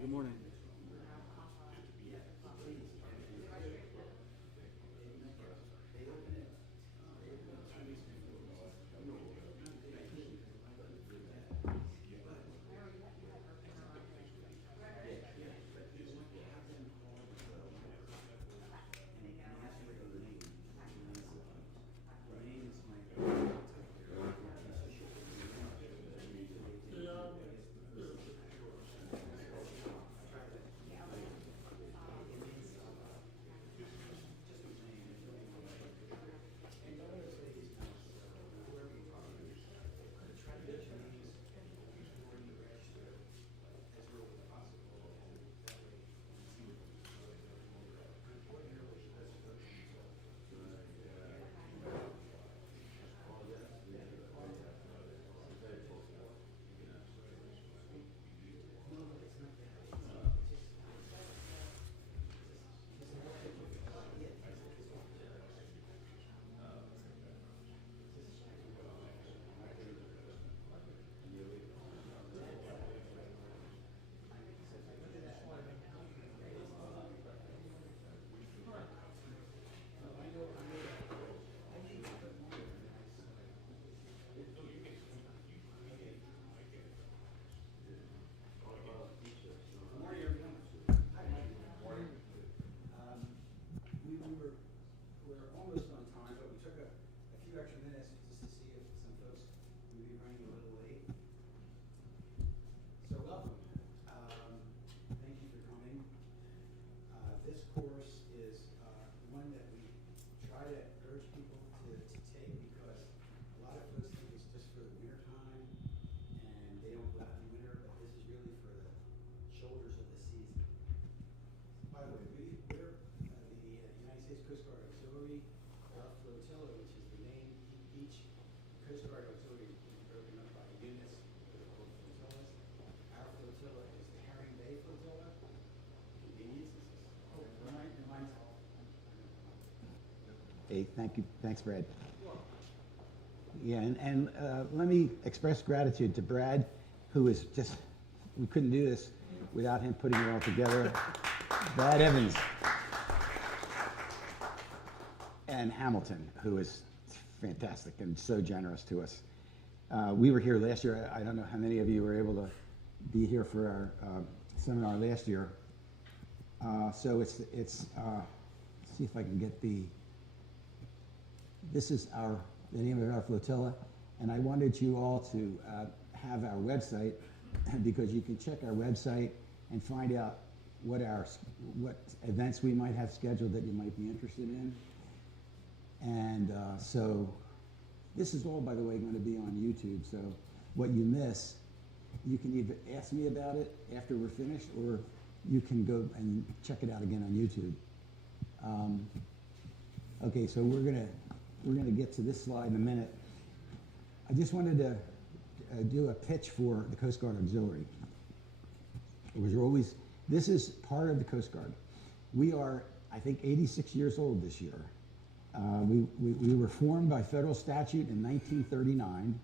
good morning. We're almost on time, but we took a few extra minutes just to see if some folks would be running a little late. So welcome. Thank you for coming. This course is one that we try to urge people to take because a lot of folks think it's just for the winter time and they don't go out in the winter, but this is really for the shoulders of the season. By the way, we're the United States Coast Guard Auxiliary, our Flotilla, which is the name. Each Coast Guard Auxiliary is broken up by units that are called flotillas. Our flotilla is the Herring Bay Flotilla. Convenience. Mine's all. Hey, thank you. Thanks, Brad. Yeah, and let me express gratitude to Brad, who is just, we couldn't do this without him putting it all together. Brad Evans. And Hamilton, who is fantastic and so generous to us. We were here last year. I don't know how many of you were able to be here for our seminar last year. So it's let's see if I can get this is the name of our flotilla, and I wanted you all to have our website because you can check our website and find out what events we might have scheduled that you might be interested in. And so this is all, by the way, going to be on YouTube. So what you miss, you can either ask me about it after we're finished, or you can go and check it out again on YouTube. Okay, so we're gonna get to this slide in a minute. I just wanted to do a pitch for the Coast Guard Auxiliary. This is part of the Coast Guard. We are, I think, 86 years old this year. We were formed by federal statute in 1939,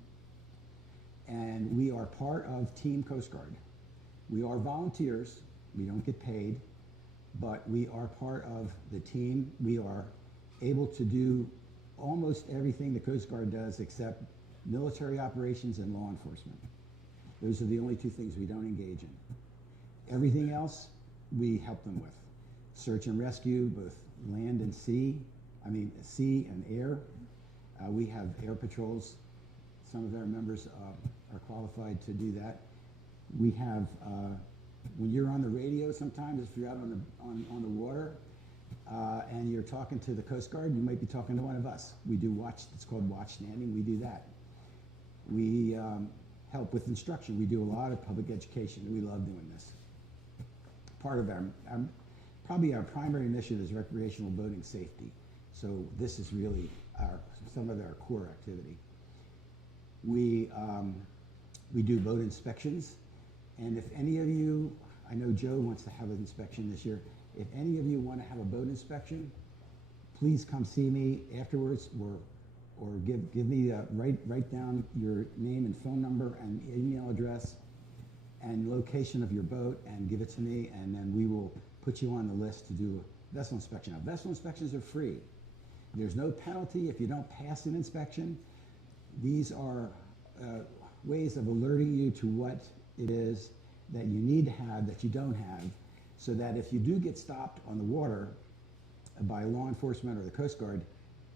and we are part of Team Coast Guard. We are volunteers. We don't get paid, but we are part of the team. We are able to do almost everything the Coast Guard does except military operations and law enforcement. Those are the only two things we don't engage in. Everything else, we help them with. Search and rescue, both land and sea. Sea and air. We have air patrols. Some of our members are qualified to do that. We have, when you're on the radio sometimes, if you're out on the water and you're talking to the Coast Guard, you might be talking to one of us. We do it's called watch standing. We do that. We help with instruction. We do a lot of public education. We love doing this. Part of probably our primary mission is recreational boating safety. So this is really some of our core activity. We do boat inspections, and if any of you, I know Joe wants to have an inspection this year. If any of you want to have a boat inspection, please come see me afterwards, or give me write down your name and phone number and email address, and location of your boat and give it to me, and then we will put you on the list to do a vessel inspection. Now, vessel inspections are free. There's no penalty if you don't pass an inspection. These are ways of alerting you to what it is that you need to have that you don't have, so that if you do get stopped on the water by law enforcement or the Coast Guard,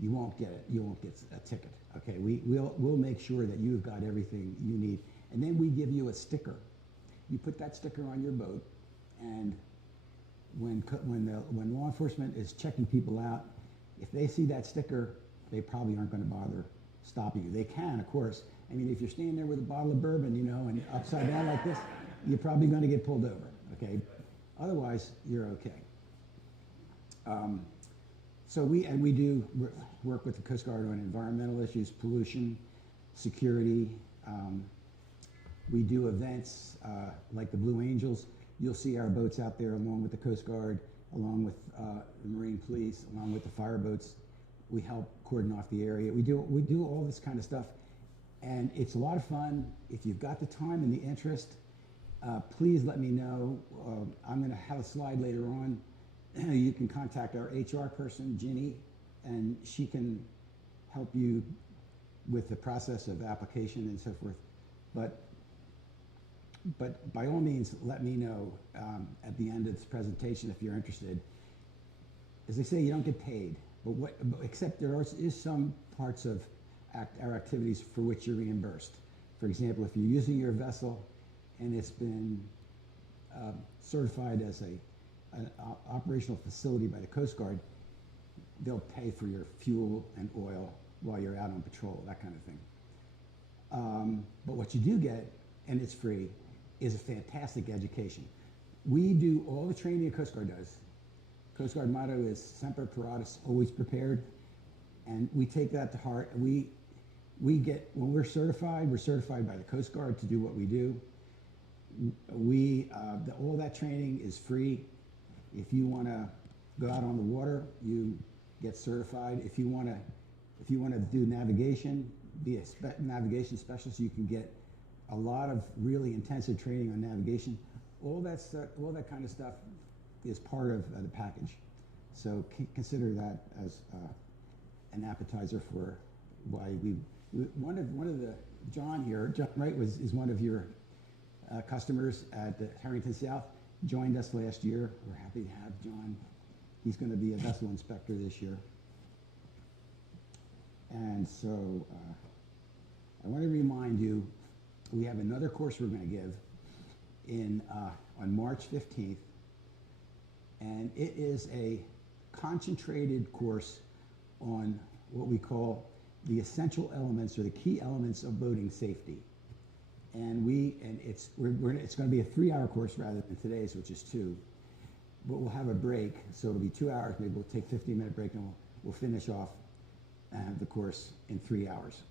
you won't get it. You won't get a ticket. Okay, we'll make sure that you've got everything you need, and then we give you a sticker. You put that sticker on your boat, and when law enforcement is checking people out, if they see that sticker, they probably aren't going to bother stopping you. They can, of course. I mean, if you're standing there with a bottle of bourbon, you know, and upside down like this, you're probably going to get pulled over. Okay, otherwise you're okay. So we do work with the Coast Guard on environmental issues, pollution, security. We do events like the Blue Angels. You'll see our boats out there along with the Coast Guard, along with the Marine Police, along with the fire boats. We help cordon off the area. We do all this kind of stuff, and it's a lot of fun. If you've got the time and the interest, please let me know. I'm going to have a slide later on. You can contact our HR person, Ginny, and she can help you with the process of application and so forth. But by all means, let me know at the end of this presentation if you're interested. As I say, you don't get paid, except there is some parts of our activities for which you're reimbursed. For example, if you're using your vessel and it's been certified as an operational facility by the Coast Guard, they'll pay for your fuel and oil while you're out on patrol, that kind of thing. But what you do get, and it's free, is a fantastic education. We do all the training the Coast Guard does. Coast Guard motto is Semper Paratus, always prepared, and we take that to heart. When we're certified by the Coast Guard to do what we do. All that training is free. If you want to go out on the water, you get certified. If you want to do navigation, be a navigation specialist, you can get a lot of really intensive training on navigation. All that kind of stuff is part of the package. So consider that as an appetizer for why one of the John Wright is one of your customers at the Herrington South. Joined us last year. We're happy to have John. He's going to be a vessel inspector this year. And so I want to remind you, we have another course we're going to give on March 15th, and it is a concentrated course on what we call the essential elements or the key elements of boating safety. And it's going to be a 3-hour course rather than today's, which is 2. But we'll have a break, so it'll be 2 hours. Maybe we'll take a 15-minute break, and we'll finish off the course in 3 hours.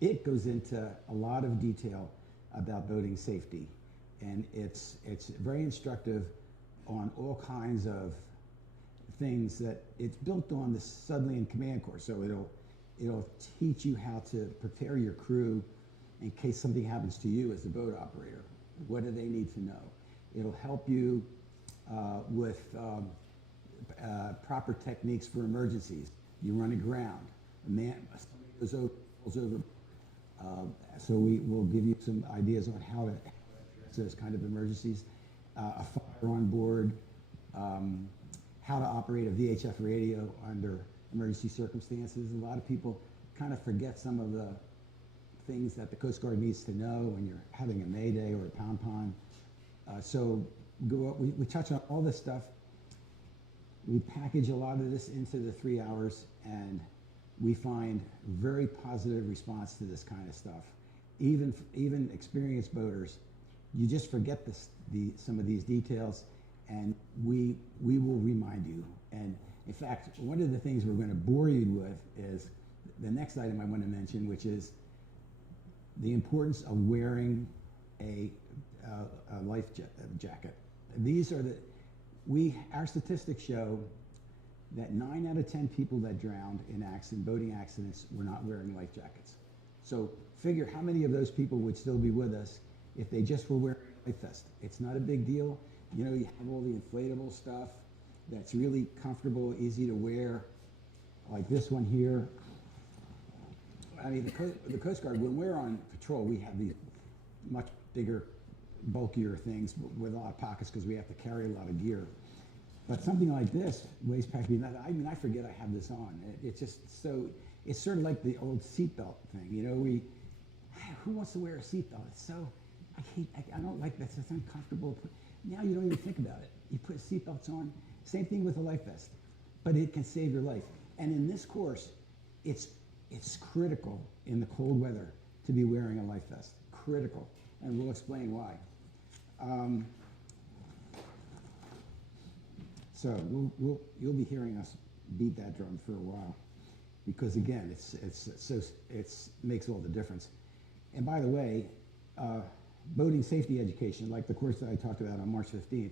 It goes into a lot of detail about boating safety, and it's very instructive on all kinds of things that it's built on the submarine command course. So it'll teach you how to prepare your crew in case something happens to you as a boat operator. What do they need to know? It'll help you with proper techniques for emergencies. You run aground, somebody goes over, falls over. So we will give you some ideas on how to address those kind of emergencies. A fire on board, how to operate a VHF radio under emergency circumstances. A lot of people kind of forget some of the things that the Coast Guard needs to know when you're having a mayday or a pom-pom. So we touch on all this stuff. We package a lot of this into the 3 hours, and we find very positive response to this kind of stuff. Even experienced boaters, you just forget some of these details, and we will remind you. And in fact, one of the things we're going to bore you with is the next item I want to mention, which is the importance of wearing a life jacket. These are our statistics show that 9 out of 10 people that drowned in boating accidents were not wearing life jackets. So figure how many of those people would still be with us if they just were wearing a life vest. It's not a big deal. You know, you have all the inflatable stuff that's really comfortable, easy to wear, like this one here. I mean, the Coast Guard, when we're on patrol, we have these much bigger, bulkier things with a lot of pockets because we have to carry a lot of gear. But something like this weighs practically nothing. I mean, I forget I have this on. It's just so, it's sort of like the old seatbelt thing. You know, who wants to wear a seatbelt? It's so, I don't like that. It's uncomfortable. Now you don't even think about it. You put seatbelts on. Same thing with a life vest, but it can save your life. And in this course, it's critical in the cold weather to be wearing a life vest. Critical, and we'll explain why. So you'll be hearing us beat that drum for a while, because again, it makes all the difference. And by the way, boating safety education, like the course that I talked about on March 15th,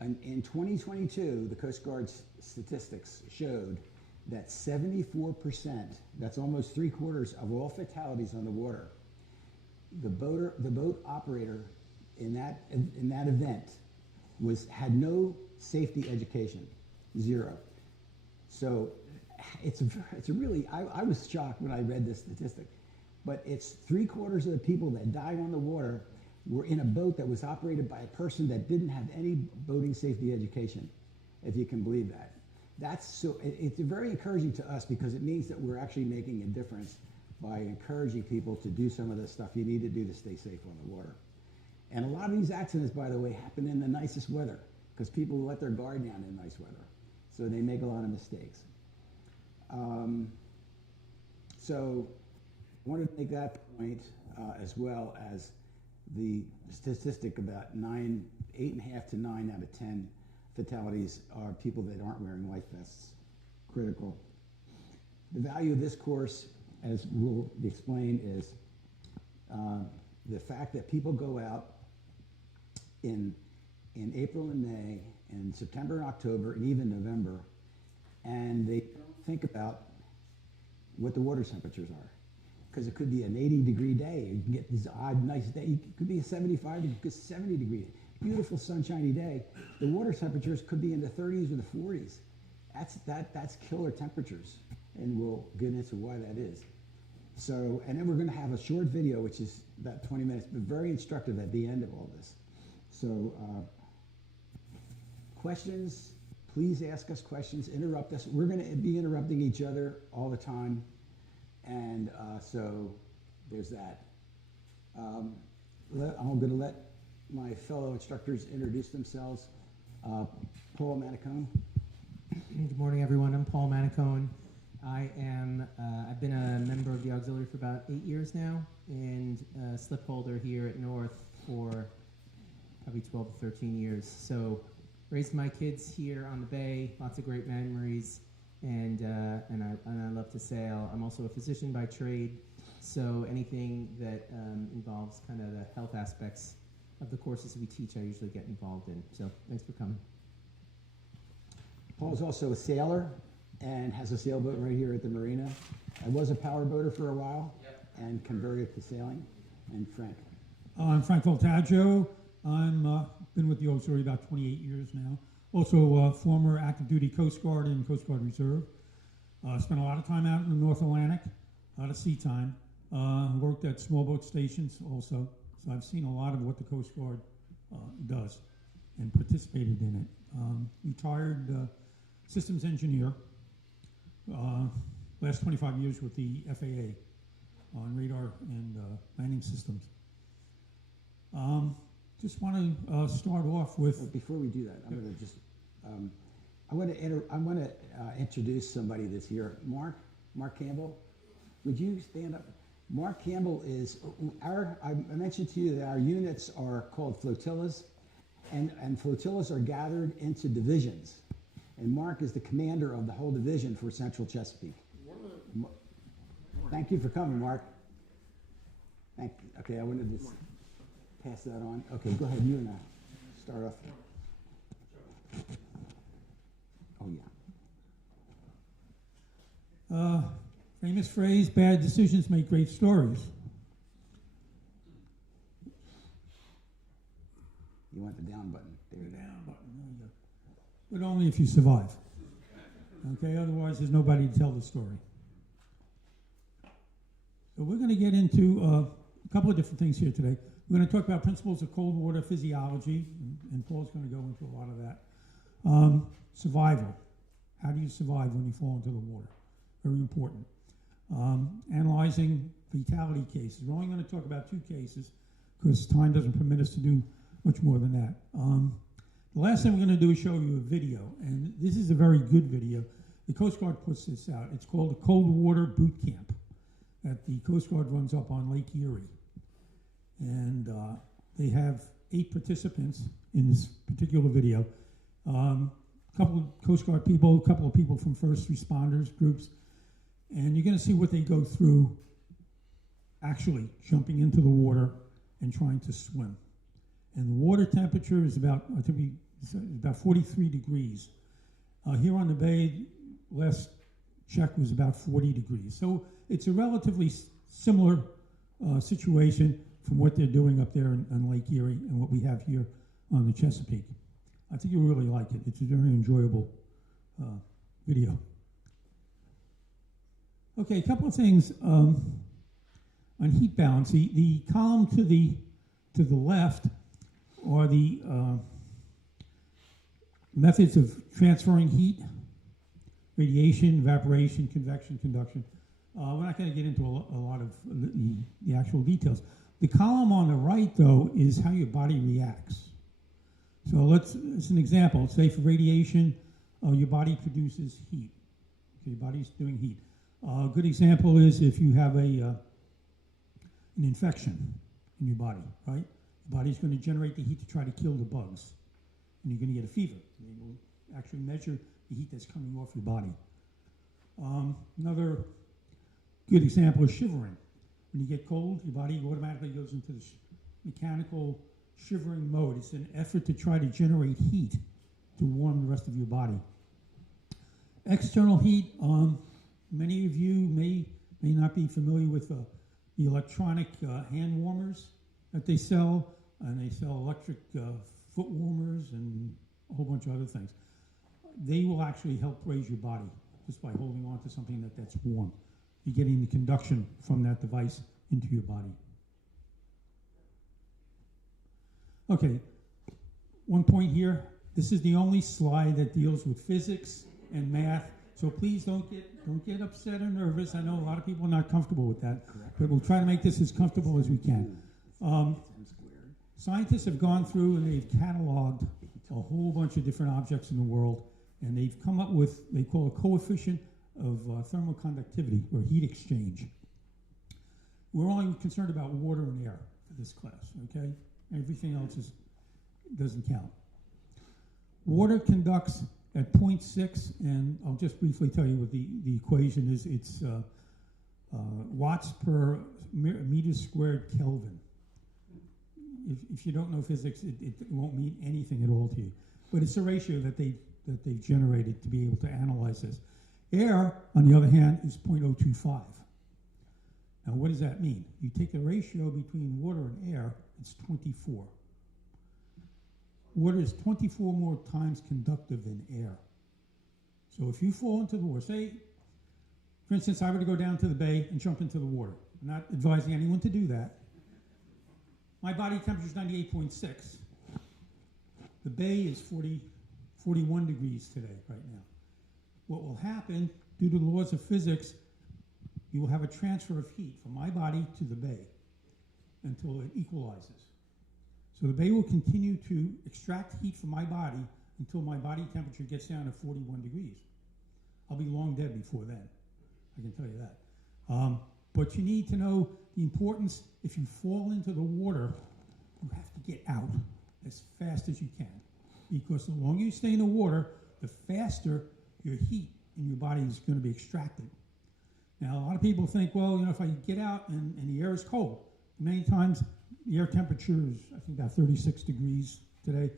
and in 2022, the Coast Guard's statistics showed that 74%, that's almost 3/4 of all fatalities on the water, the boat operator in that event had no safety education, zero. So it's a really, I was shocked when I read this statistic, but it's 3/4 of the people that died on the water were in a boat that was operated by a person that didn't have any boating safety education, if you can believe that. It's very encouraging to us because it means that we're actually making a difference by encouraging people to do some of the stuff you need to do to stay safe on the water. And a lot of these accidents, by the way, happen in the nicest weather because people let their guard down in nice weather. So they make a lot of mistakes. So I wanted to make that point as well as the statistic about 8.5 to 9 out of 10 fatalities are people that aren't wearing life vests. Critical. The value of this course, as we'll explain, is the fact that people go out in April and May, and September and October, and even November, and they don't think about what the water temperatures are. Because it could be an 80-degree day. You can get this odd, nice day. It could be a 75, it could be a 70-degree, beautiful sunshiny day. The water temperatures could be in the 30s or the 40s. That's killer temperatures, and we'll get into why that is. So, and then we're going to have a short video, which is about 20 minutes, but very instructive at the end of all this. So, questions, please ask us questions, interrupt us. We're going to be interrupting each other all the time. And so there's that. I'm going to let my fellow instructors introduce themselves. Paul Manicone. Good morning, everyone. I'm Paul Manicone. I've been a member of the auxiliary for about 8 years now, and slip holder here at North for probably 12 to 13 years. So raised my kids here on the bay, lots of great memories. And I love to sail. I'm also a physician by trade, so anything that involves kind of the health aspects of the courses we teach, I usually get involved in. So thanks for coming. Paul's also a sailor and has a sailboat right here at the Marina. I was a power boater for a while and converted to sailing. And Frank. I'm Frank Voltaggio. I'm been with the auxiliary about 28 years now. Also former active duty Coast Guard and Coast Guard Reserve. Spent a lot of time out in the North Atlantic, a lot of sea time. Worked at small boat stations also. So I've seen a lot of what the Coast Guard does and participated in it. Retired systems engineer. Last 25 years with the FAA on radar and landing systems. Just want to start off with. Before we do that, I'm going to just. I want to introduce somebody that's here. Mark Campbell. Would you stand up? Mark Campbell is I mentioned to you that our units are called flotillas, and flotillas are gathered into divisions. And Mark is the commander of the whole division for Central Chesapeake. Thank you for coming, Mark. Thank you. Okay, I wanted to just pass that on. Okay, go ahead. You and I start off. Oh, yeah. Famous phrase, bad decisions make great stories. only if you survive. Okay, otherwise there's nobody to tell the story. So we're going to get into a couple of different things here today. We're going to talk about principles of cold water physiology, and Paul's going to go into a lot of that. Survival. How do you survive when you fall into the water? Very important. Analyzing fatality cases. We're only going to talk about 2 cases because time doesn't permit us to do much more than that. The last thing we're going to do is show you a video, and this is a very good video. The Coast Guard puts this out. It's called the Cold Water Boot Camp that the Coast Guard runs up on Lake Erie. And they have 8 participants in this particular video. A couple of Coast Guard people, a couple of people from first responders groups, and you're going to see what they go through actually jumping into the water and trying to swim. And the water temperature is about, I think it's about 43 degrees. Here on the bay, last check was about 40 degrees. So it's a relatively similar situation from what they're doing up there on Lake Erie and what we have here on the Chesapeake. I think you'll really like it. It's a very enjoyable video. Okay, a couple of things on heat balance. The column to the left are the methods of transferring heat: radiation, evaporation, convection, conduction. We're not going to get into a lot of the actual details. The column on the right, though, is how your body reacts. So it's an example. Say for radiation, your body produces heat. Okay, your body's doing heat. A good example is if you have an infection in your body, right? The body's going to generate the heat to try to kill the bugs, and you're going to get a fever. They will actually measure the heat that's coming off your body. Another good example is shivering. When you get cold, your body automatically goes into the mechanical shivering mode. It's an effort to try to generate heat to warm the rest of your body. External heat, many of you may not be familiar with the electronic hand warmers that they sell, and they sell electric foot warmers and a whole bunch of other things. They will actually help raise your body just by holding on to something that's warm. You're getting the conduction from that device into your body. Okay, one point here. This is the only slide that deals with physics and math, so please don't get upset or nervous. I know a lot of people are not comfortable with that, but we'll try to make this as comfortable as we can. Scientists have gone through and they've cataloged a whole bunch of different objects in the world, and they've come up with, they call a coefficient of thermal conductivity, or heat exchange. We're only concerned about water and air for this class, okay? Everything else doesn't count. Water conducts at 0.6, and I'll just briefly tell you what the equation is. It's watts per meter squared Kelvin. If you don't know physics, it won't mean anything at all to you. But it's a ratio that they've generated to be able to analyze this. Air, on the other hand, is 0.025. Now, what does that mean? You take the ratio between water and air, it's 24. Water is 24 more times conductive than air. So if you fall into the water, say, for instance, I were to go down to the bay and jump into the water. I'm not advising anyone to do that. My body temperature is 98.6. The bay is 41 degrees today, right now. What will happen, due to the laws of physics, you will have a transfer of heat from my body to the bay until it equalizes. So the bay will continue to extract heat from my body until my body temperature gets down to 41 degrees. I'll be long dead before then, I can tell you that. But you need to know the importance. If you fall into the water, you have to get out as fast as you can, because the longer you stay in the water, the faster your heat in your body is going to be extracted. Now, a lot of people think, well, if I get out and the air is cold, many times the air temperature is, I think, about 36 degrees today.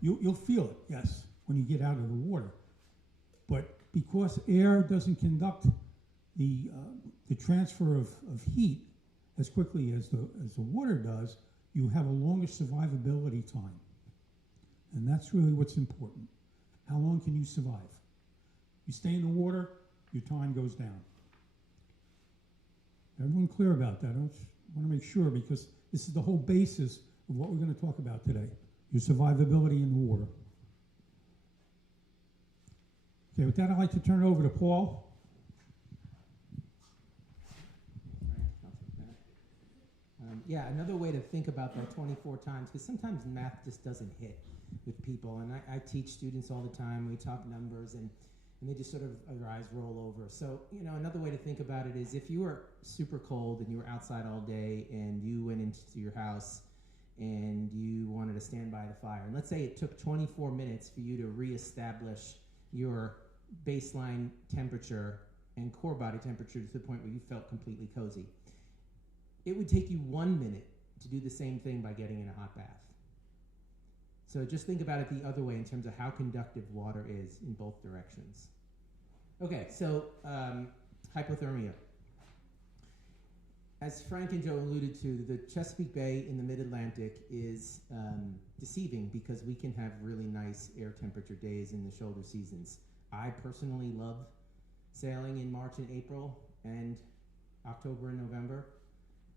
You'll feel it, yes, when you get out of the water. But because air doesn't conduct the transfer of heat as quickly as the water does, you have a longer survivability time. And that's really what's important. how long can you survive? You stay in the water, your time goes down. Everyone clear about that? I just want to make sure, because this is the whole basis of what we're going to talk about today, your survivability in the water. Okay, with that, I'd like to turn it over to Paul. Yeah, another way to think about that 24 times, because sometimes math just doesn't hit with people, and I teach students all the time. We talk numbers, and they just sort of, their eyes roll over. So, you know, another way to think about it is if you were super cold and you were outside all day and you went into your house and you wanted to stand by the fire, and let's say it took 24 minutes for you to reestablish your baseline temperature and core body temperature to the point where you felt completely cozy. It would take you 1 minute to do the same thing by getting in a hot bath. So just think about it the other way in terms of how conductive water is in both directions. Okay, so hypothermia. As Frank and Joe alluded to, the Chesapeake Bay in the mid-Atlantic is deceiving because we can have really nice air temperature days in the shoulder seasons. I personally love sailing in March and April and October and November.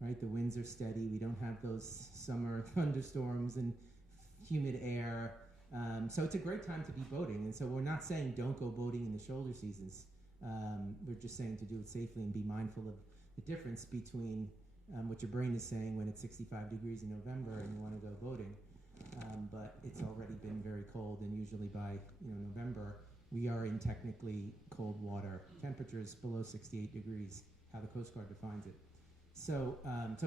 Right, the winds are steady. We don't have those summer thunderstorms and humid air. So it's a great time to be boating. And so we're not saying don't go boating in the shoulder seasons. We're just saying to do it safely and be mindful of the difference between what your brain is saying when it's 65 degrees in November and you want to go boating. But it's already been very cold, and usually by November, we are in technically cold water temperatures below 68 degrees, how the Coast Guard defines it. So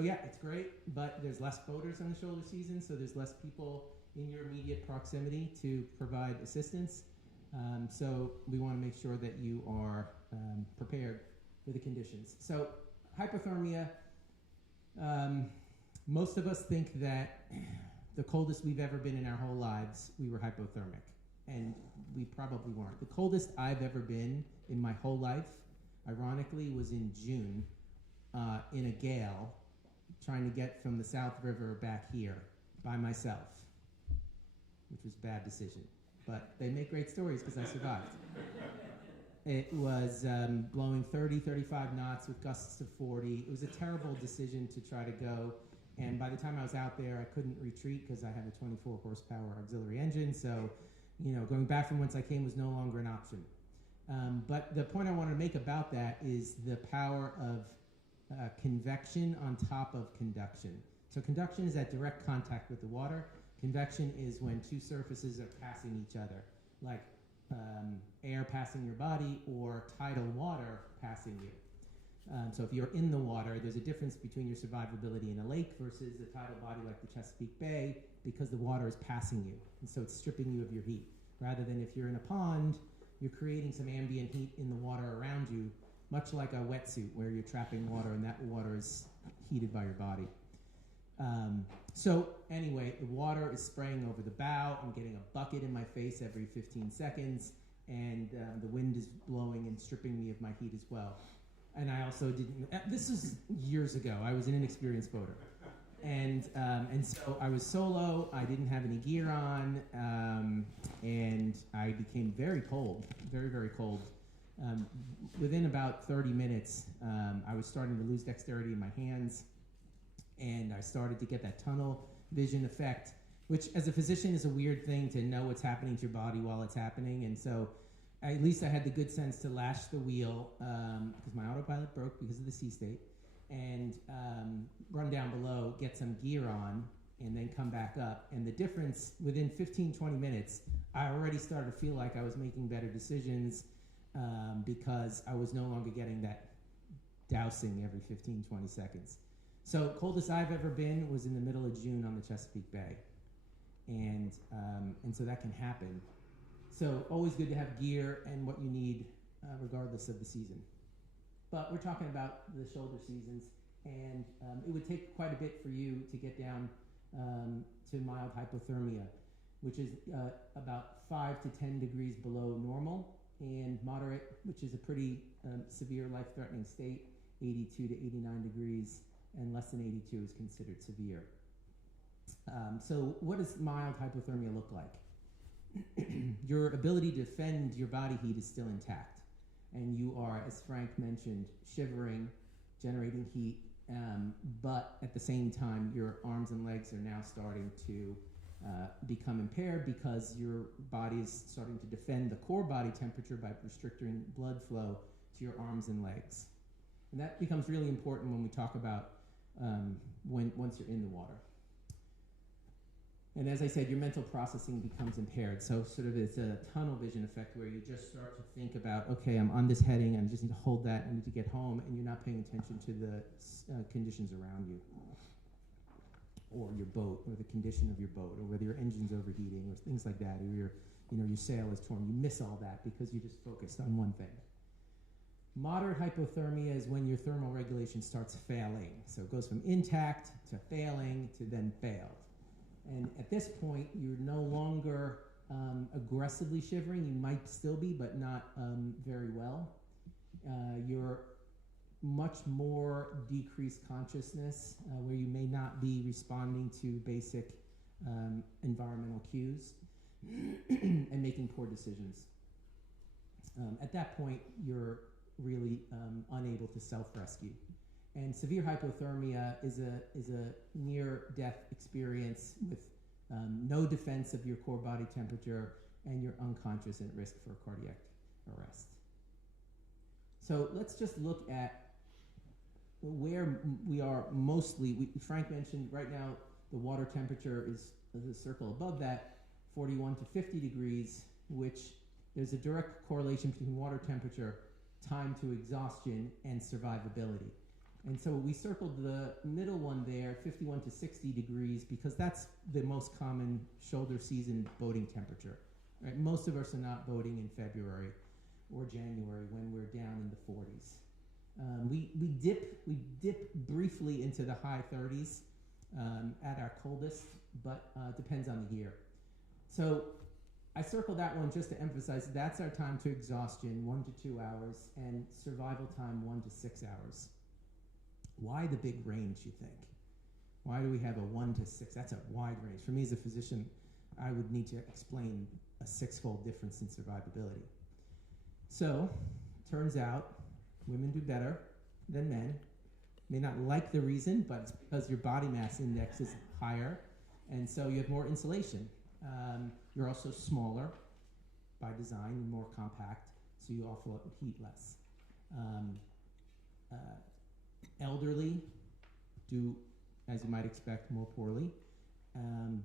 yeah, it's great, but there's less boaters on the shoulder season, so there's less people in your immediate proximity to provide assistance. So we want to make sure that you are prepared for the conditions. So hypothermia, most of us think that the coldest we've ever been in our whole lives, we were hypothermic, and we probably weren't. The coldest I've ever been in my whole life, ironically, was in June. In a gale, trying to get from the South River back here by myself, which was a bad decision. But they make great stories because I survived. It was blowing 30, 35 knots with gusts of 40. It was a terrible decision to try to go. And by the time I was out there, I couldn't retreat because I had a 24 horsepower auxiliary engine. So, going back from whence I came was no longer an option. But the point I wanted to make about that is the power of convection on top of conduction. So conduction is that direct contact with the water. Convection is when two surfaces are passing each other, like air passing your body or tidal water passing you. So if you're in the water, there's a difference between your survivability in a lake versus a tidal body like the Chesapeake Bay, because the water is passing you, and so it's stripping you of your heat. Rather than if you're in a pond, you're creating some ambient heat in the water around you, much like a wetsuit where you're trapping water and that water is heated by your body. So anyway, the water is spraying over the bow. I'm getting a bucket in my face every 15 seconds, and the wind is blowing and stripping me of my heat as well. And I also didn't, this was years ago. I was an inexperienced boater. And so I was solo, I didn't have any gear on, and I became very cold, very, very cold. Within about 30 minutes, I was starting to lose dexterity in my hands, and I started to get that tunnel vision effect, which as a physician is a weird thing to know what's happening to your body while it's happening. And so at least I had the good sense to lash the wheel, because my autopilot broke because of the sea state, and run down below, get some gear on, and then come back up. And the difference, within 15, 20 minutes, I already started to feel like I was making better decisions, because I was no longer getting that dousing every 15, 20 seconds. So coldest I've ever been was in the middle of June on the Chesapeake Bay. And so that can happen. So always good to have gear and what you need, regardless of the season. But we're talking about the shoulder seasons, and it would take quite a bit for you to get down to mild hypothermia, which is about 5 to 10 degrees below normal, and moderate, which is a pretty severe life-threatening state, 82 to 89 degrees, and less than 82 is considered severe. So what does mild hypothermia look like? your ability to defend your body heat is still intact. And you are, as Frank mentioned, shivering, generating heat, but at the same time, your arms and legs are now starting to become impaired because your body is starting to defend the core body temperature by restricting blood flow to your arms and legs. And that becomes really important when we talk about once you're in the water. And as I said, your mental processing becomes impaired. So sort of it's a tunnel vision effect where you just start to think about, okay, I'm on this heading, I just need to hold that, I need to get home, and you're not paying attention to the conditions around you, or your boat, or the condition of your boat, or whether your engine's overheating, or things like that, or your sail is torn. You miss all that because you just focused on one thing. Moderate hypothermia is when your thermal regulation starts failing. So it goes from intact to failing to then failed. And at this point, you're no longer aggressively shivering. You might still be, but not very well. You're much more decreased consciousness, where you may not be responding to basic environmental cues and making poor decisions. At that point, you're really unable to self-rescue. And severe hypothermia is a near-death experience with no defense of your core body temperature, and you're unconscious and at risk for cardiac arrest. So let's just look at where we are mostly. Frank mentioned right now the water temperature is the circle above that, 41 to 50 degrees, which there's a direct correlation between water temperature, time to exhaustion, and survivability. And so we circled the middle one there, 51 to 60 degrees, because that's the most common shoulder season boating temperature. Right? Most of us are not boating in February or January when we're down in the 40s. We dip briefly into the high 30s at our coldest, but depends on the year. So I circled that one just to emphasize that's our time to exhaustion, 1 to 2 hours, and survival time, 1 to 6 hours. Why the big range, you think? Why do we have a 1 to 6? That's a wide range. For me as a physician, I would need to explain a 6-fold difference in survivability. So, turns out women do better than men. May not like the reason, but it's because your body mass index is higher, and so you have more insulation. You're also smaller by design and more compact, so you offload heat less. Elderly do, as you might expect, more poorly,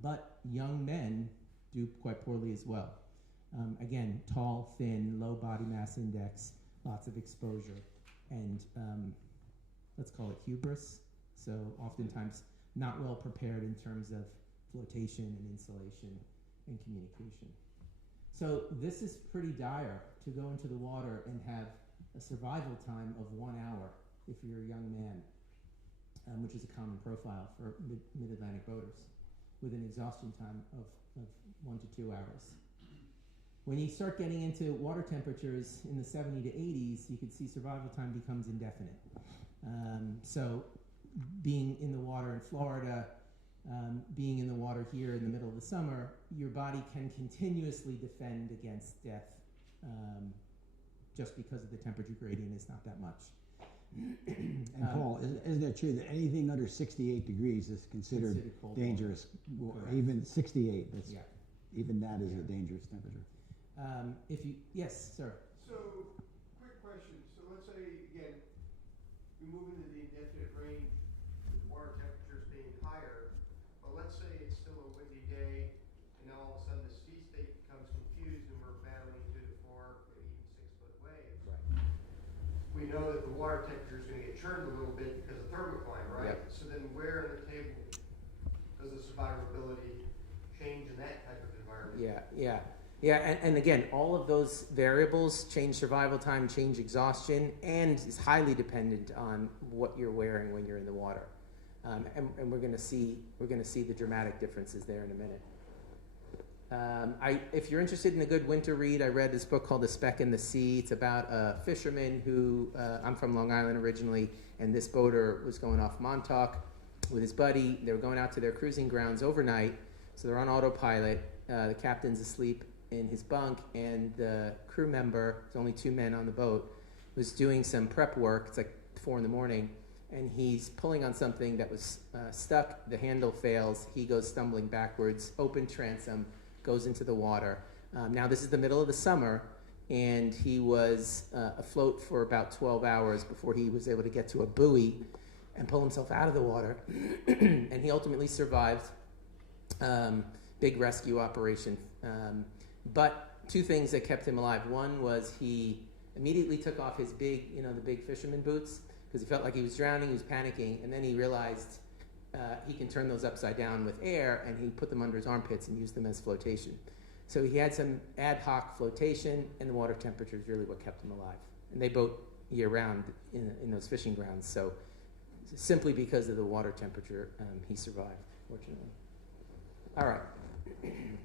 but young men do quite poorly as well. Again, tall, thin, low body mass index, lots of exposure, and let's call it hubris. So oftentimes not well prepared in terms of flotation and insulation and communication. So this is pretty dire to go into the water and have a survival time of 1 hour if you're a young man, which is a common profile for mid-Atlantic boaters, with an exhaustion time of 1 to 2 hours. When you start getting into water temperatures in the 70 to 80s, you can see survival time becomes indefinite. So being in the water in Florida, being in the water here in the middle of the summer, your body can continuously defend against death just because of the temperature gradient is not that much. And Paul, isn't it true that anything under 68 degrees is considered dangerous? Even 68, that's, even that is a dangerous temperature. Yes, sir. So, quick question. So let's say, again, we move into the indefinite range with water temperatures being higher, but let's say it's still a windy day, and now all of a sudden the sea state becomes confused and we're battling through the 4, maybe even 6-foot waves. Right. We know that the water temperature is going to get churned a little bit because of thermocline, right? Yep. So then where in the table does the survivability change in that type of environment? Yeah, and again, all of those variables change survival time, change exhaustion, and is highly dependent on what you're wearing when you're in the water. And we're going to see the dramatic differences there in a minute. If you're interested in a good winter read, I read this book called The Speck in the Sea. It's about a fisherman who, I'm from Long Island originally, and this boater was going off Montauk with his buddy. They were going out to their cruising grounds overnight, so they're on autopilot. The captain's asleep in his bunk, and the crew member, there's only 2 men on the boat, was doing some prep work. It's like 4 a.m, and he's pulling on something that was stuck. The handle fails. He goes stumbling backwards, open transom, goes into the water. Now this is the middle of the summer, and he was afloat for about 12 hours before he was able to get to a buoy and pull himself out of the water. And he ultimately survived. Big rescue operation. But 2 things that kept him alive. One was he immediately took off his big, the big fisherman boots, because he felt like he was drowning, he was panicking, and then he realized he can turn those upside down with air, and he put them under his armpits and used them as flotation. So he had some ad hoc flotation, and the water temperature is really what kept him alive. And they boat year-round in those fishing grounds, so simply because of the water temperature, he survived, fortunately. All right,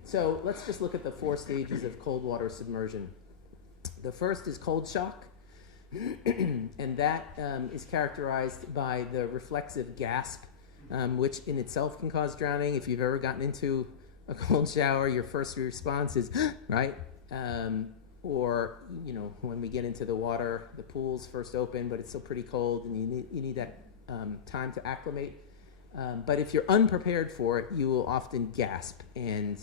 so let's just look at the 4 stages of cold water submersion. The first is cold shock, and that is characterized by the reflexive gasp, which in itself can cause drowning. If you've ever gotten into a cold shower, your first response is, right? Or, when we get into the water, the pool's first open, but it's still pretty cold, and you need that time to acclimate. But if you're unprepared for it, you will often gasp, and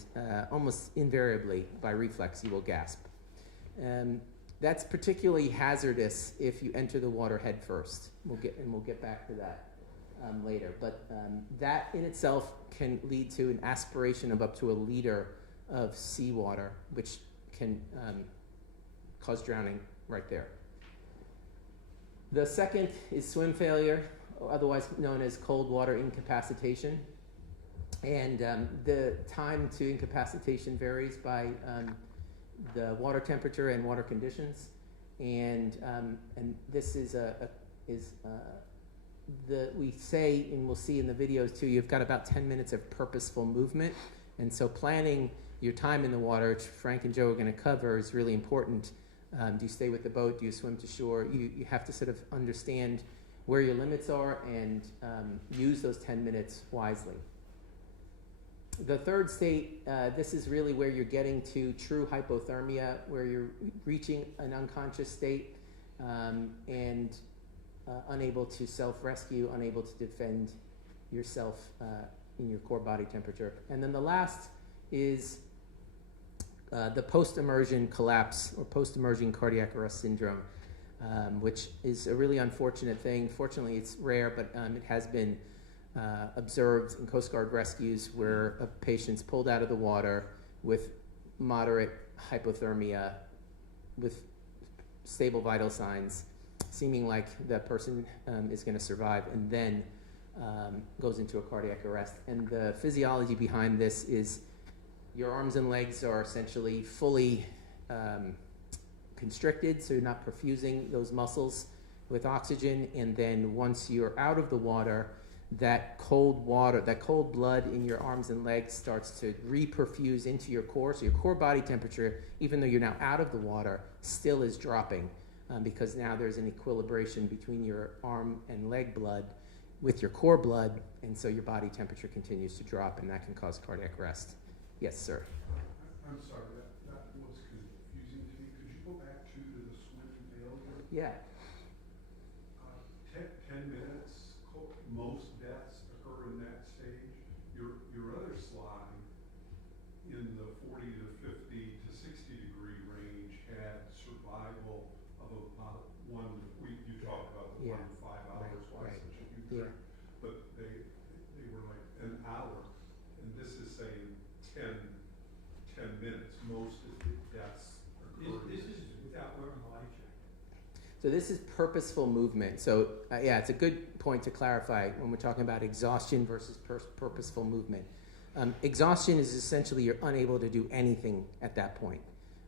almost invariably, by reflex, you will gasp. That's particularly hazardous if you enter the water head first. We'll get back to that later. But that in itself can lead to an aspiration of up to a liter of seawater, which can cause drowning right there. The second is swim failure, otherwise known as cold water incapacitation. And the time to incapacitation varies by the water temperature and water conditions, and this is we say, and we'll see in the videos too, you've got about 10 minutes of purposeful movement, and so planning your time in the water, which Frank and Joe are going to cover, is really important. Do you stay with the boat? Do you swim to shore? You have to sort of understand where your limits are and use those 10 minutes wisely. The third state, this is really where you're getting to true hypothermia, where you're reaching an unconscious state and unable to self-rescue, unable to defend yourself in your core body temperature. And then the last is the post-immersion collapse or post-immersion cardiac arrest syndrome, which is a really unfortunate thing. Fortunately, it's rare, but it has been observed in Coast Guard rescues where a patient's pulled out of the water with moderate hypothermia, with stable vital signs, seeming like that person is going to survive, and then goes into a cardiac arrest. And the physiology behind this is your arms and legs are essentially fully constricted, so you're not perfusing those muscles with oxygen, and then once you're out of the water, that cold blood in your arms and legs starts to reperfuse into your core. So your core body temperature, even though you're now out of the water, still is dropping because now there's an equilibration between your arm and leg blood with your core blood, and so your body temperature continues to drop, and that can cause cardiac arrest. Yes, sir. I'm sorry, that was confusing to me. Could you go back to the swim failure? Yeah. 10 minutes, most deaths occur in that stage. Your other slide in the 40 to 50 to 60 degree range had survival of about you talked about the 1 to 5 hours, why such a huge range. But they were like an hour, and this is saying 10 minutes. Most of the deaths occur. This is without wearing a life jacket. So this is purposeful movement. So it's a good point to clarify when we're talking about exhaustion versus purposeful movement. Exhaustion is essentially you're unable to do anything at that point.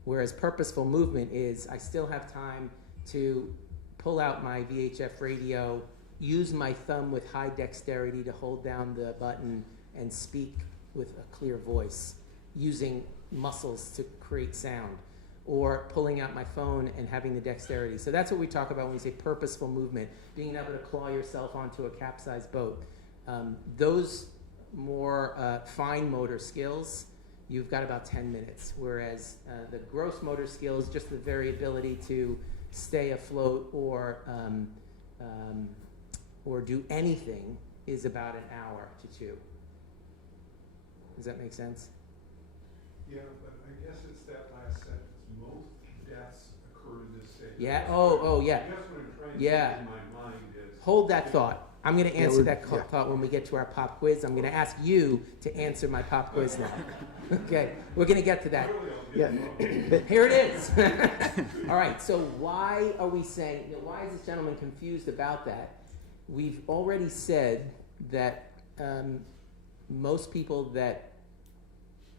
Whereas purposeful movement is I still have time to pull out my VHF radio, use my thumb with high dexterity to hold down the button and speak with a clear voice, using muscles to create sound, or pulling out my phone and having the dexterity. So that's what we talk about when we say purposeful movement, being able to claw yourself onto a capsized boat. Those more fine motor skills you've got about 10 minutes. Whereas the gross motor skills, just the variability to stay afloat or do anything, is about an hour to 2. Does that make sense? Yeah, but I guess it's that last sentence. Most deaths occur in this stage. Yeah. Oh, yeah. I guess what I'm trying to Yeah. get in my mind is. Hold that thought. I'm going to answer that yeah. thought when we get to our pop quiz. I'm going to ask you to answer my pop quiz now. Okay, we're going to get to that. Yeah. Here it is. All right, so why are we saying, why is this gentleman confused about that? We've already said that most people that,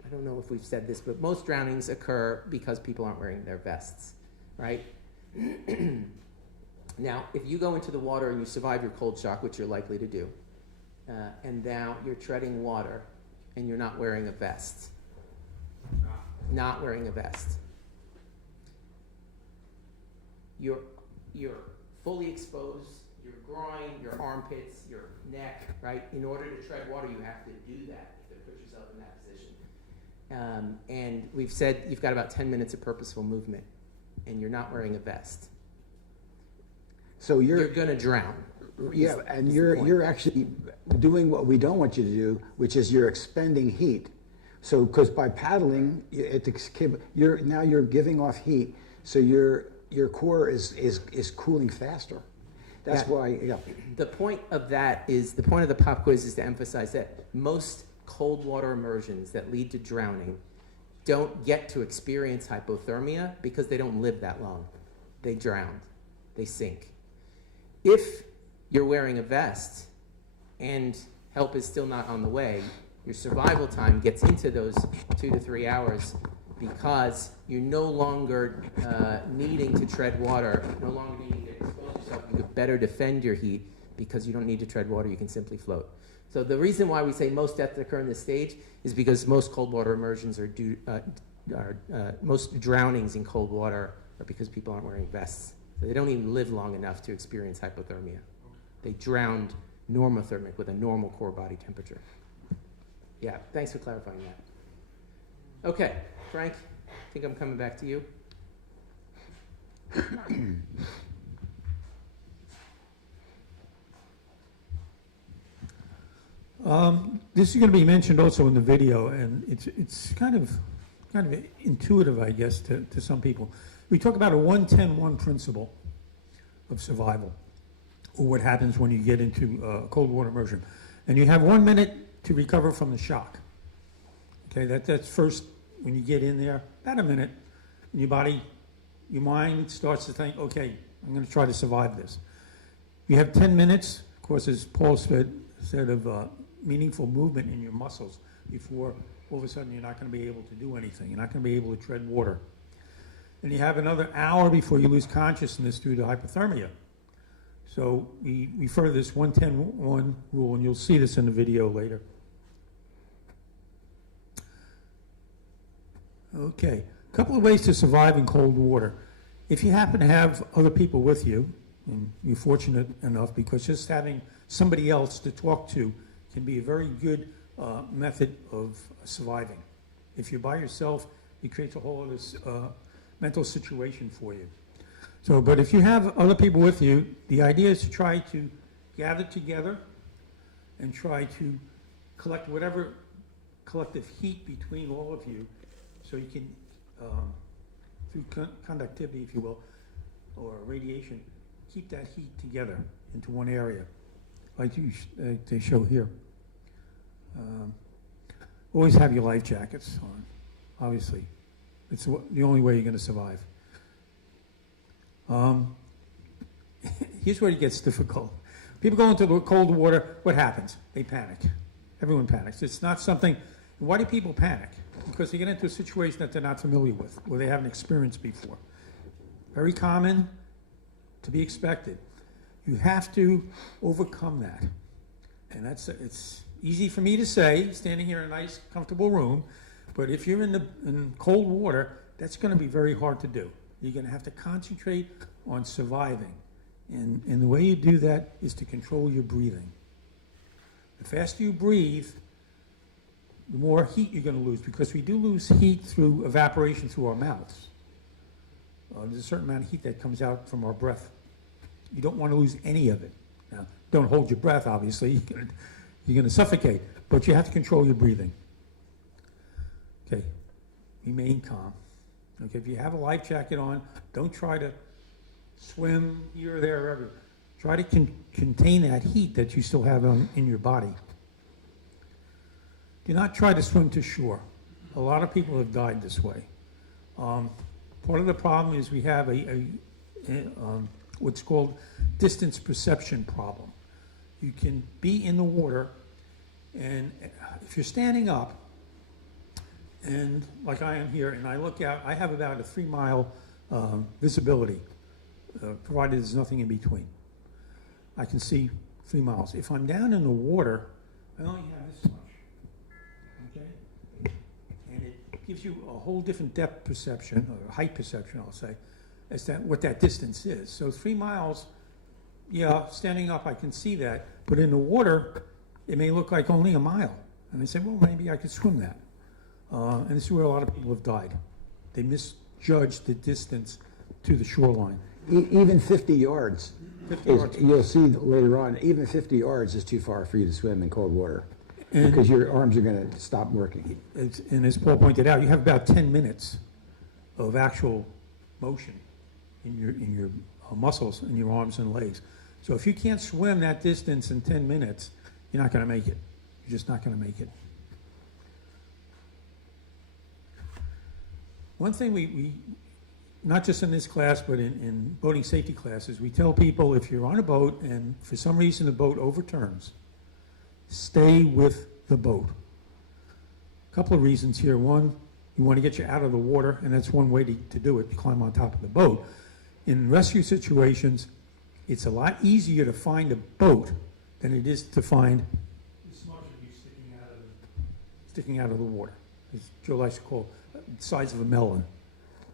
I don't know if we've said this, but most drownings occur because people aren't wearing their vests, right? Now, if you go into the water and you survive your cold shock, which you're likely to do, and now you're treading water and you're not wearing a vest, not wearing a vest, you're fully exposed, your groin, your armpits, your neck, right? In order to tread water, you have to do that. You have to put yourself in that position. And we've said you've got about 10 minutes of purposeful movement, and you're not wearing a vest. So You're going to drown. Yeah, and you're actually doing what we don't want you to do, which is you're expending heat. So, because by paddling, you're giving off heat, so your core is cooling faster. That's why. Yeah. The point of the pop quiz is to emphasize that most cold water immersions that lead to drowning don't get to experience hypothermia because they don't live that long. They drown. They sink. If you're wearing a vest and help is still not on the way, your survival time gets into those 2 to 3 hours because you're no longer needing to tread water, no longer needing to expose yourself. You could better defend your heat because you don't need to tread water. You can simply float. So the reason why we say most deaths occur in this stage is because most cold water immersions most drownings in cold water are because people aren't wearing vests. So they don't even live long enough to experience hypothermia. They drowned normothermic with a normal core body temperature. Yeah, thanks for clarifying that. Okay, Frank, I think I'm coming back to you. This is going to be mentioned also in the video, and it's kind of intuitive, I guess, to some people. We talk about a 1-10-1 principle of survival, or what happens when you get into cold water immersion. And you have 1 minute to recover from the shock. Okay, that's first, when you get in there, about a minute, and your mind starts to think, okay, I'm going to try to survive this. You have 10 minutes, of course, as Paul said of meaningful movement in your muscles before all of a sudden you're not going to be able to do anything. You're not going to be able to tread water. And you have another hour before you lose consciousness due to hypothermia. So we refer to this 1-10-1 rule, and you'll see this in the video later. Okay, a couple of ways to survive in cold water. If you happen to have other people with you, and you're fortunate enough, because just having somebody else to talk to can be a very good method of surviving. If you're by yourself, it creates a whole other mental situation for you. So, but if you have other people with you, the idea is to try to gather together and try to collect whatever collective heat between all of you, so you can, through conductivity, if you will, or radiation, keep that heat together into one area, like they show here. Always have your life jackets on, obviously. It's the only way you're going to survive. Here's where it gets difficult. People go into the cold water, what happens? They panic. Everyone panics. It's not something, why do people panic? Because they get into a situation that they're not familiar with, or they haven't experienced before. Very common, to be expected. You have to overcome that. And it's easy for me to say, standing here in a nice, comfortable room, but if you're in cold water, that's going to be very hard to do. You're going to have to concentrate on surviving. And the way you do that is to control your breathing. The faster you breathe, the more heat you're going to lose, because we do lose heat through evaporation through our mouths. There's a certain amount of heat that comes out from our breath. You don't want to lose any of it. Now, don't hold your breath, obviously. You're going to suffocate, but you have to control your breathing. Okay, remain calm. Okay, if you have a life jacket on, don't try to swim here, there, or everywhere. Try to contain that heat that you still have in your body. Do not try to swim to shore. A lot of people have died this way. Part of the problem is we have what's called distance perception problem. You can be in the water, and if you're standing up, and like I am here, and I look out, I have about a 3-mile visibility, provided there's nothing in between. I can see 3 miles. If I'm down in the water, I only have this much, okay? And it gives you a whole different depth perception, or height perception, I'll say, as to what that distance is. So 3 miles, yeah, standing up, I can see that, but in the water, it may look like only a mile. And I say, well, maybe I could swim that. And this is where a lot of people have died. They misjudged the distance to the shoreline. Even 50 yards. 50 yards. You'll see later on, even 50 yards is too far for you to swim in cold water, because your arms are going to stop working. And as Paul pointed out, you have about 10 minutes of actual motion in your muscles, in your arms and legs. So if you can't swim that distance in 10 minutes, you're not going to make it. You're just not going to make it. One thing we not just in this class, but in boating safety classes, we tell people if you're on a boat and for some reason the boat overturns, stay with the boat. A couple of reasons here. One, you want to get you out of the water, and that's one way to do it, to climb on top of the boat. In rescue situations, it's a lot easier to find a boat than it is to find the smudge of you sticking out of the water. As Joe likes to call the size of a melon.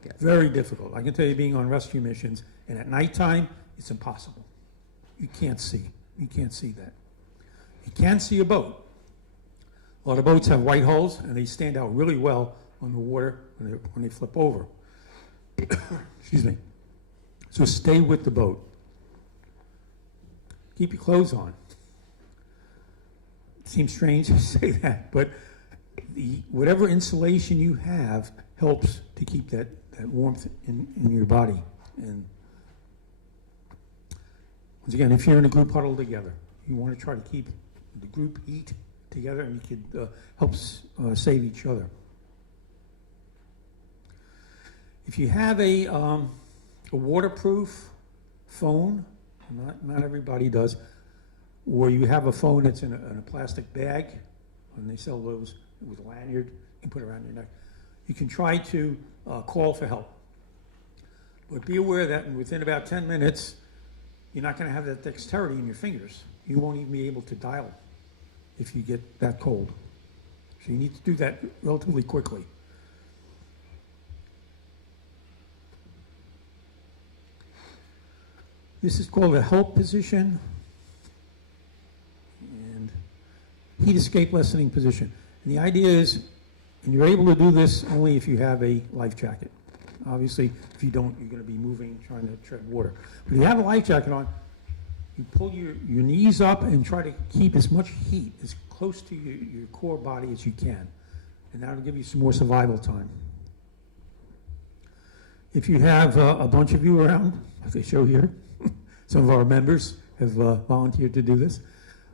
Yeah. Very difficult. I can tell you, being on rescue missions, and at nighttime, it's impossible. You can't see. You can't see that. You can see a boat. A lot of boats have white hulls, and they stand out really well on the water when they flip over. Excuse me. So stay with the boat. Keep your clothes on. It seems strange to say that, but whatever insulation you have helps to keep that warmth in your body. And once again, if you're in a group huddle together, you want to try to keep the group heat together, and you could help save each other. If you have a waterproof phone, not everybody does, or you have a phone that's in a plastic bag, and they sell those with a lanyard you can put around your neck, you can try to call for help. But be aware that within about 10 minutes, you're not going to have that dexterity in your fingers. You won't even be able to dial if you get that cold. So you need to do that relatively quickly. This is called a help position and heat escape lessening position. And the idea is, and you're able to do this only if you have a life jacket. Obviously, if you don't, you're going to be moving, trying to tread water. But if you have a life jacket on, you pull your knees up and try to keep as much heat as close to your core body as you can. And that'll give you some more survival time. If you have a bunch of you around, like they show here, some of our members have volunteered to do this,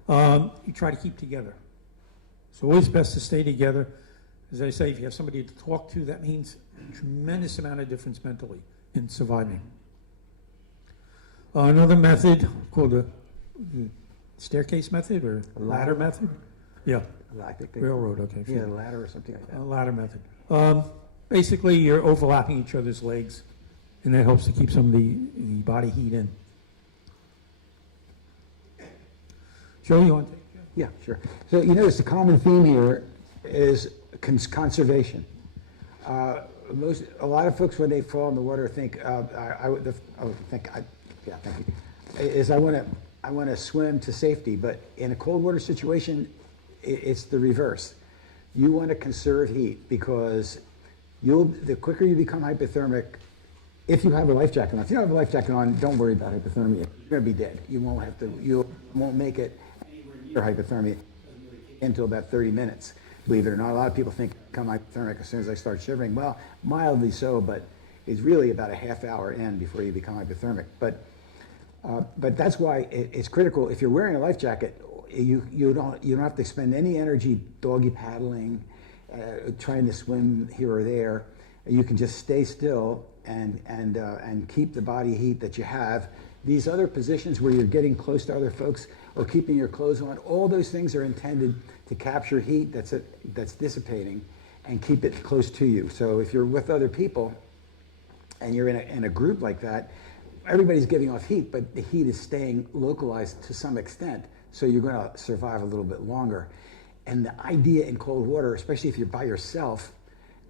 you try to keep together. It's always best to stay together. As I say, if you have somebody to talk to, that means a tremendous amount of difference mentally in surviving. Another method called the staircase method or ladder method. Yeah, I think railroad, okay. Yeah, ladder or something like that. Ladder method. Basically, you're overlapping each other's legs, and that helps to keep some of the body heat in. Joe, you want to take it? Yeah, sure. So you notice the common theme here is conservation. A lot of folks, when they fall in the water, think, I want to swim to safety. But in a cold water situation, it's the reverse. you want to conserve heat because the quicker you become hypothermic, if you have a life jacket on. If you don't have a life jacket on, don't worry about hypothermia. You're going to be dead. You won't make it anywhere near hypothermia until about 30 minutes. Believe it or not, a lot of people think I become hypothermic as soon as I start shivering. Well, mildly so, but it's really about a half hour in before you become hypothermic. But that's why it's critical. If you're wearing a life jacket, you don't have to expend any energy doggy paddling, trying to swim here or there. You can just stay still and keep the body heat that you have. These other positions where you're getting close to other folks or keeping your clothes on, all those things are intended to capture heat that's dissipating and keep it close to you. So if you're with other people and you're in a group like that, everybody's giving off heat, but the heat is staying localized to some extent, so you're going to survive a little bit longer. And the idea in cold water, especially if you're by yourself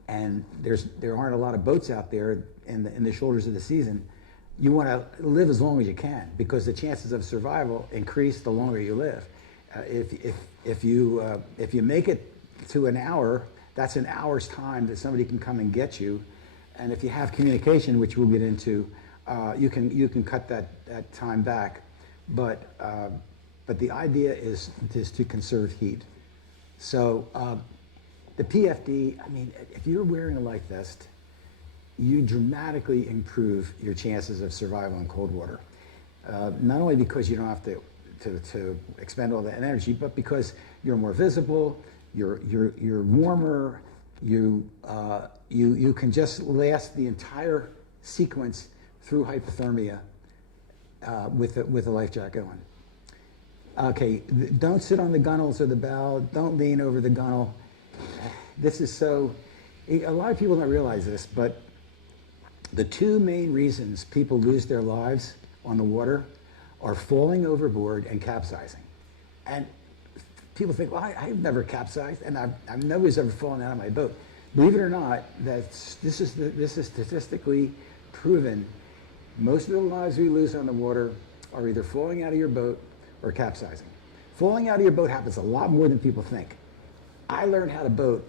and there aren't a lot of boats out there in the shoulders of the season, you want to live as long as you can because the chances of survival increase the longer you live. If you make it to an hour, that's an hour's time that somebody can come and get you. And if you have communication, which we'll get into, you can cut that time back. But the idea is to conserve heat. So the PFD, I mean, if you're wearing a life vest, you dramatically improve your chances of survival in cold water. Not only because you don't have to expend all that energy, but because you're more visible, you're warmer, you can just last the entire sequence through hypothermia with a life jacket on. Okay, don't sit on the gunnels or the bow. Don't lean over the gunnel. This is so, a lot of people don't realize this, but the two main reasons people lose their lives on the water are falling overboard and capsizing. And people think, well, I've never capsized, and nobody's ever fallen out of my boat. Believe it or not, this is statistically proven. Most of the lives we lose on the water are either falling out of your boat or capsizing. Falling out of your boat happens a lot more than people think. I learned how to boat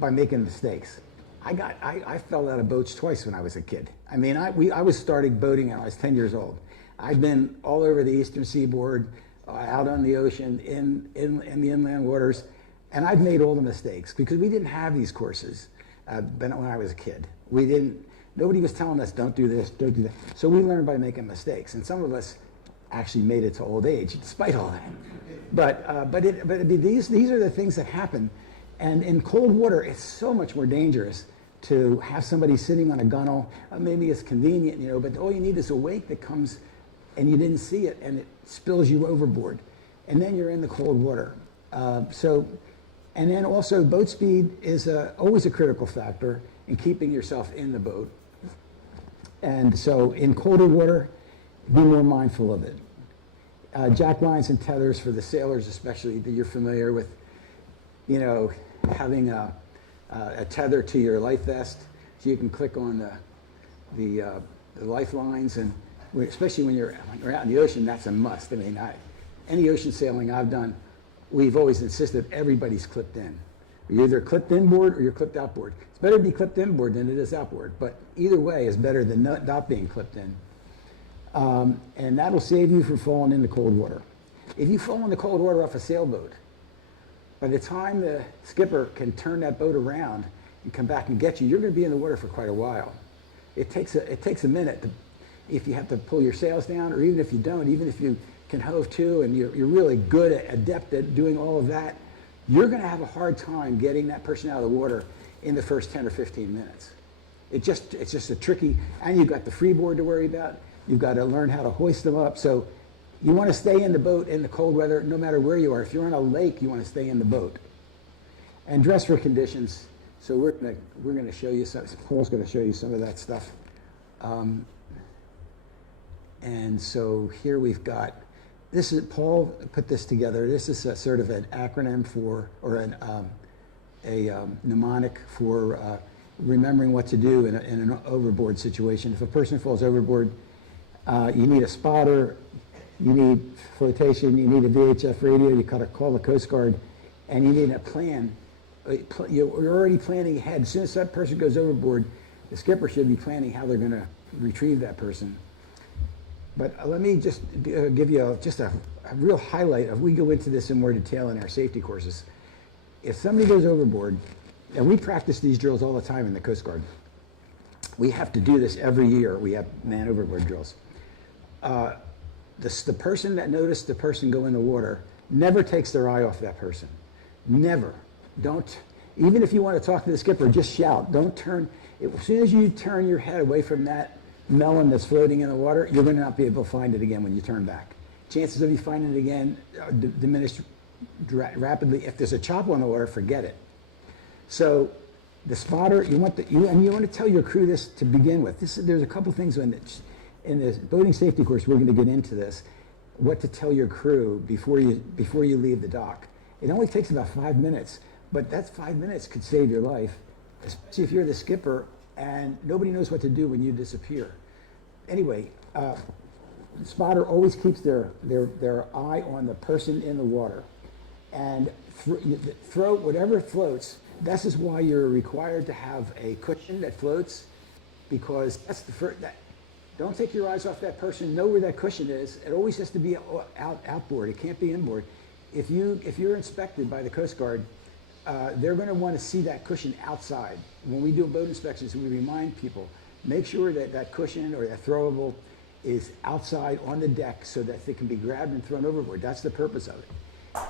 by making mistakes. I fell out of boats twice when I was a kid. I mean, I was starting boating when I was 10 years old. I've been all over the eastern seaboard, out on the ocean, in the inland waters, and I've made all the mistakes because we didn't have these courses when I was a kid. Nobody was telling us, don't do this, don't do that. So we learned by making mistakes, and some of us actually made it to old age despite all that. But these are the things that happen, and in cold water, it's so much more dangerous to have somebody sitting on a gunnel. Maybe it's convenient, but all you need is a wake that comes and you didn't see it and it spills you overboard. And then you're in the cold water. And then also boat speed is always a critical factor in keeping yourself in the boat. And so in colder water, be more mindful of it. Jack lines and tethers for the sailors especially that you're familiar with, having a tether to your life vest so you can click on the lifelines, and especially when you're out in the ocean, that's a must. I mean, any ocean sailing I've done, we've always insisted everybody's clipped in. You're either clipped inboard or you're clipped outboard. It's better to be clipped inboard than it is outboard, but either way is better than not being clipped in. And that'll save you from falling into cold water. If you fall into cold water off a sailboat, by the time the skipper can turn that boat around and come back and get you, you're going to be in the water for quite a while. It takes a minute if you have to pull your sails down, or even if you don't, even if you can hove to and you're really good adept at doing all of that, you're going to have a hard time getting that person out of the water in the first 10 or 15 minutes. It's just a tricky, and you've got the freeboard to worry about. You've got to learn how to hoist them up. So you want to stay in the boat in the cold weather no matter where you are. If you're on a lake, you want to stay in the boat. And dress for conditions. So we're going to show you some. Paul's going to show you some of that stuff. And so here we've got, Paul put this together. This is a sort of an acronym for, or a mnemonic for remembering what to do in an overboard situation. If a person falls overboard, you need a spotter, you need flotation, you need a VHF radio, you gotta call the Coast Guard, and you need a plan you're already planning ahead. As soon as that person goes overboard, the skipper should be planning how they're going to retrieve that person. But let me just give you a real highlight of, we go into this in more detail in our safety courses. If somebody goes overboard, and we practice these drills all the time in the Coast Guard. We have to do this every year. We have man overboard drills. The person that noticed the person go in the water never takes their eye off that person. Never. Don't, even if you want to talk to the skipper, just shout. Don't turn. As soon as you turn your head away from that melon that's floating in the water, you're going to not be able to find it again when you turn back. Chances of you finding it again diminish rapidly. If there's a chop on the water, forget it. So the spotter, you want to tell your crew this to begin with. There's a couple things in the boating safety course, we're going to get into this, what to tell your crew before you leave the dock. It only takes about 5 minutes, but that 5 minutes could save your life, especially if you're the skipper and nobody knows what to do when you disappear. Anyway, the spotter always keeps their eye on the person in the water, and throw whatever floats. This is why you're required to have a cushion that floats, because that's the first. Don't take your eyes off that person. Know where that cushion is. It always has to be outboard. It can't be inboard. If you're inspected by the Coast Guard, they're going to want to see that cushion outside. When we do boat inspections, we remind people, make sure that that cushion or that throwable is outside on the deck so that it can be grabbed and thrown overboard. That's the purpose of it.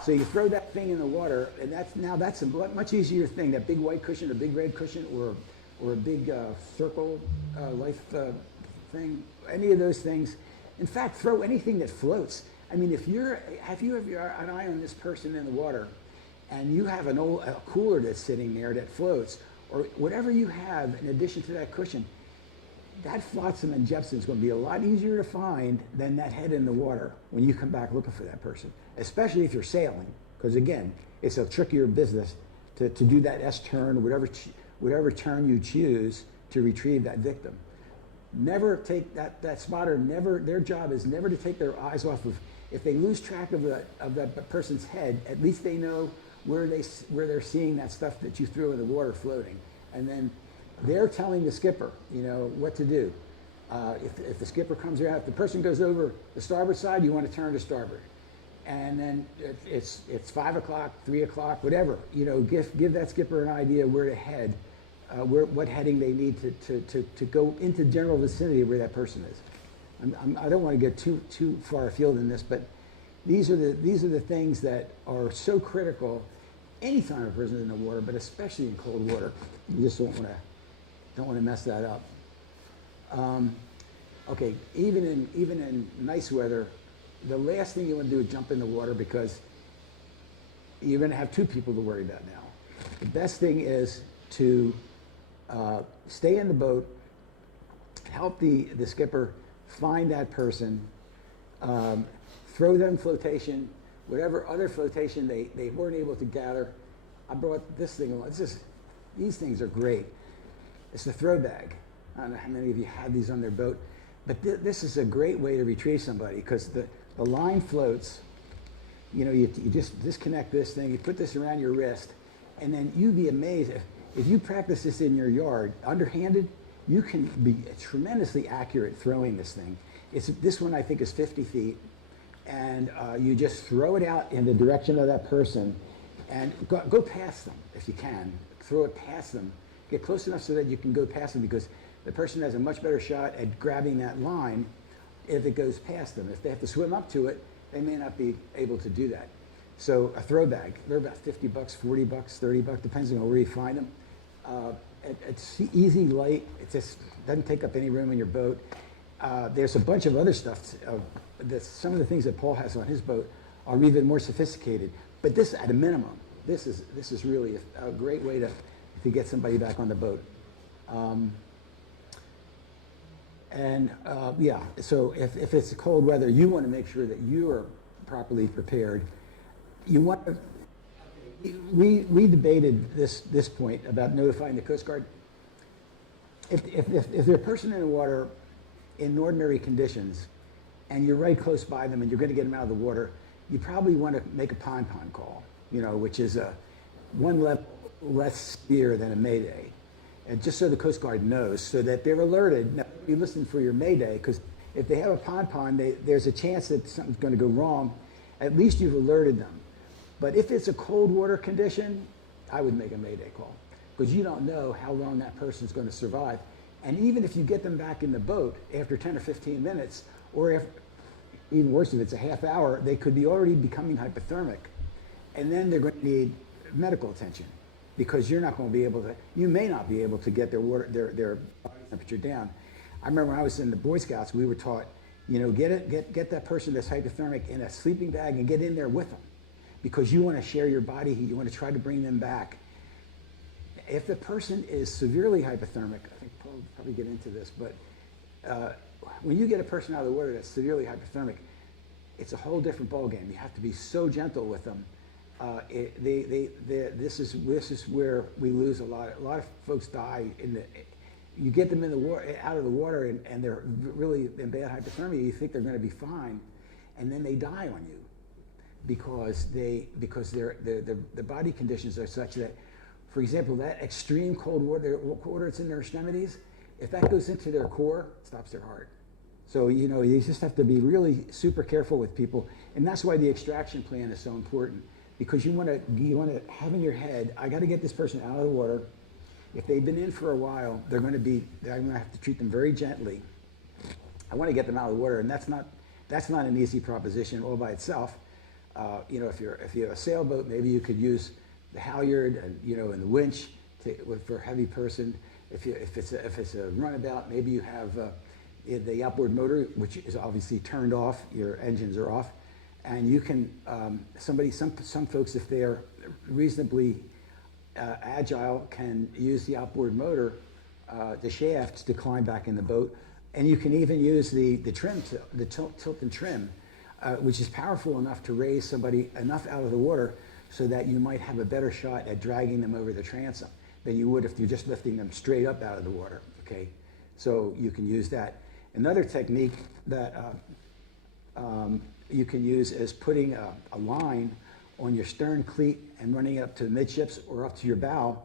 So you throw that thing in the water, and that's a much easier thing. That big white cushion, a big red cushion, or a big circle life thing. Any of those things. In fact, throw anything that floats. I mean, if you have an eye on this person in the water, and you have a cooler that's sitting there that floats, or whatever you have in addition to that cushion, that flotsam and jetsam is going to be a lot easier to find than that head in the water when you come back looking for that person, especially if you're sailing, because again, it's a trickier business to do that S-turn, whatever turn you choose to retrieve that victim. Never take that spotter, their job is never to take their eyes off of, if they lose track of that person's head, at least they know where they're seeing that stuff that you threw in the water floating. And then they're telling the skipper, what to do. If the skipper comes around, if the person goes over the starboard side, you want to turn to starboard. And then it's 5 o'clock, 3 o'clock, whatever. Give that skipper an idea where to head, what heading they need to go into the general vicinity of where that person is. I don't want to get too far afield in this, but these are the things that are so critical anytime a person's in the water, but especially in cold water. You just don't want to mess that up. Okay, even in nice weather, the last thing you want to do is jump in the water, because you're going to have two people to worry about now. The best thing is to stay in the boat, help the skipper find that person, throw them flotation, whatever other flotation they weren't able to gather. I brought this thing along. These things are great. It's the throw bag. I don't know how many of you have these on their boat, but this is a great way to retrieve somebody, because the line floats. You just disconnect this thing, you put this around your wrist, and then you'd be amazed if you practice this in your yard, underhanded, you can be tremendously accurate throwing this thing. This one I think is 50 feet, and you just throw it out in the direction of that person, and go past them if you can. Throw it past them. Get close enough so that you can go past them, because the person has a much better shot at grabbing that line if it goes past them. If they have to swim up to it, they may not be able to do that. So a throw bag, they're about $50, $40, $30, depending on where you find them. It's easy, light. It just doesn't take up any room in your boat. There's a bunch of other stuff. Some of the things that Paul has on his boat are even more sophisticated. But this, at a minimum, this is really a great way to get somebody back on the boat. Yeah, so if it's cold weather, you want to make sure that you are properly prepared. You want to, we debated this point about notifying the Coast Guard. If there's a person in the water in ordinary conditions, and you're right close by them, and you're going to get them out of the water, you probably want to make a pond call, which is one level less severe than a mayday. And just so the Coast Guard knows, so that they're alerted. Now, you listen for your mayday, because if they have a pond, there's a chance that something's going to go wrong. At least you've alerted them. But if it's a cold water condition, I would make a mayday call, because you don't know how long that person's going to survive. And even if you get them back in the boat after 10 or 15 minutes, or if, even worse, if it's a half hour, they could be already becoming hypothermic. And then they're going to need medical attention, because you're not going to be able to, you may not be able to get their body temperature down. I remember when I was in the Boy Scouts, we were taught, you know, get that person that's hypothermic in a sleeping bag and get in there with them, because you want to share your body heat. You want to try to bring them back. If the person is severely hypothermic, I think Paul will probably get into this, but when you get a person out of the water that's severely hypothermic, it's a whole different ballgame. You have to be so gentle with them. This is where we lose a lot. A lot of folks die you get them in the water, out of the water, and they're really in bad hypothermia. You think they're going to be fine, and then they die on you because their body conditions are such that, for example, that extreme cold water that's in their extremities, if that goes into their core, it stops their heart. So, you know, you just have to be really super careful with people, and that's why the extraction plan is so important, because you want to have in your head, I got to get this person out of the water. If they've been in for a while, I'm going to have to treat them very gently. I want to get them out of the water, and that's not an easy proposition all by itself. You know, if you have a sailboat, maybe you could use the halyard and, you know, and the winch for a heavy person. If it's a runabout, maybe you have the outboard motor, which is obviously turned off. Your engines are off, and you can some folks, if they're reasonably agile, can use the outboard motor, the shafts, to climb back in the boat. And you can even use the trim, the tilt and trim, which is powerful enough to raise somebody enough out of the water so that you might have a better shot at dragging them over the transom than you would if you're just lifting them straight up out of the water, okay? So you can use that. Another technique that you can use is putting a line on your stern cleat and running it up to midships or up to your bow,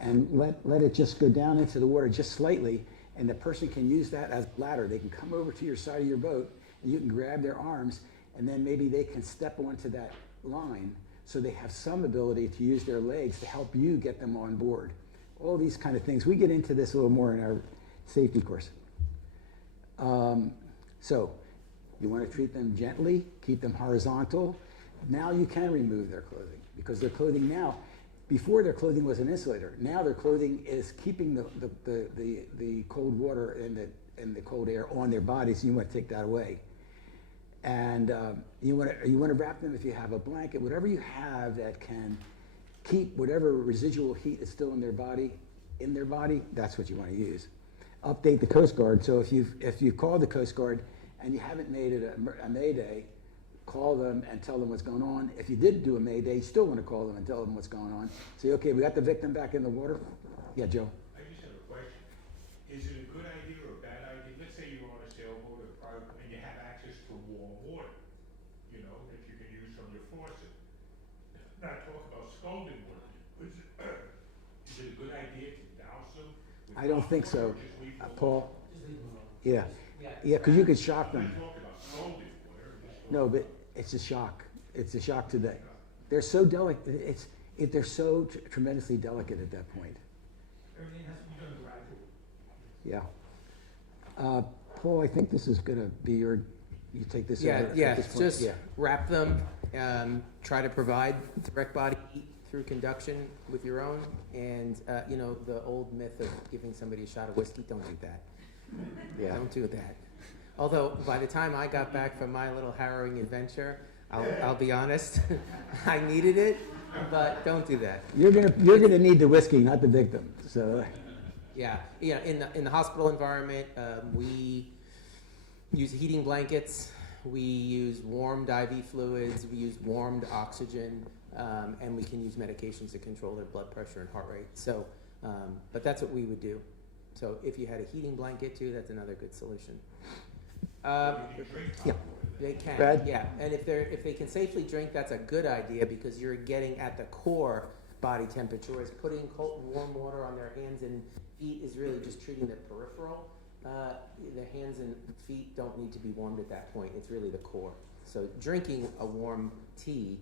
and let it just go down into the water just slightly, and the person can use that as a ladder. They can come over to your side of your boat, and you can grab their arms, and then maybe they can step onto that line, so they have some ability to use their legs to help you get them on board. All these kind of things. We get into this a little more in our safety course. So you want to treat them gently, keep them horizontal. Now you can remove their clothing, because their clothing now, before their clothing was an insulator, now their clothing is keeping the cold water and the cold air on their bodies, and you want to take that away. And you want to wrap them, if you have a blanket, whatever you have that can keep whatever residual heat is still in their body, that's what you want to use. Update the Coast Guard. So if you've called the Coast Guard and you haven't made it a mayday, call them and tell them what's going on. If you did do a mayday, you still want to call them and tell them what's going on. Say, okay, we got the victim back in the water. Yeah, Joe. I just have a question. Is it a good idea or a bad idea? Let's say you're on a sailboat and you have access to warm water, you know, that you can use from your faucet. Not talk about scalding water. Is it a good idea to douse them? I don't think so, Paul. Just leave them alone. Yeah, yeah, because you could shock I'm them. not talking about scalding water. No, but it's a shock. It's a shock to them. They're so delicate. They're so tremendously delicate at that point. Everything has to be done gradually. Yeah. Paul, I think this is going to be you take this over at this point. Just wrap them. Try to provide direct body heat through conduction with your own, and you know, the old myth of giving somebody a shot of whiskey. Don't do that. Yeah. Don't do that. Although by the time I got back from my little harrowing adventure, I'll be honest, I needed it, but don't do that. You're gonna need the whiskey, not the victim. So. Yeah. In the hospital environment, we use heating blankets. We use warmed IV fluids. We use warmed oxygen, and we can use medications to control their blood pressure and heart rate. So, but that's what we would do. So if you had a heating blanket too, that's another good solution. Yeah. They can. Brad? Yeah, and if they can safely drink, that's a good idea, because you're getting at the core body temperature, whereas putting cold and warm water on their hands and feet is really just treating the peripheral. The hands and feet don't need to be warmed at that point. It's really the core. So drinking a warm tea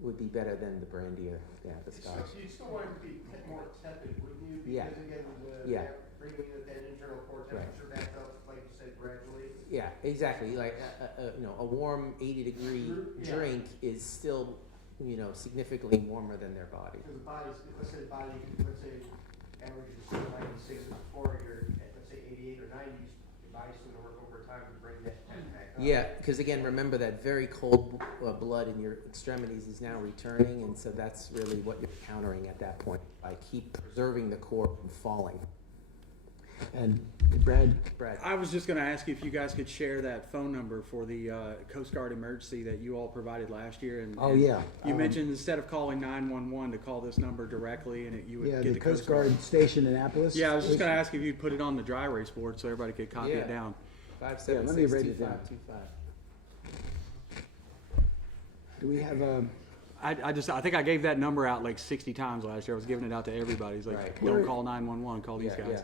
would be better than the brandy or the So scotch. you'd still want it to be more tepid, wouldn't you? Yeah. Because again, Yeah. bringing that internal core temperature back up, like you said, gradually. Yeah, exactly. Like a warm 80-degree Yeah. drink is still, significantly warmer than their body. Because the body's, let's say average is 96 before you're at, let's say 88 or 90, your body's going to work overtime to bring that temp back up. Yeah, because again, remember that very cold blood in your extremities is now returning, and so that's really what you're countering at that point by keep preserving the core from falling. And Brad, I was just going to ask you if you guys could share that phone number for the Coast Guard emergency that you all provided last year. And yeah. you mentioned instead of calling 911 to call this number directly, and you would Yeah, get the Coast Guard station in Annapolis. Yeah, I was just going to ask if you'd put it on the dry erase board so everybody could copy it down. 576-2525. Do we have a? I think I gave that number out like 60 times last year. I was giving it out to everybody. It's like, Right. don't call 911, call these guys.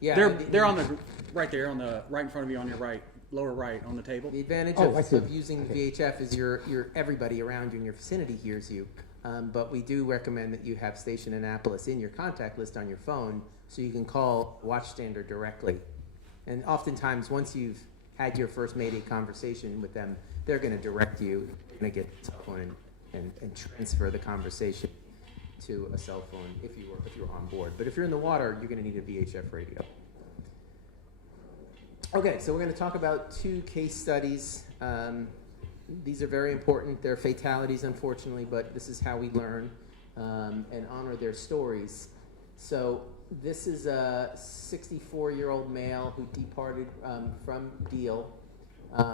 Yeah, They're on the right there on the right in front of you on your right, lower right on the table. The advantage Oh, I see. of using VHF is your everybody around you in your vicinity hears you. But we do recommend that you have Station Annapolis in your contact list on your phone so you can call Watchstander directly. And oftentimes, once you've had your first Mayday conversation with them, they're going to direct you. You're going to get the cell phone and transfer the conversation to a cell phone if you're on board. But if you're in the water, you're going to need a VHF radio. Okay, so we're going to talk about 2 case studies. These are very important. They're fatalities, unfortunately, but this is how we learn and honor their stories. So this is a 64-year-old male who departed from Deal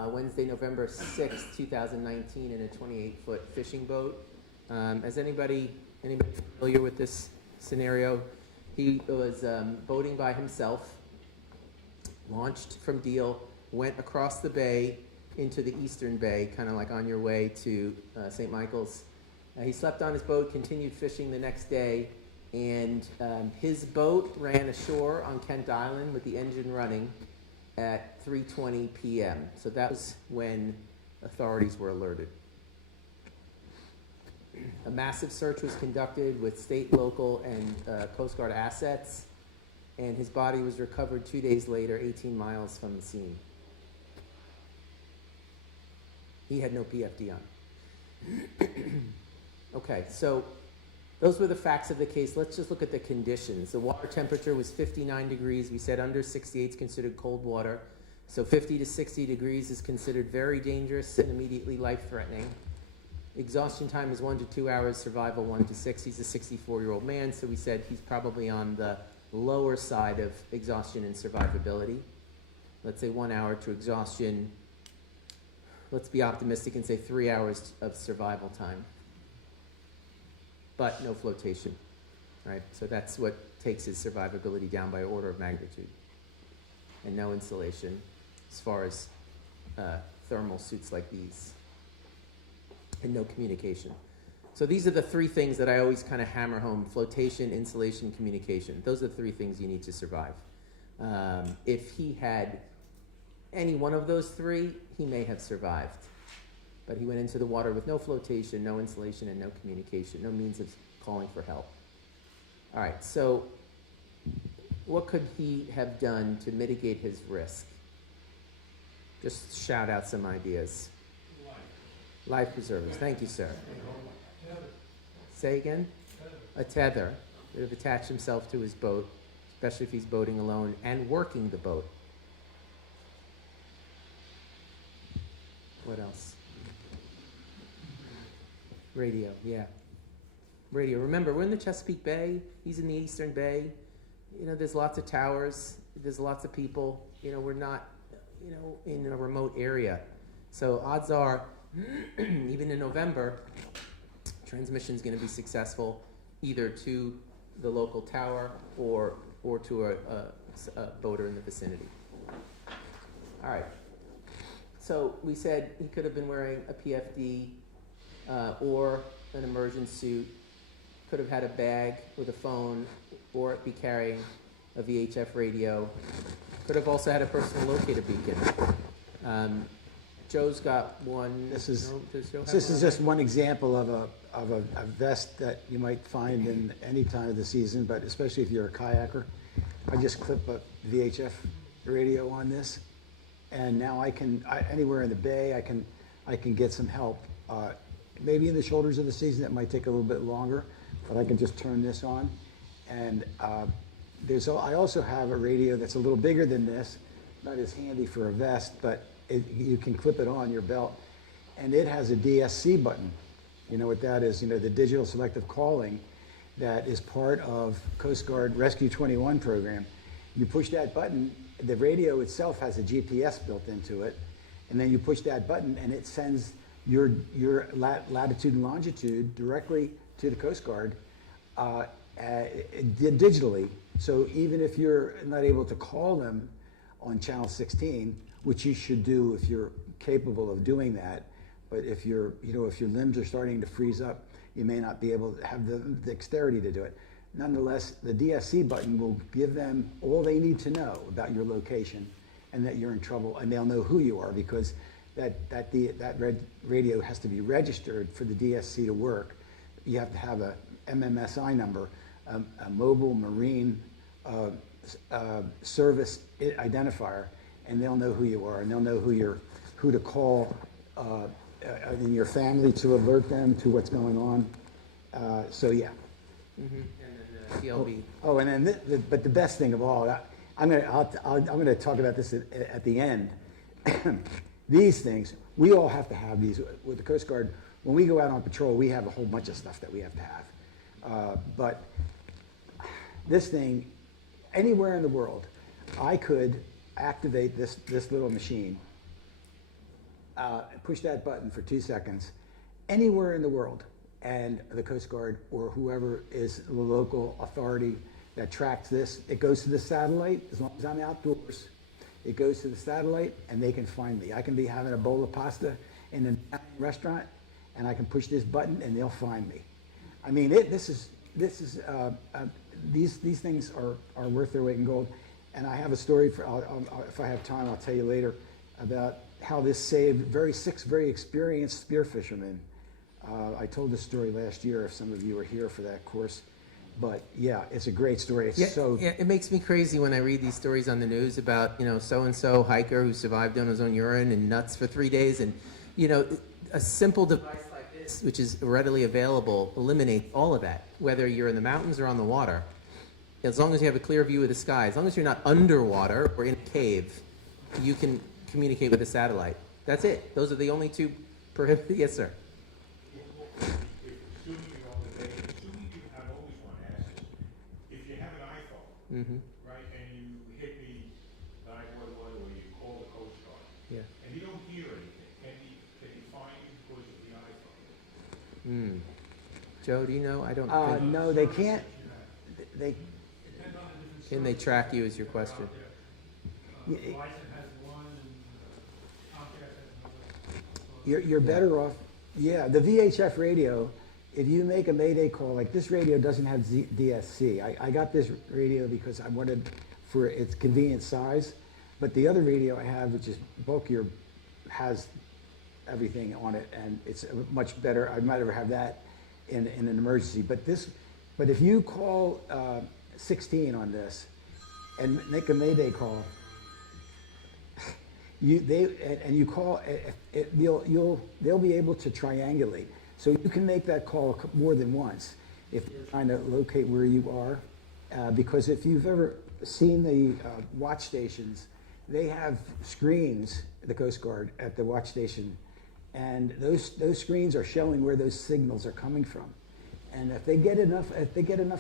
Wednesday, November 6, 2019 in a 28-foot fishing boat. Is anybody familiar with this scenario? He was boating by himself, launched from Deal, went across the bay into the eastern bay, kind of like on your way to St. Michael's. He slept on his boat, continued fishing the next day, and his boat ran ashore on Kent Island with the engine running at 3:20 p.m. So that was when authorities were alerted. A massive search was conducted with state, local, and Coast Guard assets, and his body was recovered 2 days later, 18 miles from the scene. He had no PFD on. Okay, so those were the facts of the case. Let's just look at the conditions. The water temperature was 59 degrees. We said under 68 is considered cold water. So 50 to 60 degrees is considered very dangerous and immediately life-threatening. Exhaustion time is 1 to 2 hours, survival 1 to 6. He's a 64-year-old man, so we said he's probably on the lower side of exhaustion and survivability. Let's say 1 hour to exhaustion. Let's be optimistic and say 3 hours of survival time. But no flotation, right? So that's what takes his survivability down by order of magnitude. And no insulation as far as thermal suits like these. And no communication. So these are the 3 things that I always kind of hammer home: flotation, insulation, communication. Those are the 3 things you need to survive. If he had any one of those 3, he may have survived. But he went into the water with no flotation, no insulation, and no communication, no means of calling for help. All right, so what could he have done to mitigate his risk? Just shout out some ideas. Life preservers. Thank you, sir. Say again? A tether. He would have attached himself to his boat, especially if he's boating alone and working the boat. What else? Radio, yeah. Radio. Remember, we're in the Chesapeake Bay. He's in the Eastern Bay. There's lots of towers. There's lots of people. We're not, in a remote area. So odds are, even in November, transmission is going to be successful either to the local tower or to a boater in the vicinity. All right. So we said he could have been wearing a PFD or an immersion suit. could have had a bag with a phone or be carrying a VHF radio. Could have also had a personal locator beacon. Joe's got one. This is No, does Joe have this one? is just one example of a vest that you might find in any time of the season, but especially if you're a kayaker. I just clip a VHF radio on this, and now anywhere in the bay I can get some help. Maybe in the shoulders of the season it might take a little bit longer, but I can just turn this on, and I also have a radio that's a little bigger than this, not as handy for a vest, but you can clip it on your belt, and it has a DSC button. You know what that is? You know, the digital selective calling that is part of Coast Guard Rescue 21 program. You push that button, the radio itself has a GPS built into it, and then you push that button and it sends your latitude and longitude directly to the Coast Guard digitally. So even if you're not able to call them on channel 16, which you should do if you're capable of doing that, but if your limbs are starting to freeze up, you may not be able to have the dexterity to do it. Nonetheless, the DSC button will give them all they need to know about your location and that you're in trouble, and they'll know who you are, because that red radio has to be registered for the DSC to work. You have to have a MMSI number, a mobile marine service identifier, and they'll know who you are, and they'll know who to call in your family to alert them to what's going on. So yeah. Mm-hmm. And then the TLB. Oh, and then but the best thing of all, I'm gonna talk about this at the end. These things, we all have to have these with the Coast Guard. When we go out on patrol, we have a whole bunch of stuff that we have to have. But this thing, anywhere in the world, I could activate this little machine, push that button for 2 seconds, anywhere in the world, and the Coast Guard or whoever is the local authority that tracks this, it goes to the satellite. As long as I'm outdoors, it goes to the satellite and they can find me. I can be having a bowl of pasta in a restaurant and I can push this button and they'll find me. I mean, these things are worth their weight in gold. And I have a story, if I have time, I'll tell you later, about how this saved six very experienced spear fishermen. I told this story last year if some of you were here for that course. But yeah, it's a great story. Yeah, it makes me crazy when I read these stories on the news about, so-and-so hiker who survived on his own urine and nuts for 3 days. And, a simple device like this, which is readily available, eliminates all of that, whether you're in the mountains or on the water. As long as you have a clear view of the sky, as long as you're not underwater or in a cave, you can communicate with a satellite. That's it. Those are the only two prohibited. Yes, sir. If you have an iPhone, Mm-hmm. right, and you hit the 911 or you call the Coast Guard, Yeah. and you don't hear anything, can you find you because of the iPhone? Joe, do you know? I don't think. No, they can't. They Can they track you is your question. y- Verizon has one, and Comcast has another. you're better off. Yeah, the VHF radio. If you make a Mayday call, like this radio doesn't have DSC. I got this radio because I wanted for its convenient size, but the other radio I have, which is bulkier, has everything on it, and it's much better. I'd rather have that in an emergency. But if you call 16 on this and make a Mayday call, you call, they'll be able to triangulate. So you can make that call more than once if you're trying to locate where you are. Because if you've ever seen the watch stations, they have screens, the Coast Guard, at the watch station. And those screens are showing where those signals are coming from. And if they get enough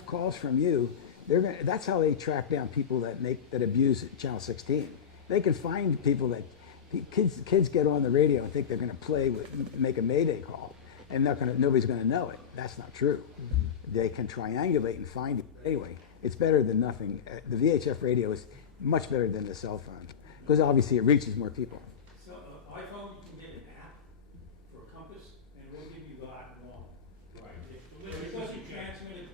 calls from you, that's how they track down people that abuse Channel 16. They can find people that kids get on the radio and think they're going to make a Mayday call, and nobody's going to know it. That's not true. Mm-hmm. They can triangulate and find you. Anyway, it's better than nothing. The VHF radio is much better than the cell phone because obviously it reaches more people. So, iPhone, you can get an app for a compass, and it will give you that long. Right. It doesn't transmit it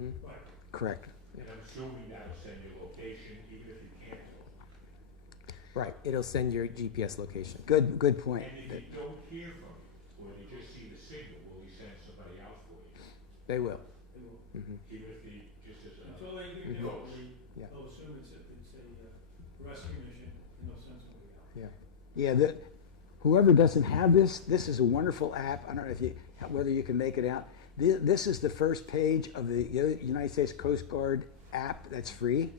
Mhm. But, Correct. and I'm assuming that'll send your location, even if you can't tell. Right, it'll send your GPS location. Good point. And if you don't hear from him, or you just see the signal, will he send somebody out for you? They will. They will. Mhm. Even if he just as a. That's all they can do. Ghost. Yeah. They'll assume it's a rescue mission, and they'll send somebody out. Yeah. Yeah, whoever doesn't have this is a wonderful app. I don't know whether you can make it out. This is the first page of the United States Coast Guard app that's free.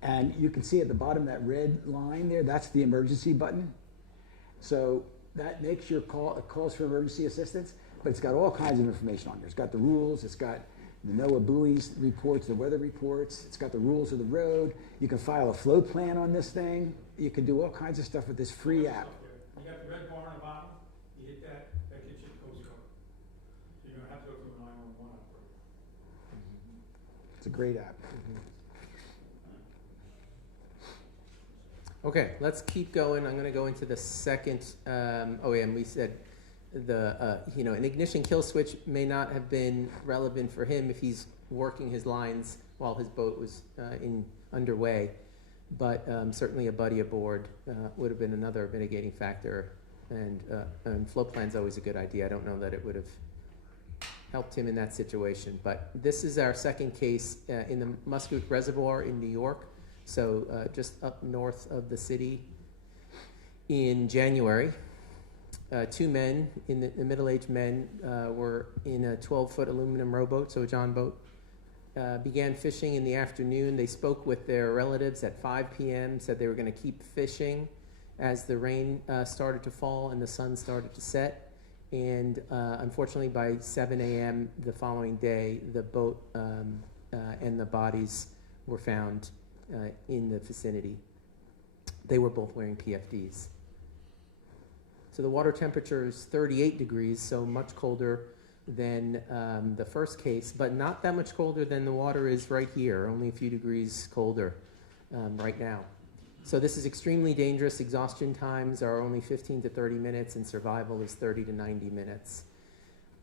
And you can see at the bottom that red line there, that's the emergency button. So that makes your calls for emergency assistance, but it's got all kinds of information on there. It's got the rules, it's got the NOAA buoys reports, the weather reports, it's got the rules of the road. You can file a float plan on this thing. You can do all kinds of stuff with this free app. You got the red bar on the bottom, you hit that gets you the Coast Guard. So you don't have to go through a 911 operator. It's a great app. Okay, let's keep going. I'm going to go into the second. And we said an ignition kill switch may not have been relevant for him if he's working his lines while his boat was underway, but certainly a buddy aboard would have been another mitigating factor. And float plan's always a good idea. I don't know that it would have helped him in that situation, but this is our second case in the Muscoot Reservoir in New York. So just up north of the city. In January, two men, the middle-aged men, were in a 12-foot aluminum rowboat, so a John boat, began fishing in the afternoon. They spoke with their relatives at 5 p.m., said they were going to keep fishing as the rain started to fall and the sun started to set. And unfortunately, by 7 a.m. the following day, the boat and the bodies were found in the vicinity. They were both wearing PFDs. So the water temperature is 38 degrees, so much colder than the first case, but not that much colder than the water is right here, only a few degrees colder right now. So this is extremely dangerous. Exhaustion times are only 15 to 30 minutes, and survival is 30 to 90 minutes.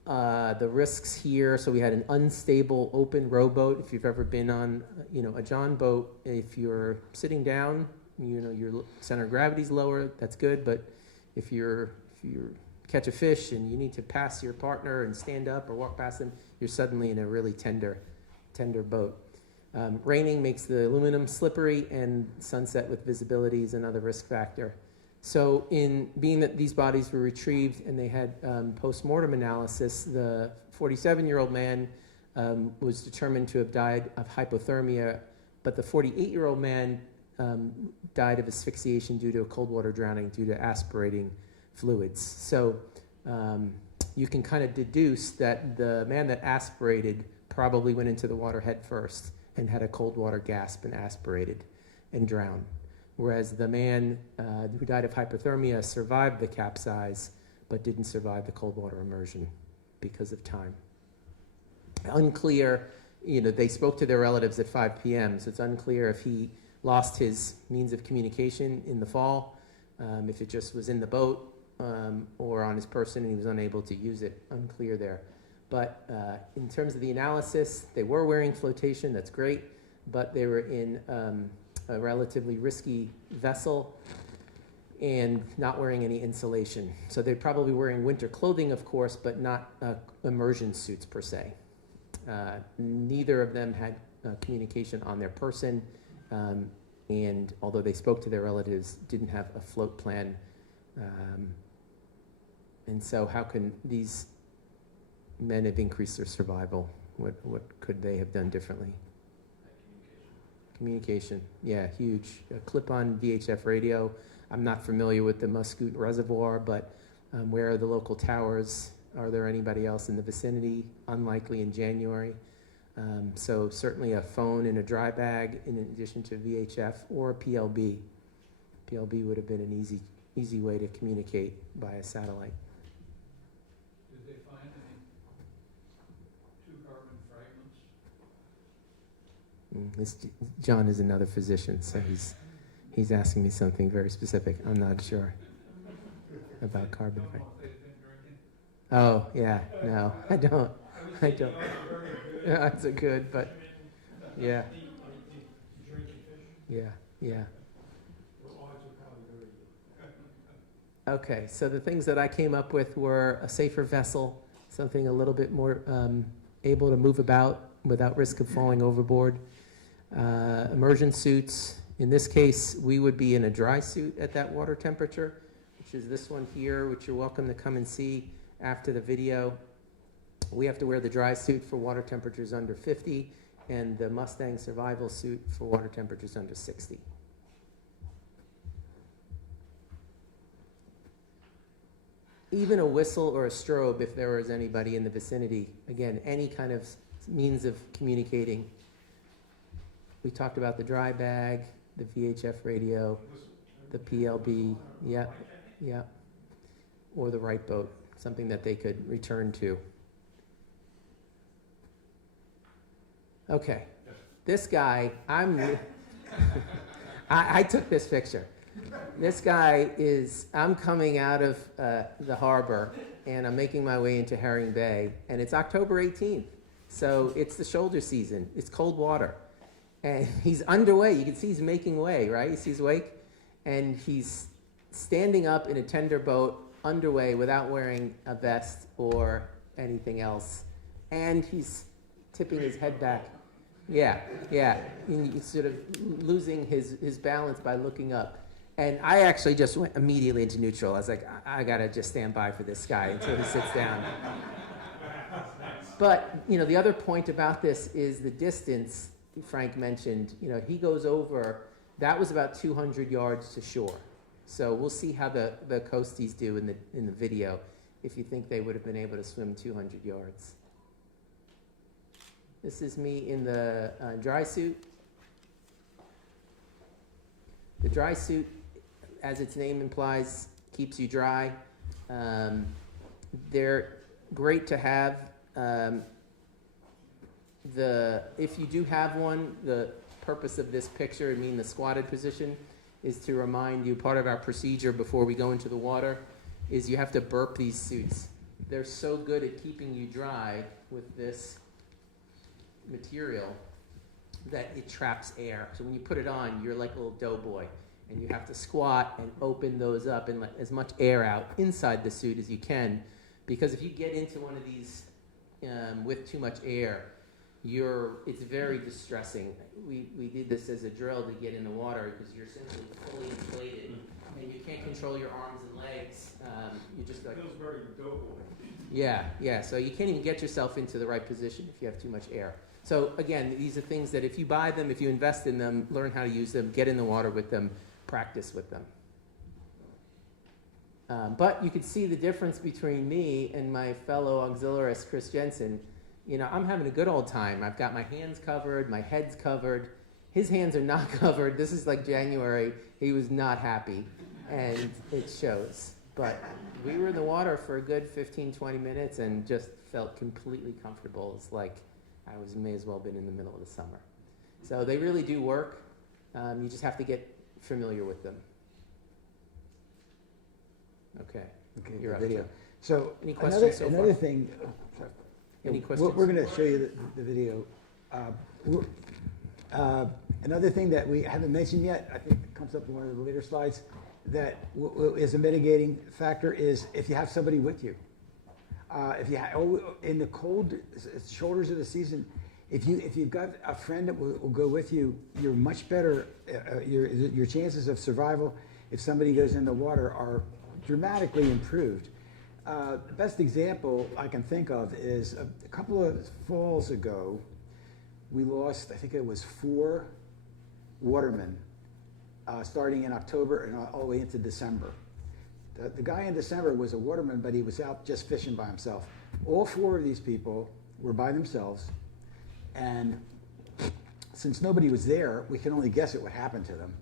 The risks here, so we had an unstable open rowboat. If you've ever been on, a John boat, if you're sitting down, your center of gravity's lower, that's good. But if you catch a fish and you need to pass your partner and stand up or walk past them, you're suddenly in a really tender boat. Raining makes the aluminum slippery, and sunset with visibility is another risk factor. So in being that these bodies were retrieved and they had post-mortem analysis, the 47-year-old man was determined to have died of hypothermia, but the 48-year-old man died of asphyxiation due to a cold water drowning due to aspirating fluids. So you can kind of deduce that the man that aspirated probably went into the water head first and had a cold water gasp and aspirated and drowned. Whereas the man who died of hypothermia survived the capsize, but didn't survive the cold water immersion because of time. Unclear, they spoke to their relatives at 5 p.m., so it's unclear if he lost his means of communication in the fall, if it just was in the boat or on his person and he was unable to use it. Unclear there. But in terms of the analysis, they were wearing flotation, that's great, but they were in a relatively risky vessel and not wearing any insulation. So they're probably wearing winter clothing, of course, but not immersion suits per se. Neither of them had communication on their person, and although they spoke to their relatives, didn't have a float plan. And so how can these men have increased their survival? What could they have done differently? Communication, yeah, huge. A clip-on VHF radio. I'm not familiar with the Muscoot Reservoir, but where are the local towers? Are there anybody else in the vicinity? Unlikely in January. So certainly a phone in a dry bag in addition to VHF or a PLB. PLB would have been an easy way to communicate via satellite. Did they find any two-carbon fragments? John is another physician, so he's asking me something very specific. I'm not sure about carbon. Don't know if they've been drinking. Oh, yeah, no, I don't. I would say the odds are very good Yeah, that's a good, but yeah, Drinking fish, yeah, yeah. the odds are probably very good. Okay, so the things that I came up with were a safer vessel, something a little bit more able to move about without risk of falling overboard. Immersion suits. In this case, we would be in a dry suit at that water temperature, which is this one here, which you're welcome to come and see after the video. We have to wear the dry suit for water temperatures under 50, and the Mustang survival suit for water temperatures under 60. Even a whistle or a strobe, if there was anybody in the vicinity. Again, any kind of means of communicating. We talked about the dry bag, the VHF radio, the PLB, yeah, yeah, or the right boat, something that they could return to. Okay, this guy, I took this picture. This guy I'm coming out of the harbor, and I'm making my way into Herring Bay, and it's October 18th, so it's the shoulder season. It's cold water, and he's underway. You can see he's making way, right? You see his wake, and he's standing up in a tender boat, underway, without wearing a vest or anything else, and he's tipping his head back. Yeah, yeah. He's sort of losing his balance by looking up. And I actually just went immediately into neutral. I was like, I gotta just stand by for this guy until he sits down. But, the other point about this is the distance Frank mentioned. He goes over, that was about 200 yards to shore. So we'll see how the coasties do in the video, if you think they would have been able to swim 200 yards. This is me in the dry suit. The dry suit, as its name implies, keeps you dry. They're great to have. If you do have one, the purpose of this picture, the squatted position, is to remind you, part of our procedure before we go into the water is you have to burp these suits. They're so good at keeping you dry with this material that it traps air. So when you put it on, you're like a little doughboy, and you have to squat and open those up and let as much air out inside the suit as you can, because if you get into one of these with too much air, it's very distressing. We did this as a drill to get in the water, because you're simply fully inflated and you can't control your arms and legs. You just like, Feels very doughboy. yeah. So you can't even get yourself into the right position if you have too much air. So again, these are things that if you buy them, if you invest in them, learn how to use them, get in the water with them, practice with them. But you can see the difference between me and my fellow auxiliarist, Chris Jensen. I'm having a good old time. I've got my hands covered, my head's covered. His hands are not covered. This is like January. He was not happy, and it shows. But we were in the water for a good 15, 20 minutes and just felt completely comfortable. It's like I may as well have been in the middle of the summer. So they really do work. You just have to get familiar with them. Okay. You're up, video. Joe. So Any questions so another far? thing. Any questions? We're going to show you the video. Another thing that we haven't mentioned yet, I think it comes up in one of the later slides, that is a mitigating factor is if you have somebody with you. In the cold shoulders of the season, if you've got a friend that will go with you, you're much better. Your chances of survival, if somebody goes in the water, are dramatically improved. The best example I can think of is a couple of falls ago, we lost, I think it was 4 watermen, starting in October and all the way into December. The guy in December was a waterman, but he was out just fishing by himself. All 4 of these people were by themselves, and since nobody was there, we can only guess at what happened to them.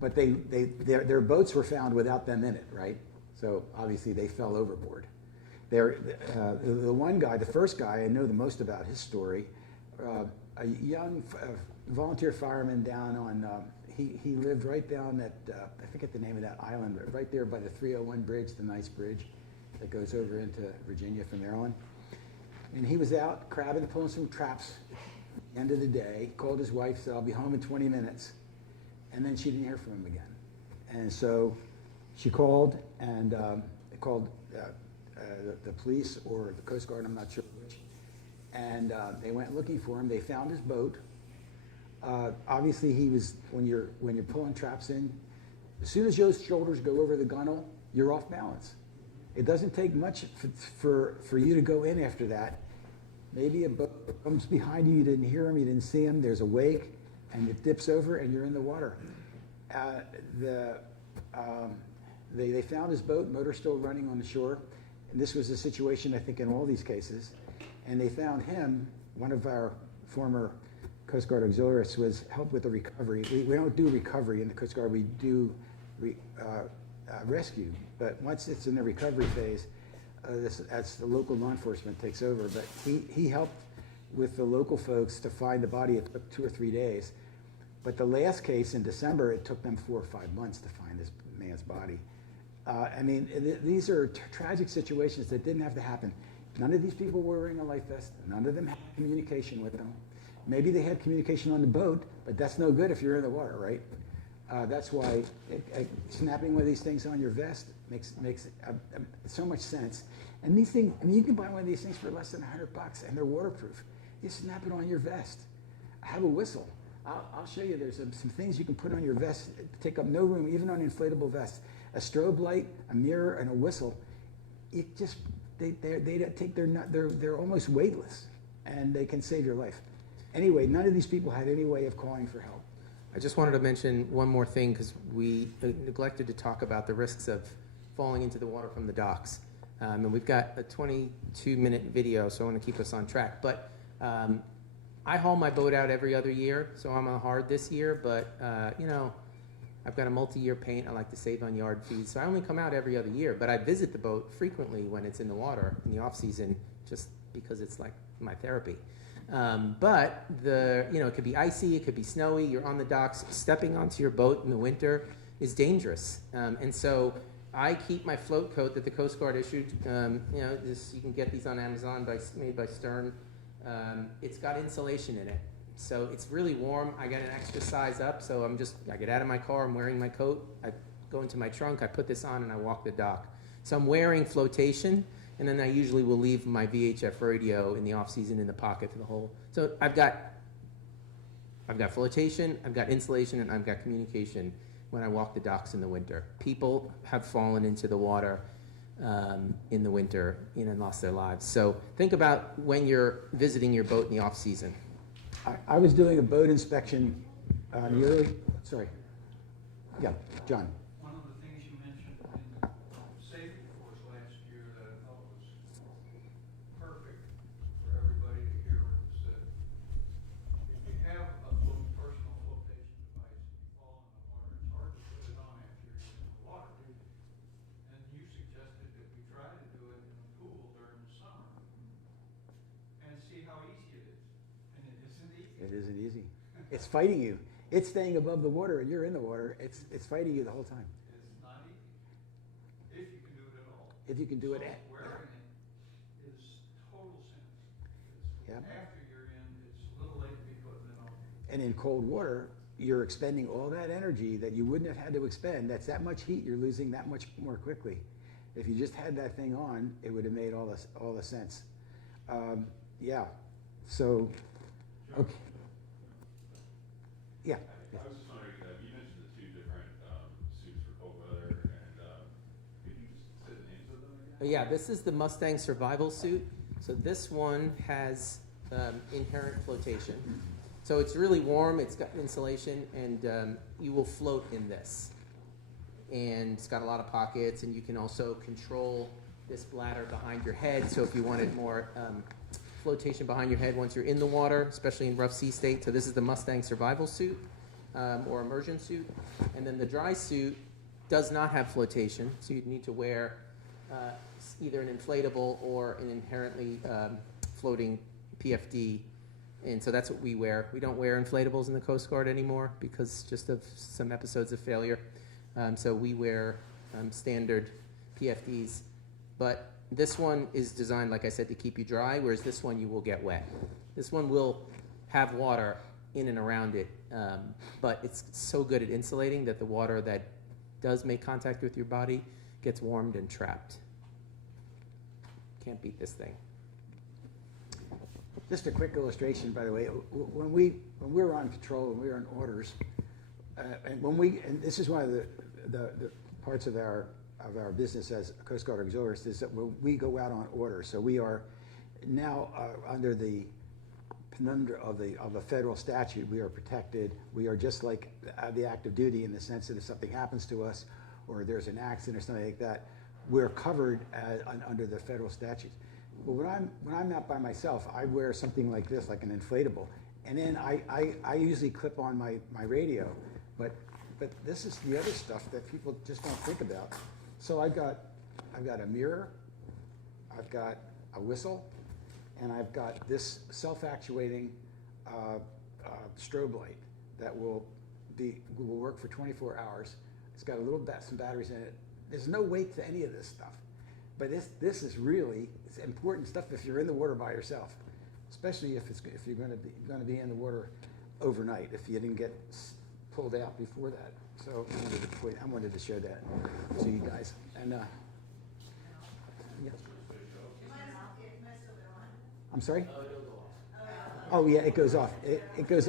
But their boats were found without them in it, right? So obviously they fell overboard. The one guy, the first guy, I know the most about his story, a young volunteer fireman down on, he lived right down at, I forget the name of that island, but right there by the 301 bridge, the nice bridge that goes over into Virginia from Maryland. And he was out crabbing, pulling some traps at the end of the day, called his wife, said, I'll be home in 20 minutes. And then she didn't hear from him again. And so she called and called the police or the Coast Guard, I'm not sure which. And they went looking for him. They found his boat. Obviously, he was, when you're pulling traps in, as soon as those shoulders go over the gunnel, you're off balance. It doesn't take much for you to go in after that. Maybe a boat comes behind you, you didn't hear him, you didn't see him, there's a wake, and it dips over and you're in the water. They found his boat, motor still running on the shore. And this was a situation, I think, in all these cases. And they found him, one of our former Coast Guard auxiliaries, was help with the recovery. We don't do recovery in the Coast Guard, we do rescue. But once it's in the recovery phase, that's the local law enforcement takes over. But he helped with the local folks to find the body. It took 2 or 3 days. But the last case in December, it took them 4 or 5 months to find this man's body. I mean, these are tragic situations that didn't have to happen. None of these people were wearing a life vest. None of them had communication with them. Maybe they had communication on the boat, but that's no good if you're in the water, right? That's why snapping one of these things on your vest makes so much sense. And these things, I mean, you can buy one of these things for less than $100, and they're waterproof. You snap it on your vest. I have a whistle. I'll show you. There's some things you can put on your vest, take up no room, even on inflatable vests. A strobe light, a mirror, and a whistle. It just they're almost weightless, and they can save your life. Anyway, none of these people had any way of calling for help. I just wanted to mention one more thing because we neglected to talk about the risks of falling into the water from the docks. And we've got a 22-minute video, so I want to keep us on track. But I haul my boat out every other year, so I'm on hard this year. But, you know, I've got a multi-year paint. I like to save on yard fees. So I only come out every other year. But I visit the boat frequently when it's in the water in the off-season just because it's like my therapy. But it could be icy, it could be snowy, you're on the docks, stepping onto your boat in the winter is dangerous. And so I keep my float coat that the Coast Guard issued. You can get these on Amazon, made by Stern. It's got insulation in it. So it's really warm. I got an extra size up, so I get out of my car, I'm wearing my coat, I go into my trunk, I put this on, and I walk the dock. So I'm wearing flotation. And then I usually will leave my VHF radio in the off season in the pocket for the whole. So I've got flotation, I've got insulation, and I've got communication when I walk the docks in the winter. People have fallen into the water in the winter and lost their lives. So think about when you're visiting your boat in the off season. I was doing a boat inspection yearly. Sorry. Yeah, John. One of the things you mentioned in the safety course last year that I thought was perfect for everybody to hear was that if you have a personal flotation device and you fall in the water, it's hard to put it on after you're in the water. And you suggested that we try to do it in a pool during the summer and see how easy it is. And it isn't easy. It isn't easy. It's fighting you. It's staying above the water, and you're in the water. It's fighting you the whole time. It's not easy. If you can do it at all. If you can do it. Wearing it is total sense. Yep. After you're in, it's a little late to be putting it on. And in cold water, you're expending all that energy that you wouldn't have had to expend. That's that much heat you're losing that much more quickly. If you just had that thing on, it would have made all the sense. Yeah. So, okay. Yeah. I was just wondering, you mentioned the two different suits for cold weather, and could you just say the names of them again? Yeah, this is the Mustang survival suit. So this one has inherent flotation. So it's really warm, it's got insulation, and you will float in this. And it's got a lot of pockets, and you can also control this bladder behind your head. So if you wanted more flotation behind your head once you're in the water, especially in rough sea state. So this is the Mustang survival suit or immersion suit. And then the dry suit does not have flotation, so you'd need to wear either an inflatable or an inherently floating PFD. And so that's what we wear. We don't wear inflatables in the Coast Guard anymore because just of some episodes of failure. So we wear standard PFDs. But This one is designed, like I said, to keep you dry, whereas this one you will get wet. This one will have water in and around it, but it's so good at insulating that the water that does make contact with your body gets warmed and trapped. Can't beat this thing. Just a quick illustration, by the way. When we were on patrol, when we were on orders, and this is one of the parts of our business as Coast Guard auxiliaries, is that when we go out on order. So we are now under the penumbra of a federal statute. We are protected. We are just like the active duty in the sense that if something happens to us, or there's an accident or something like that, we're covered under the federal statutes. But when I'm out by myself, I wear something like this, like an inflatable, and then I usually clip on my radio. But this is the other stuff that people just don't think about. So I've got a mirror, I've got a whistle, and I've got this self-actuating strobe light that will work for 24 hours. It's got some batteries in it. There's no weight to any of this stuff, but this is really important stuff if you're in the water by yourself, especially if you're going to be in the water overnight if you didn't get pulled out before that. So I wanted to show that to you guys. And yeah. I'm sorry? Oh yeah, it goes off. It goes.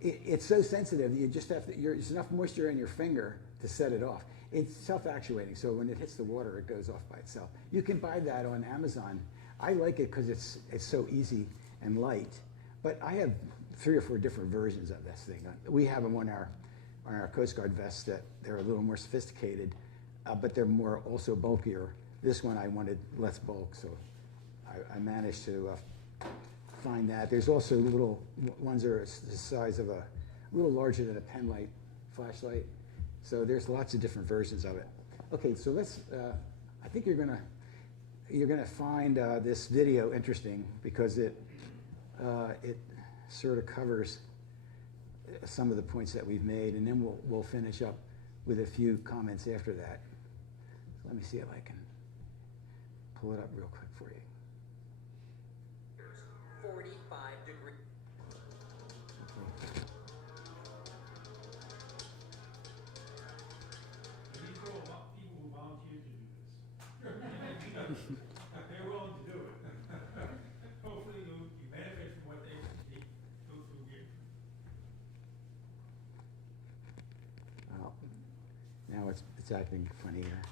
It's so sensitive. You just have to. There's enough moisture in your finger to set it off. It's self-actuating, so when it hits the water, it goes off by itself. You can buy that on Amazon. I like it because it's so easy and light. But I have 3 or 4 different versions of this thing. We have them on our Coast Guard vests that they're a little more sophisticated, but they're more also bulkier. This one I wanted less bulk, so I managed to find that. There's also little ones that are the size of a little larger than a pen light flashlight. So there's lots of different versions of it. Okay, so let's. I think you're gonna find this video interesting because it sort of covers some of the points that we've made, and then we'll finish up with a few comments after that. So let me see if I can pull it up real quick for you. 45 degrees. These are all people who volunteered to do this. They're willing to do it. Hopefully you benefit from what they go through here. Well, now it's acting funny here.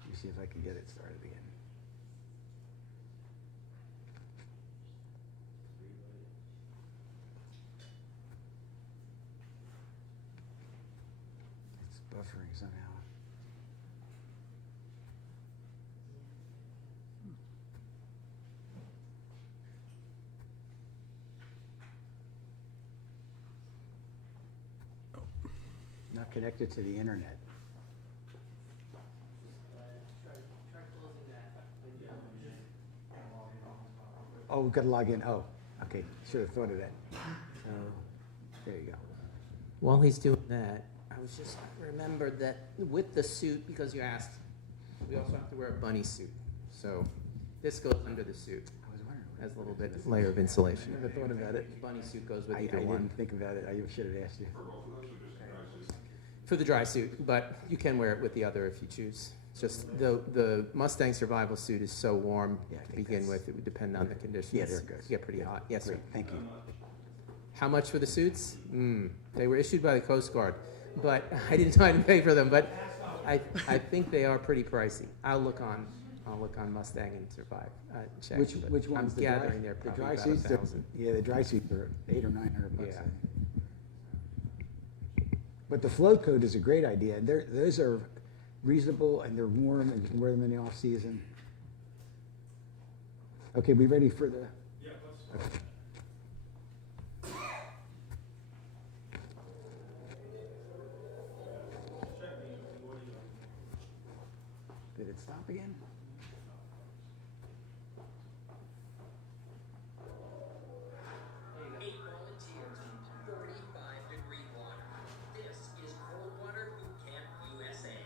Let me see if I can get it started again. It's buffering somehow. Not connected to the internet. Oh, we've got to log in. Oh, okay. Should have thought of that. So, there you go. While he's doing that, I was just remembered that with the suit, because you asked, we also have to wear a bunny suit. So this goes under the suit I was wondering. as a little bit layer of insulation. Never thought about it. Bunny suit goes with I either one. didn't think about it. I should have asked you. For the dry suit, but you can wear it with the other if you choose. It's just the Mustang survival suit is so warm Yeah, I to think begin that's- with, it would depend on the conditions. Yeah, there it goes. It get pretty hot. Yes, sir. Great, thank you. How much for the suits? They were issued by the Coast Guard, but I didn't try to pay for them. But I think they are pretty pricey. I'll look on Mustang and Survive. Check. Which but ones? I'm gathering they're probably dry about suits? 1,000. Yeah, the dry suits are $800 or $900 bucks. Yeah. But the float coat is a great idea. Those are reasonable and they're warm and you can wear them in the off season. Okay, we ready for the? Yeah, let's. Okay. Check the audio. Did it stop again? Eight volunteers in 45-degree water. This is Cold Water Boot Camp USA.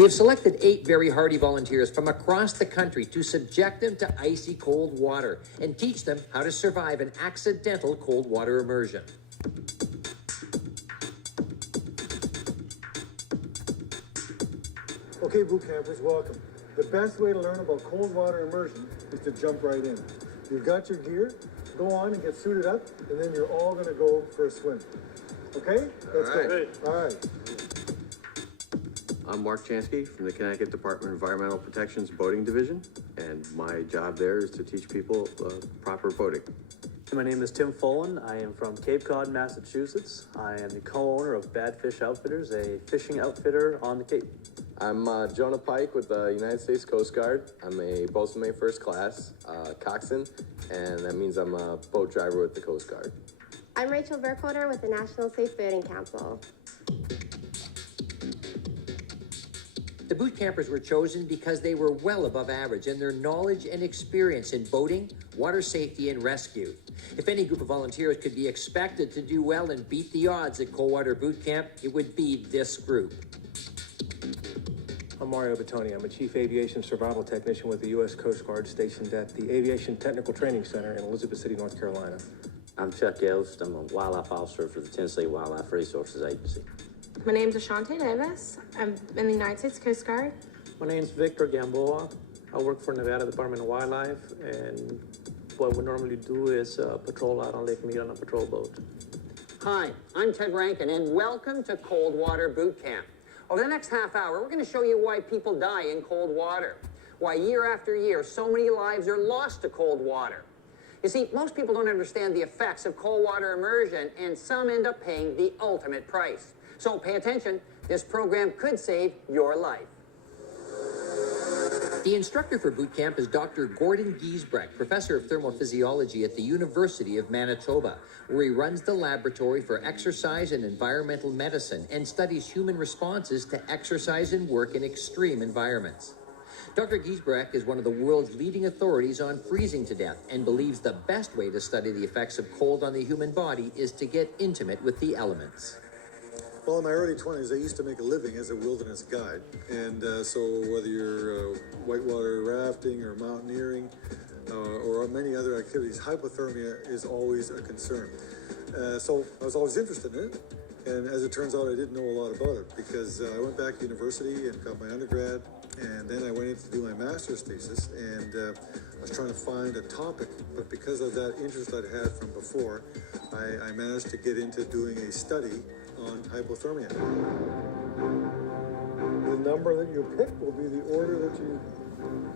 We have selected 8 very hardy volunteers from across the country to subject them to icy cold water and teach them how to survive an accidental cold water immersion. Okay, boot campers, welcome. The best way to learn about cold water immersion is to jump right in. You've got your gear, go on and get suited up, and then you're all gonna go for a swim. Okay? Let's go. All right. I'm Mark Chansky from the Connecticut Department of Environmental Protection's Boating Division, and my job there is to teach people proper boating. My name is Tim Folan. I am from Cape Cod, Massachusetts. I am the co-owner of Bad Fish Outfitters, a fishing outfitter on the Cape. I'm Jonah Pike with the United States Coast Guard. I'm a boatswain mate first class, coxswain, and that means I'm a boat driver with the Coast Guard. I'm Rachel Burkholder with the National Safe Boating Council. The boot campers were chosen because they were well above average in their knowledge and experience in boating, water safety, and rescue. If any group of volunteers could be expected to do well and beat the odds at Coldwater Boot Camp, it would be this group. I'm Mario Battoni. I'm a Chief Aviation Survival Technician with the U.S. Coast Guard stationed at the Aviation Technical Training Center in Elizabeth City, North Carolina. I'm Chuck Yost. I'm a wildlife officer for the Tennessee Wildlife Resources Agency. My name is Ashante Davis. I'm in the United States Coast Guard. My name is Victor Gamboa. I work for Nevada Department of Wildlife, and what we normally do is patrol out on Lake Mead on a patrol boat. Hi, I'm Ted Rankin, and welcome to Coldwater Boot Camp. Over the next half hour, we're going to show you why people die in cold water, why year after year so many lives are lost to cold water. You see, most people don't understand the effects of cold water immersion, and some end up paying the ultimate price. So pay attention, this program could save your life. The instructor for boot camp is Dr. Gordon Giesbrecht, professor of thermophysiology at the University of Manitoba, where he runs the laboratory for exercise and environmental medicine and studies human responses to exercise and work in extreme environments. Dr. Giesbrecht is one of the world's leading authorities on freezing to death and believes the best way to study the effects of cold on the human body is to get intimate with the elements. Well, in my early 20s, I used to make a living as a wilderness guide. And so whether you're whitewater rafting or mountaineering or many other activities, hypothermia is always a concern. So I was always interested in it. And as it turns out, I didn't know a lot about it because I went back to university and got my undergrad. And then I went in to do my master's thesis. And I was trying to find a topic. But because of that interest I'd had from before, I managed to get into doing a study on hypothermia. The number that you pick will be the order that you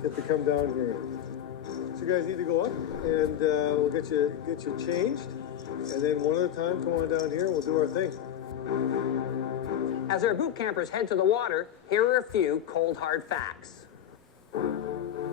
get to come down here. So you guys need to go up, and we'll get you changed, and then one at a time, come on down here, and we'll do our thing. As our boot campers head to the water, here are a few cold hard facts.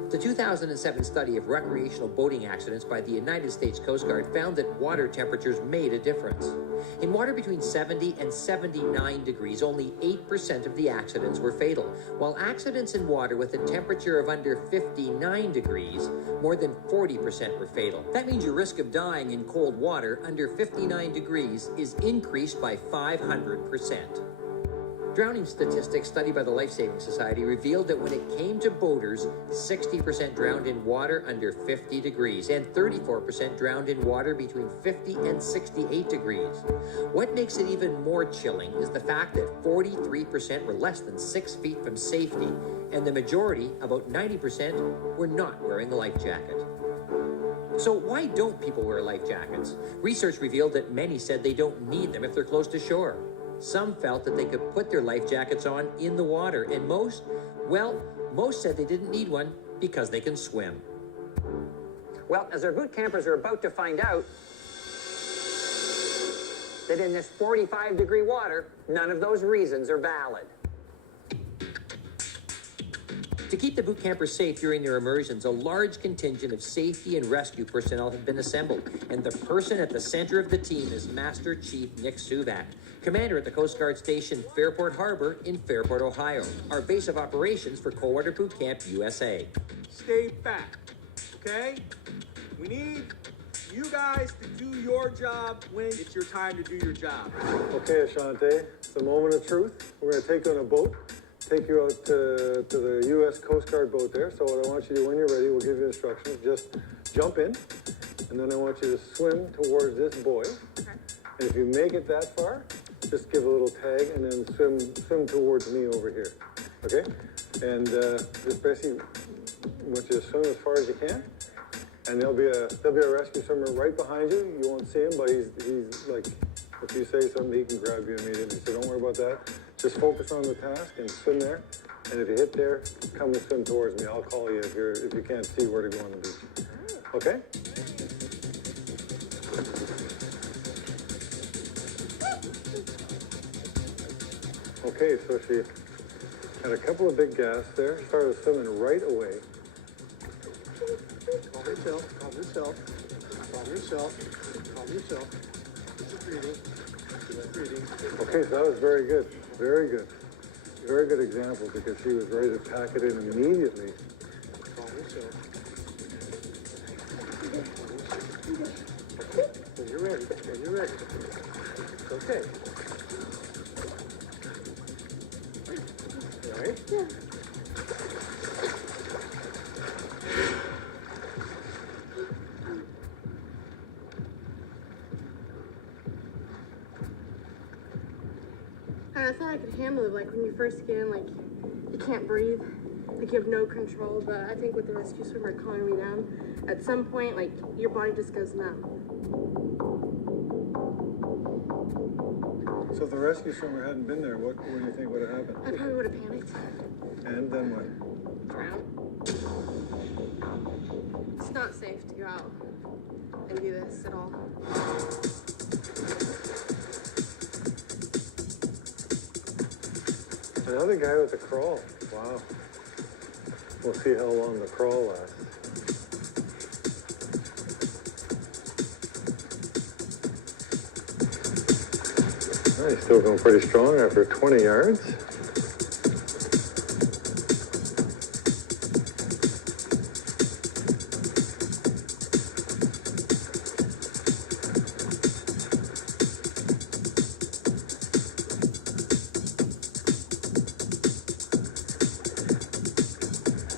The 2007 study of recreational boating accidents by the United States Coast Guard found that water temperatures made a difference. In water between 70 and 79 degrees, only 8% of the accidents were fatal, while accidents in water with a temperature of under 59 degrees, more than 40% were fatal. That means your risk of dying in cold water under 59 degrees is increased by 500%. Drowning statistics studied by the Life Saving Society revealed that when it came to boaters, 60% drowned in water under 50 degrees and 34% drowned in water between 50 and 68 degrees. What makes it even more chilling is the fact that 43% were less than 6 feet from safety, and the majority, about 90%, were not wearing a life jacket. So why don't people wear life jackets? Research revealed that many said they don't need them if they're close to shore. Some felt that they could put their life jackets on in the water, and most said they didn't need one because they can swim. Well, as our boot campers are about to find out, that in this 45-degree water, none of those reasons are valid. To keep the boot campers safe during their immersions, a large contingent of safety and rescue personnel have been assembled, and the person at the center of the team is Master Chief Nick Suvak, commander at the Coast Guard Station Fairport Harbor in Fairport, Ohio, our base of operations for Coldwater Boot Camp, USA. Stay back, okay? We need you guys to do your job when it's your time to do your job. Okay, Ashante, it's the moment of truth. We're going to take you on a boat take you out to the U.S. Coast Guard boat there. So what I want you to do when you're ready, we'll give you instructions. Just jump in, and then I want you to swim towards this buoy. Okay. And if you make it that far, just give a little tag and then swim towards me over here. Okay? And just basically want you to swim as far as you can. And there'll be a rescue swimmer right behind you. You won't see him, but he's like, if you say something, he can grab you immediately. So don't worry about that. Just focus on the task and swim there. And if you hit there, come and swim towards me. I'll call you if you can't see where to go on the beach. Okay? Okay, so she had a couple of big gasps there. Started swimming right away. Calm yourself, calm yourself, calm yourself, calm yourself. Keep breathing, keep breathing. Okay, so that was very good. Very good. Very good example because she was ready to pack it in immediately. Calm yourself. When you're ready, when you're ready. It's okay. All right? Yeah. I thought I could handle it, like when you first get in, like you can't breathe, like you have no control, but I think with the rescue swimmer calming me down, at some point, like your body just goes numb. So if the rescue swimmer hadn't been there, what do you think would have happened? I probably would have panicked. And then what? Drown. It's not safe to go out and do this at all. Another guy with a crawl. Wow. We'll see how long the crawl lasts. Oh, he's still going pretty strong after 20 yards.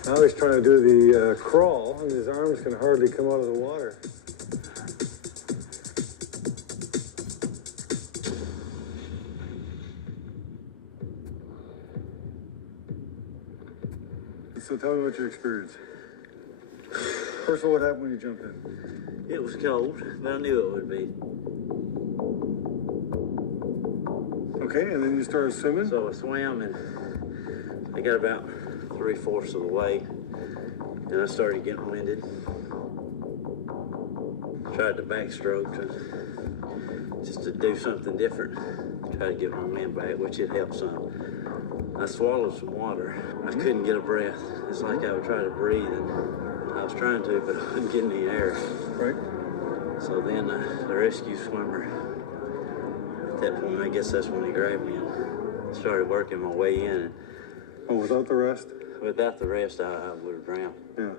Now he's trying to do the crawl, and his arms can hardly come out of the water. So tell me what your experience. First of all, what happened when you jumped in? It was cold, but I knew it would be. Okay, and then you started swimming? So I swam, and I got about 3/4 of the way, and I started getting winded. Tried to backstroke just to do something different. Try to get my wind back, which it helped some. I swallowed some water. I couldn't get a breath. It's like I would try to breathe, and I was trying to, but I couldn't get any air. Right. So then the rescue swimmer, at that point, I guess that's when he grabbed me and started working my way in. Oh, without the rest? Without the rest, I would have drowned. Yeah.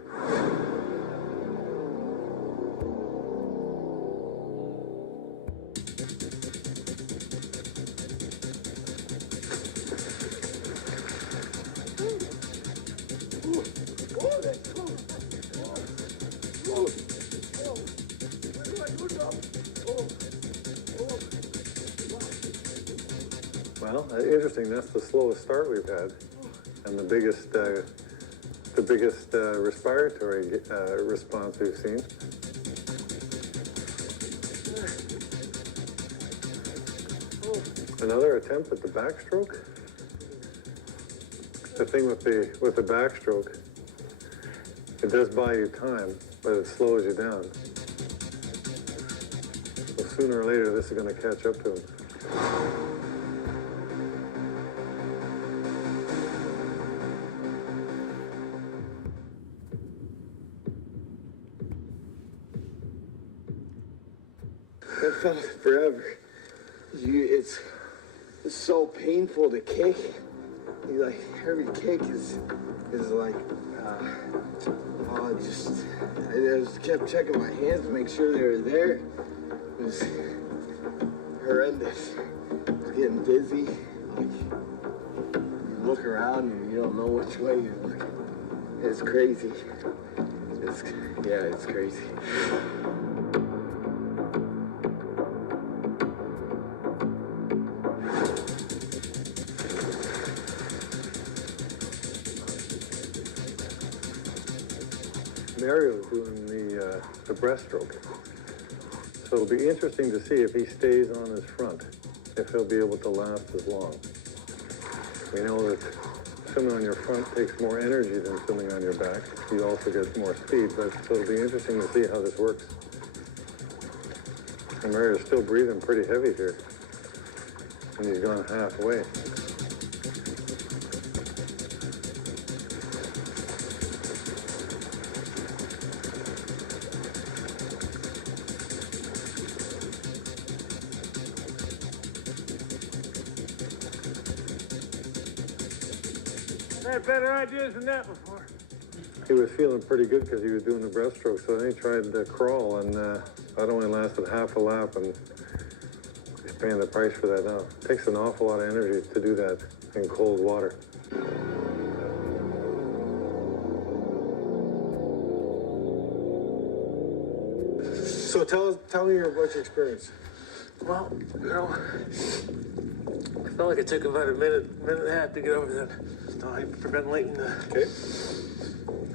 Well, interesting. That's the slowest start we've had, and the biggest respiratory response we've seen. Another attempt at the backstroke. The thing with the backstroke, it does buy you time, but it slows you down. So sooner or later, this is going to catch up to him. That felt forever. It's so painful to kick. Like every kick is like, I just kept checking my hands to make sure they were there. It was horrendous. I was getting dizzy. Like, look around you, you don't know which way you're looking. It's crazy. It's crazy. Mario's doing the breaststroke. So it'll be interesting to see if he stays on his front, if he'll be able to last as long. We know that swimming on your front takes more energy than swimming on your back. You also get more speed, but so it'll be interesting to see how this works. And Mario's still breathing pretty heavy here, and he's gone halfway. I had better ideas than that before. He was feeling pretty good because he was doing the breaststroke, so then he tried to crawl, and that only lasted half a lap, and he's paying the price for that now. It takes an awful lot of energy to do that in cold water. So tell me about your experience. Well, you know, I felt like it took about a minute and a half to get over that. So I hyperventilating. Okay.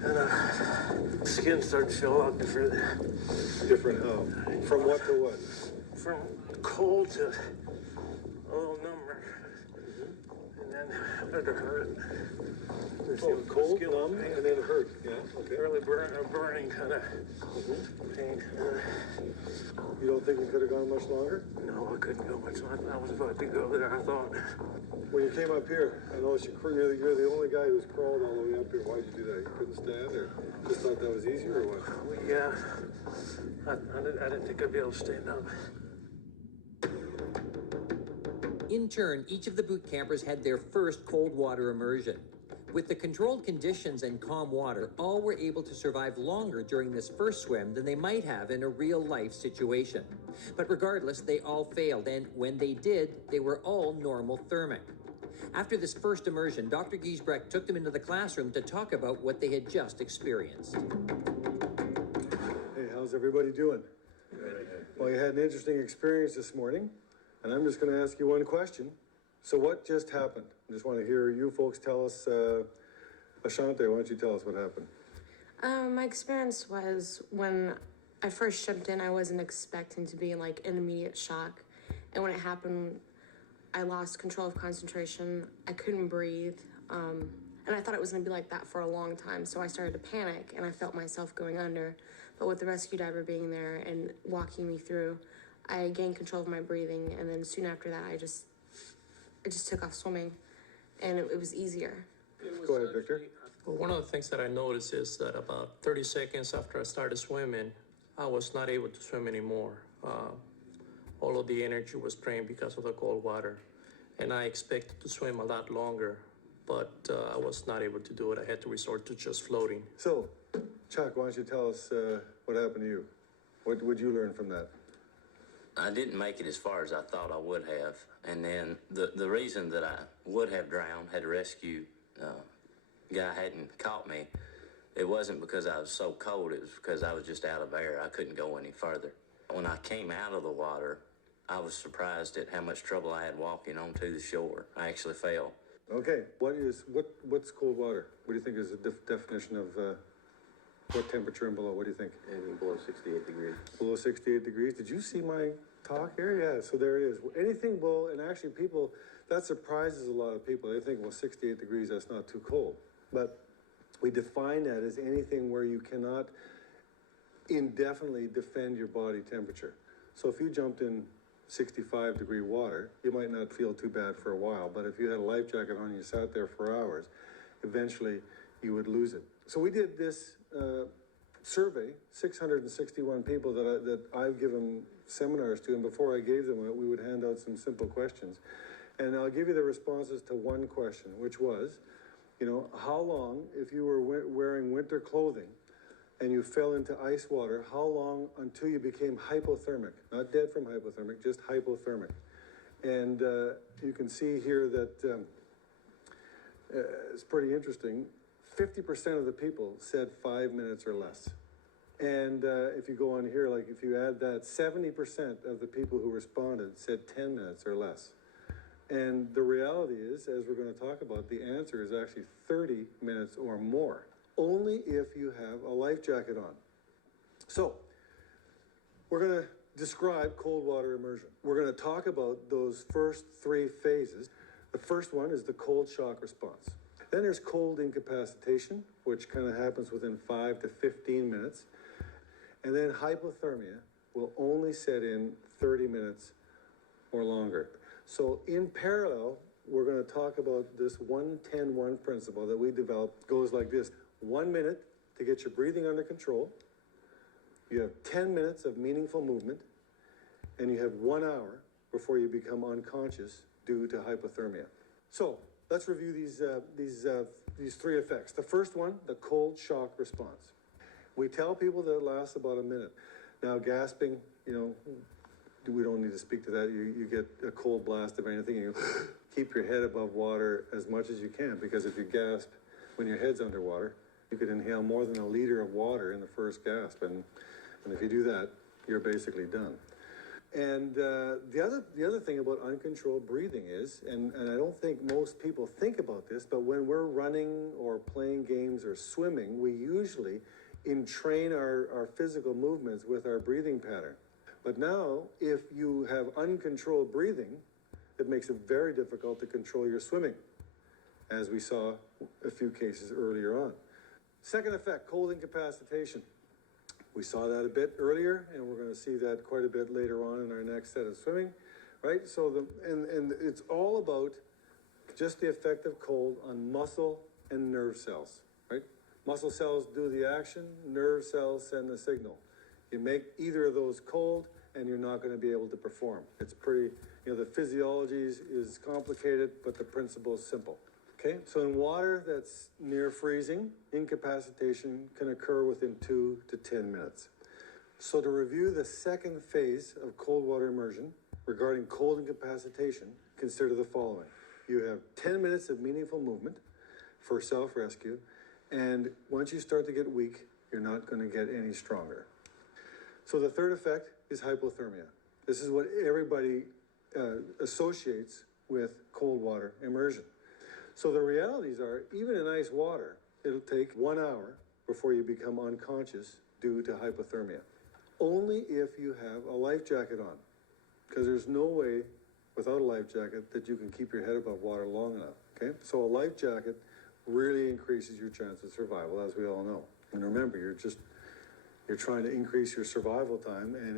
And skin started to feel a lot different. Different how? From what to what? From cold to a little number. And then it hurt. Cold, numb, and then it hurt. Yeah, okay. Really burning kind of pain. You don't think it could have gone much longer? No, I couldn't go much longer. I was about to go there, I thought. When you came up here, I noticed you're the only guy who's crawled all the way up here. Why'd you do that? You couldn't stand, or just thought that was easier, or what? Yeah, I didn't think I'd be able to stand up. In turn, each of the boot campers had their first cold water immersion. With the controlled conditions and calm water, all were able to survive longer during this first swim than they might have in a real-life situation. But regardless, they all failed, and when they did, they were all normothermic. After this first immersion, Dr. Giesbrecht took them into the classroom to talk about what they had just experienced. Hey, how's everybody doing? Well, you had an interesting experience this morning, and I'm just going to ask you one question. So what just happened? I just want to hear you folks tell us. Ashante, why don't you tell us what happened? My experience was when I first jumped in, I wasn't expecting to be in like an immediate shock. And when it happened, I lost control of concentration. I couldn't breathe. And I thought it was going to be like that for a long time. So I started to panic and I felt myself going under. But with the rescue diver being there and walking me through, I gained control of my breathing. And then soon after that, I just took off swimming, and it was easier. Go ahead, Victor. Well, one of the things that I noticed is that about 30 seconds after I started swimming, I was not able to swim anymore. All of the energy was drained because of the cold water, and I expected to swim a lot longer, but I was not able to do it. I had to resort to just floating. So, Chuck, why don't you tell us what happened to you? What would you learn from that? I didn't make it as far as I thought I would have. And then the reason that I would have drowned had a rescue guy hadn't caught me, it wasn't because I was so cold, it was because I was just out of air. I couldn't go any further. When I came out of the water, I was surprised at how much trouble I had walking onto the shore. I actually fell. Okay, what's cold water? What do you think is the definition of what temperature and below? What do you think? Anything below 68 degrees. Below 68 degrees. Did you see my talk here? Yeah, so there it is. Anything below, and actually people, that surprises a lot of people. They think, well, 68 degrees, that's not too cold. But we define that as anything where you cannot indefinitely defend your body temperature. So if you jumped in 65-degree water, you might not feel too bad for a while, but if you had a life jacket on and you sat there for hours, eventually you would lose it. So we did this survey, 661 people that I've given seminars to, and before I gave them it, we would hand out some simple questions. And I'll give you the responses to one question, which was, how long, if you were wearing winter clothing and you fell into ice water, how long until you became hypothermic? Not dead from hypothermic, just hypothermic. And you can see here that it's pretty interesting. 50% of the people said 5 minutes or less. And if you go on here, like if you add that, 70% of the people who responded said 10 minutes or less. And the reality is, as we're going to talk about, the answer is actually 30 minutes or more, only if you have a life jacket on. So, we're going to describe cold water immersion. We're going to talk about those first 3 phases. The first one is the cold shock response. Then there's cold incapacitation, which kind of happens within 5 to 15 minutes. And then hypothermia will only set in 30 minutes or longer. So in parallel, we're going to talk about this 1-10-1 principle that we developed. It goes like this: 1 minute to get your breathing under control. You have 10 minutes of meaningful movement, and you have 1 hour before you become unconscious due to hypothermia. So let's review these 3 effects. The first one, the cold shock response. We tell people that it lasts about a minute. Now, gasping, we don't need to speak to that. You get a cold blast of anything, and you keep your head above water as much as you can, because if you gasp when your head's underwater, you could inhale more than 1 liter of water in the first gasp, and if you do that, you're basically done. And the other thing about uncontrolled breathing is, and I don't think most people think about this, but when we're running or playing games or swimming, we usually entrain our physical movements with our breathing pattern. But now, if you have uncontrolled breathing, it makes it very difficult to control your swimming, as we saw a few cases earlier on. Second effect, cold incapacitation. We saw that a bit earlier, and we're going to see that quite a bit later on in our next set of swimming, right? So and it's all about just the effect of cold on muscle and nerve cells, right? Muscle cells do the action, nerve cells send the signal. You make either of those cold, and you're not going to be able to perform. It's pretty, the physiology is complicated, but the principle is simple. Okay, so in water that's near freezing, incapacitation can occur within 2 to 10 minutes. So to review the second phase of cold water immersion regarding cold incapacitation, consider the following. You have 10 minutes of meaningful movement for self-rescue, and once you start to get weak, you're not going to get any stronger. So the third effect is hypothermia. This is what everybody associates with cold water immersion. So the realities are, even in ice water, it'll take 1 hour before you become unconscious due to hypothermia. Only if you have a life jacket on, because there's no way without a life jacket that you can keep your head above water long enough, okay? So a life jacket really increases your chance of survival, as we all know. And remember, you're trying to increase your survival time, and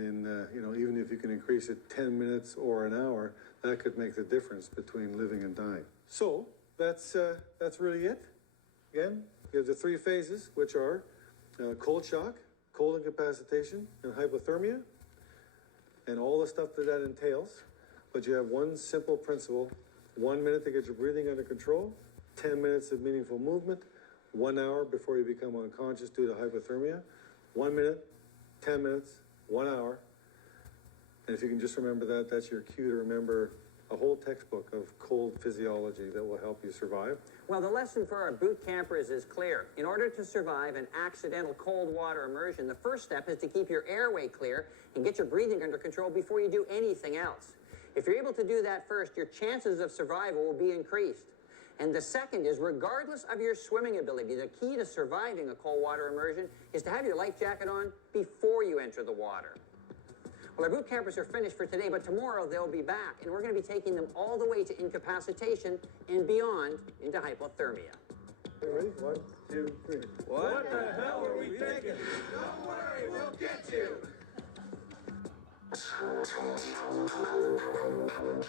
even if you can increase it 10 minutes or an hour, that could make the difference between living and dying. So that's really it. Again, you have the 3 phases, which are cold shock, cold incapacitation, and hypothermia, and all the stuff that entails. But you have one simple principle: 1 minute to get your breathing under control, 10 minutes of meaningful movement, 1 hour before you become unconscious due to hypothermia, 1 minute, 10 minutes, 1 hour. And if you can just remember that, that's your cue to remember a whole textbook of cold physiology that will help you survive. Well, the lesson for our boot campers is clear. In order to survive an accidental cold water immersion, the first step is to keep your airway clear and get your breathing under control before you do anything else. If you're able to do that first, your chances of survival will be increased. And the second is, regardless of your swimming ability, the key to surviving a cold water immersion is to have your life jacket on before you enter the water. Well, our boot campers are finished for today, but tomorrow they'll be back, and we're going to be taking them all the way to incapacitation and beyond into hypothermia. Ready? 1, 2, 3. What the hell were we thinking? Don't worry, we'll get you.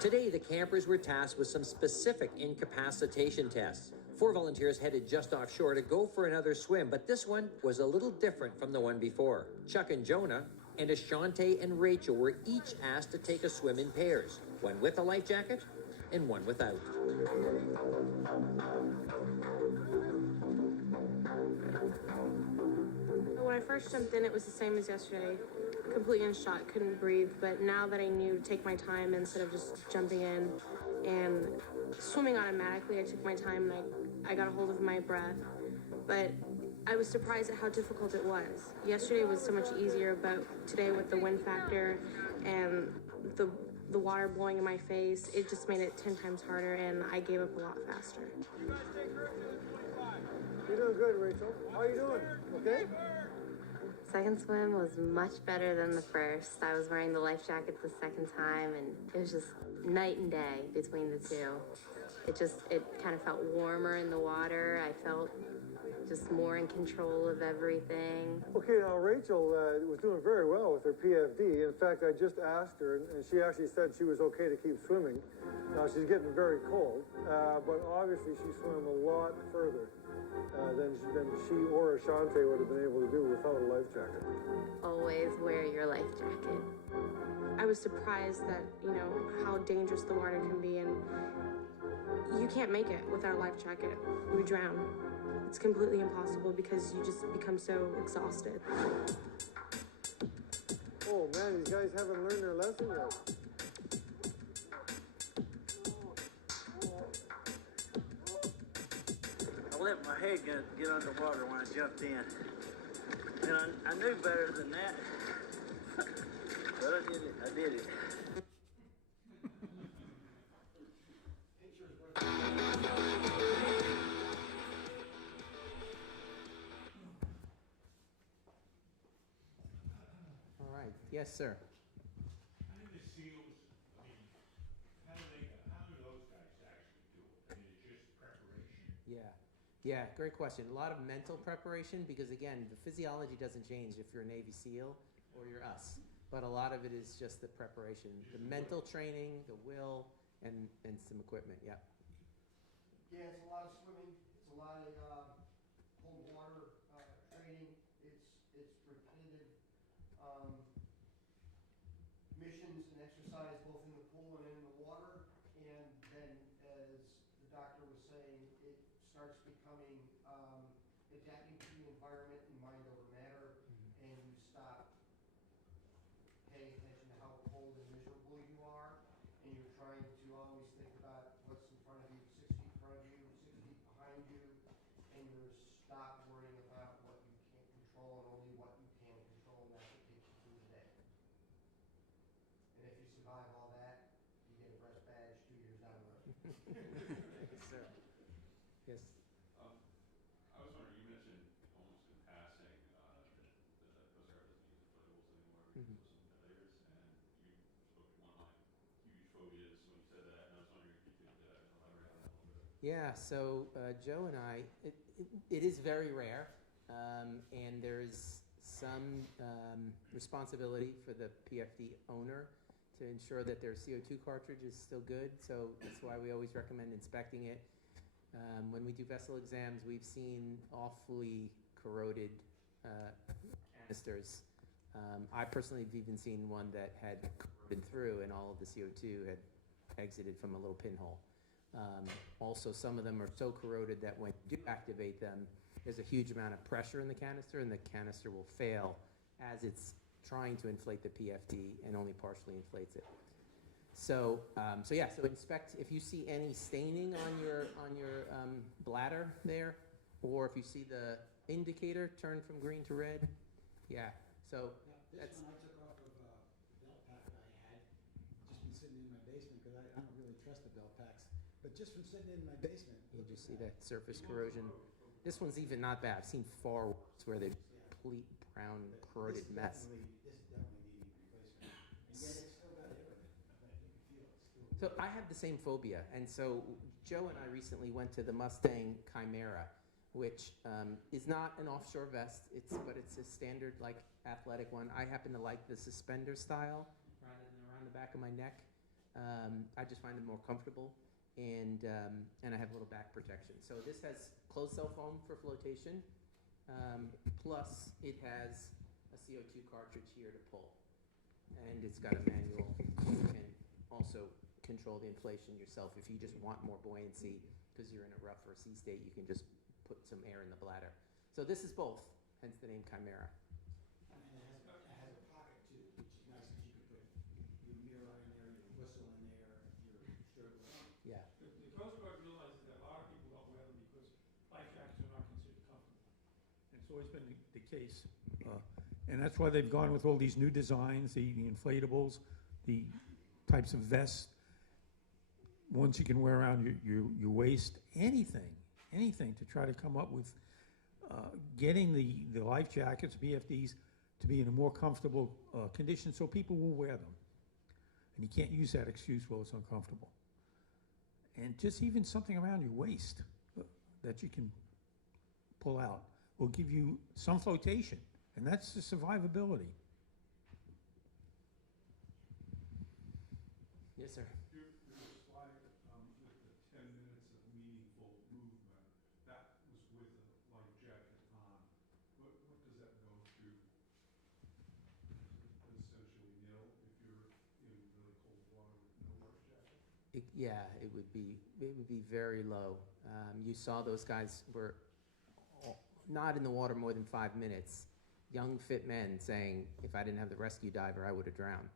Today, the campers were tasked with some specific incapacitation tests. 4 volunteers headed just offshore to go for another swim, but this one was a little different from the one before. Chuck and Jonah and Ashante and Rachel were each asked to take a swim in pairs, one with a life jacket and one without. When I first jumped in, it was the same as yesterday. Completely in shock, couldn't breathe, but now that I knew to take my time instead of just jumping in and swimming automatically, I took my time and I I got a hold of my breath, but I was surprised at how difficult it was. Yesterday was so much easier, but today with the wind factor and the water blowing in my face, it just made it 10 times harder, and I gave up a lot faster. You're doing good, Rachel. How are you doing? Okay? Second swim was much better than the first. I was wearing the life jacket the second time, and it was just night and day between the two. It kind of felt warmer in the water. I felt just more in control of everything. Okay, now Rachel was doing very well with her PFD. In fact, I just asked her, and she actually said she was okay to keep swimming. Now, she's getting very cold, but obviously she swam a lot further than she or Ashante would have been able to do without a life jacket. Always wear your life jacket. I was surprised that, how dangerous the water can be, and you can't make it without a life jacket. You would drown. It's completely impossible because you just become so exhausted. Oh man, these guys haven't learned their lesson yet. I let my head get underwater when I jumped in. And I knew better than that. But I did it. All right. Yes, sir. How do the SEALs, I mean, how do those guys actually do it? I mean, it's just preparation. Yeah, great question. A lot of mental preparation because, again, the physiology doesn't change if you're a Navy SEAL or you're us. But a lot of it is just the preparation, the mental training, the will, and some equipment. Yeah. Yeah, it's a lot of swimming. It's a lot of cold water training. It's repetitive missions and exercise both in the pool and in the water. And then, as the doctor was saying, it starts becoming adapting to the environment and mind over matter, and you stop paying attention to how cold and miserable you are, and you're trying to always think about what's in front of you, 6 feet in front of you, 6 feet behind you, and you're stop worrying about what you can't control and only what you can control, and that's what takes you through the day. And if you survive all that, you get a breast badge 2 years down the road. Yes, sir. Yes. I was wondering, you mentioned almost in passing that the Coast Guard doesn't use inflatables anymore because of some failures, and you spoke to one of my huge phobias when you said that, and I was wondering if you could elaborate on that a little bit. Yeah, so Joe and I, it is very rare, and there is some responsibility for the PFD owner to ensure that their CO2 cartridge is still good, so that's why we always recommend inspecting it. When we do vessel exams, we've seen awfully corroded canisters. I personally have even seen one that had corroded through and all of the CO2 had exited from a little pinhole. Also, some of them are so corroded that when you do activate them, there's a huge amount of pressure in the canister, and the canister will fail as it's trying to inflate the PFD and only partially inflates it. So inspect if you see any staining on your bladder there, or if you see the indicator turn from green to red. Yeah. So this one I took off of a belt pack that I had, just been sitting in my basement because I don't really trust the belt packs. But just from sitting in my basement, you just see that surface corrosion. This one's even not bad. I've seen far worse where they're complete brown corroded mess. This definitely needing replacement. And yet it's still got everything. You can feel it still. So I have the same phobia, and so Joe and I recently went to the Mustang Chimera, which is not an offshore vest. But it's a standard like athletic one. I happen to like the suspender style rather than around the back of my neck. I just find them more comfortable, and I have a little back protection. So this has closed cell foam for flotation, plus it has a CO2 cartridge here to pull, and it's got a manual. You can also control the inflation yourself if you just want more buoyancy because you're in a rougher sea state. You can just put some air in the bladder. So this is both, hence the name Chimera. And it has a pocket too, which is nice because you can put your mirror in there, your whistle in there, your shirt. Yeah. The Coast Guard realizes that a lot of people don't wear them because always been the case. And that's why they've gone with all these new designs, the inflatables, the types of vests, ones you can wear around your waist, anything to try to come up with getting the life jackets, BFDs, to be in a more comfortable condition so people will wear them. And you can't use that excuse, well, it's uncomfortable. And just even something around your waist that you can pull out will give you some flotation, and that's the survivability. Yes, sir. Your slide with the 10 minutes of meaningful movement, that was with a life jacket on. What does that go to? Essentially nil if you're in really cold water with no life jacket? Yeah, it would be very low. You saw those guys were not in the water more than 5 minutes. Young, fit men saying, if I didn't have the rescue diver, I would have drowned.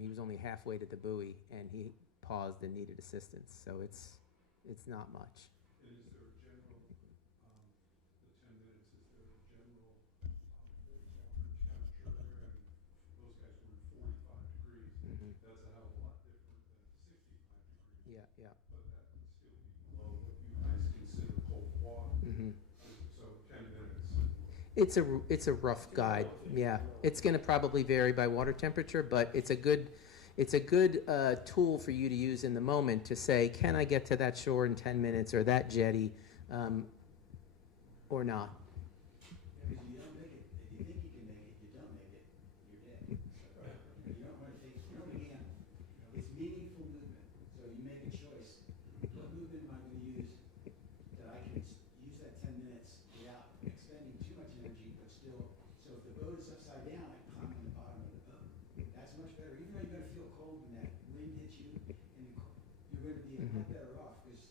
He was only halfway to the buoy, and he paused and needed assistance. So it's not much. And is there a general, the 10 minutes, is there a general water temperature? And those guys were in 45 degrees. Mm-hmm. That's a hell of a lot different than 65 degrees. Yeah. But that would still be below what you guys consider cold water. Mm-hmm. So 10 minutes. It's a rough guide. Yeah, it's going to probably vary by water temperature, but it's a good tool for you to use in the moment to say, can I get to that shore in 10 minutes or that jetty, or not? If you don't make it, if you think you can make it, you don't make it, you're dead. You don't want to take, you don't gamble. It's meaningful movement. So you make a choice. What movement am I going to use that I can use that 10 minutes without expending too much energy, but still, so if the boat is upside down, I climb on the bottom of the boat. That's much better. Even though you're going to feel cold when that wind hits you, and you're going to be a lot better off because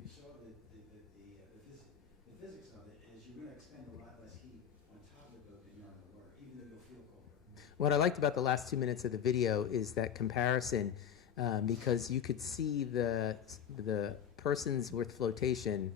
you saw the physics of it is you're going to expend a lot less heat on top of the boat than you're on the water, even though you'll feel colder. What I liked about the last 2 minutes of the video is that comparison, because you could see the persons with flotation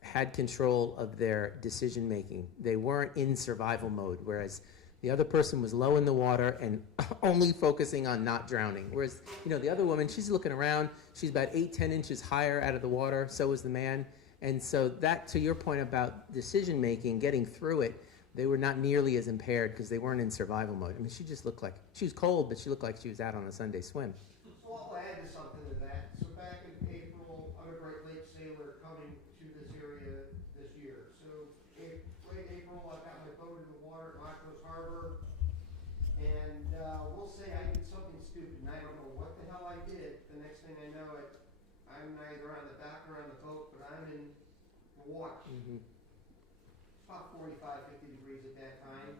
had control of their decision making. They weren't in survival mode, whereas the other person was low in the water and only focusing on not drowning. Whereas, the other woman, she's looking around, she's about 8-10 inches higher out of the water, so is the man. And so that, to your point about decision making, getting through it, they were not nearly as impaired because they weren't in survival mode. I mean, she just looked like, she was cold, but she looked like she was out on a Sunday swim. So I'll add to something to that. So back in April, I'm a Great Lakes sailor coming to this area this year. So late April, I got my boat in the water at Herrington Harbour, and we'll say I did something stupid, and I don't know what the hell I did. The next thing I know, I'm either on the dock or on the boat, but I'm in the water. Mm-hmm. It's about 45, 50 degrees at that time.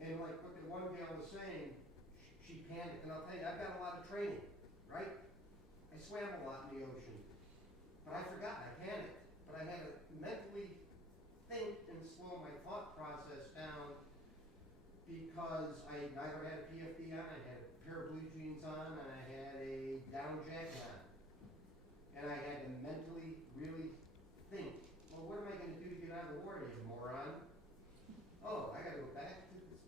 And like what the one gal was saying, she panicked. And I'll tell you, I've got a lot of training, right? I swam a lot in the ocean. But I forgot, I panicked. But I had to mentally think and slow my thought process down because I neither had a PFD on, I had a pair of blue jeans on, and I had a down jacket on. And I had to mentally really think, well, what am I going to do to get out of the water, you moron? Oh, I got to go back to this.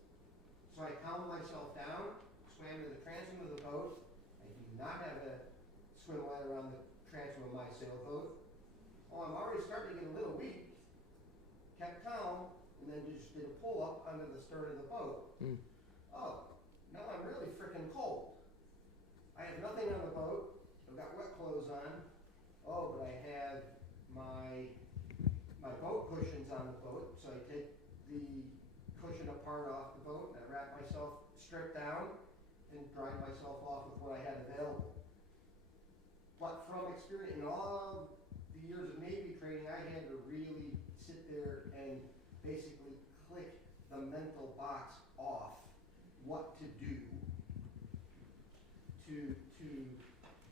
So I calmed myself down, swam to the transom of the boat. I did not have a swim line around the transom of my sailboat. Well, I'm already starting to get a little weak. Kept calm, and then just did a pull-up under the stern of the boat. Oh, now I'm really freaking cold. I have nothing on the boat. I've got wet clothes on. Oh, but I have my boat cushions on the boat, so I take the cushion apart off the boat, and I wrap myself, strip down, and dry myself off with what I had available. But from experience, in all the years of Navy training, I had to really sit there and basically click the mental box off what to do to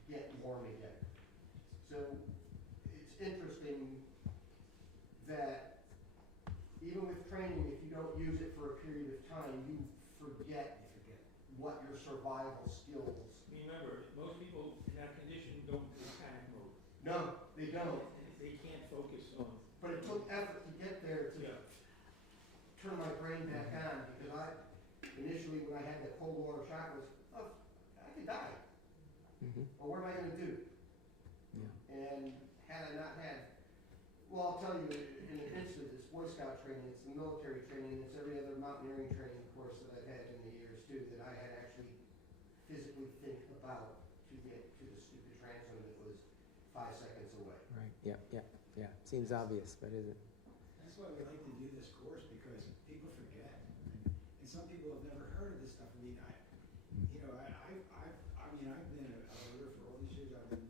get warm again. So it's interesting that even with training, if you don't use it for a period of time, you forget what your survival skills. Remember, most people in that condition don't do panic mode. No, they don't. They can't focus on. But it took effort to get there. turn my brain back on, because initially when I had the cold water shock was, oh, I could die. Or what am I gonna do? And had I not had, well, I'll tell you, in the instance, it's Boy Scout training, it's the military training, it's every other mountaineering training course that I've had in the years too, that I had actually physically think about to get to the stupid transom that was 5 seconds away. Right. Yeah. Seems obvious, but is it? That's why we like to do this course, because people forget, and some people have never heard of this stuff. I mean, I've been a boater for all these years. I've been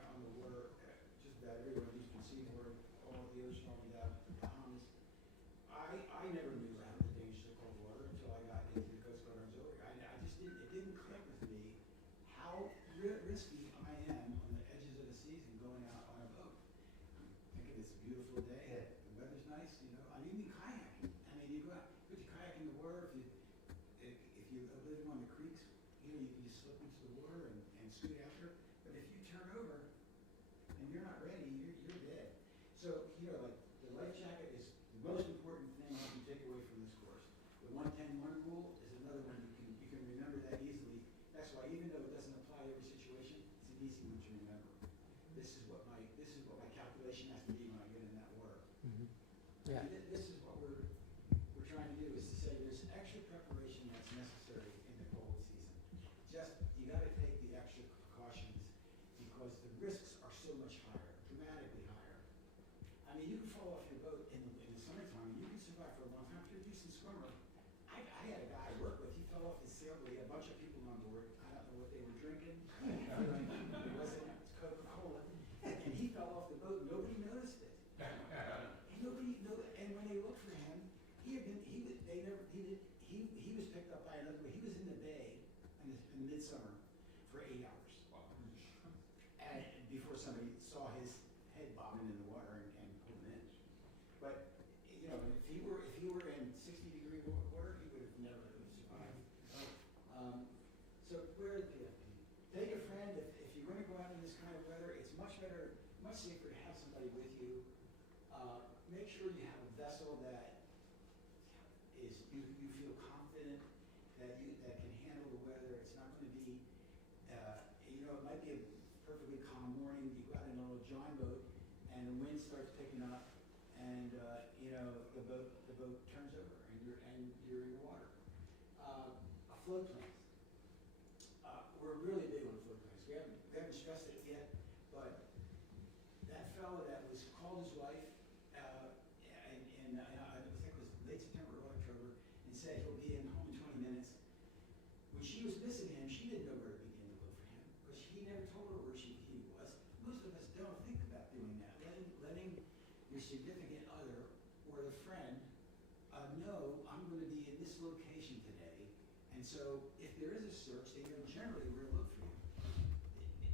out on the water, just about everywhere, Eastern Seaboard, all the ocean, all the Bahamas. I never knew how the dangers of cold water until I got into the Coast Guard Auxiliary. It didn't click with me how risky I am on the edges of the seas and going out on a boat. Thinking it's a beautiful day, the weather's nice, and even kayaking. I mean, you go out, put your kayak in the water. If you live on the creeks, you can just slip into the water and scoot after. But if you turn over and you're not ready, you're dead. So, like the life jacket is the most important thing you can take away from this course. The 110-1 rule is another one you can remember that easily. That's why, even though it doesn't apply to every situation, it's an easy one to remember. This is what my calculation has to be when I get in that water. Yeah. This is what we're trying to do, is to say there's extra preparation that's necessary in the cold season. Just, you got to take the extra precautions, because the risks are so much higher, dramatically higher. I mean, you can fall off your boat in the summertime, and you can survive for a long time if you're a decent swimmer. I had a guy I worked with, he fell off his sailboat, he had a bunch of people on board, I don't know what they were drinking, it wasn't Coca-Cola, and he fell off the boat, nobody noticed it. And when they looked for him, he was picked up by another boat. He was in the bay in midsummer for 8 hours. And before somebody saw his head bobbing in the water and pulled him in. But if he were in 60-degree water, he would have never survived. So take a friend. If you're going to go out in this kind of weather, it's much better, much safer to have somebody with you. Make sure you have a vessel that is you feel confident that can handle the weather. It's not going to be it might be a perfectly calm morning. You go out in a little john boat and the wind starts picking up, and the boat turns over and you're in the water. A float plane. We're really big on float planes. We haven't stressed it yet, but that fellow that was called his wife. I think it was late September or October, and said he'll be home in 20 minutes. When she was missing him, she didn't know where to begin to look for him, because he never told her where he was. Most of us don't think about doing that, letting your significant other or the friend know, I'm going to be in this location today, and so if there is a search, they know generally where to look for you.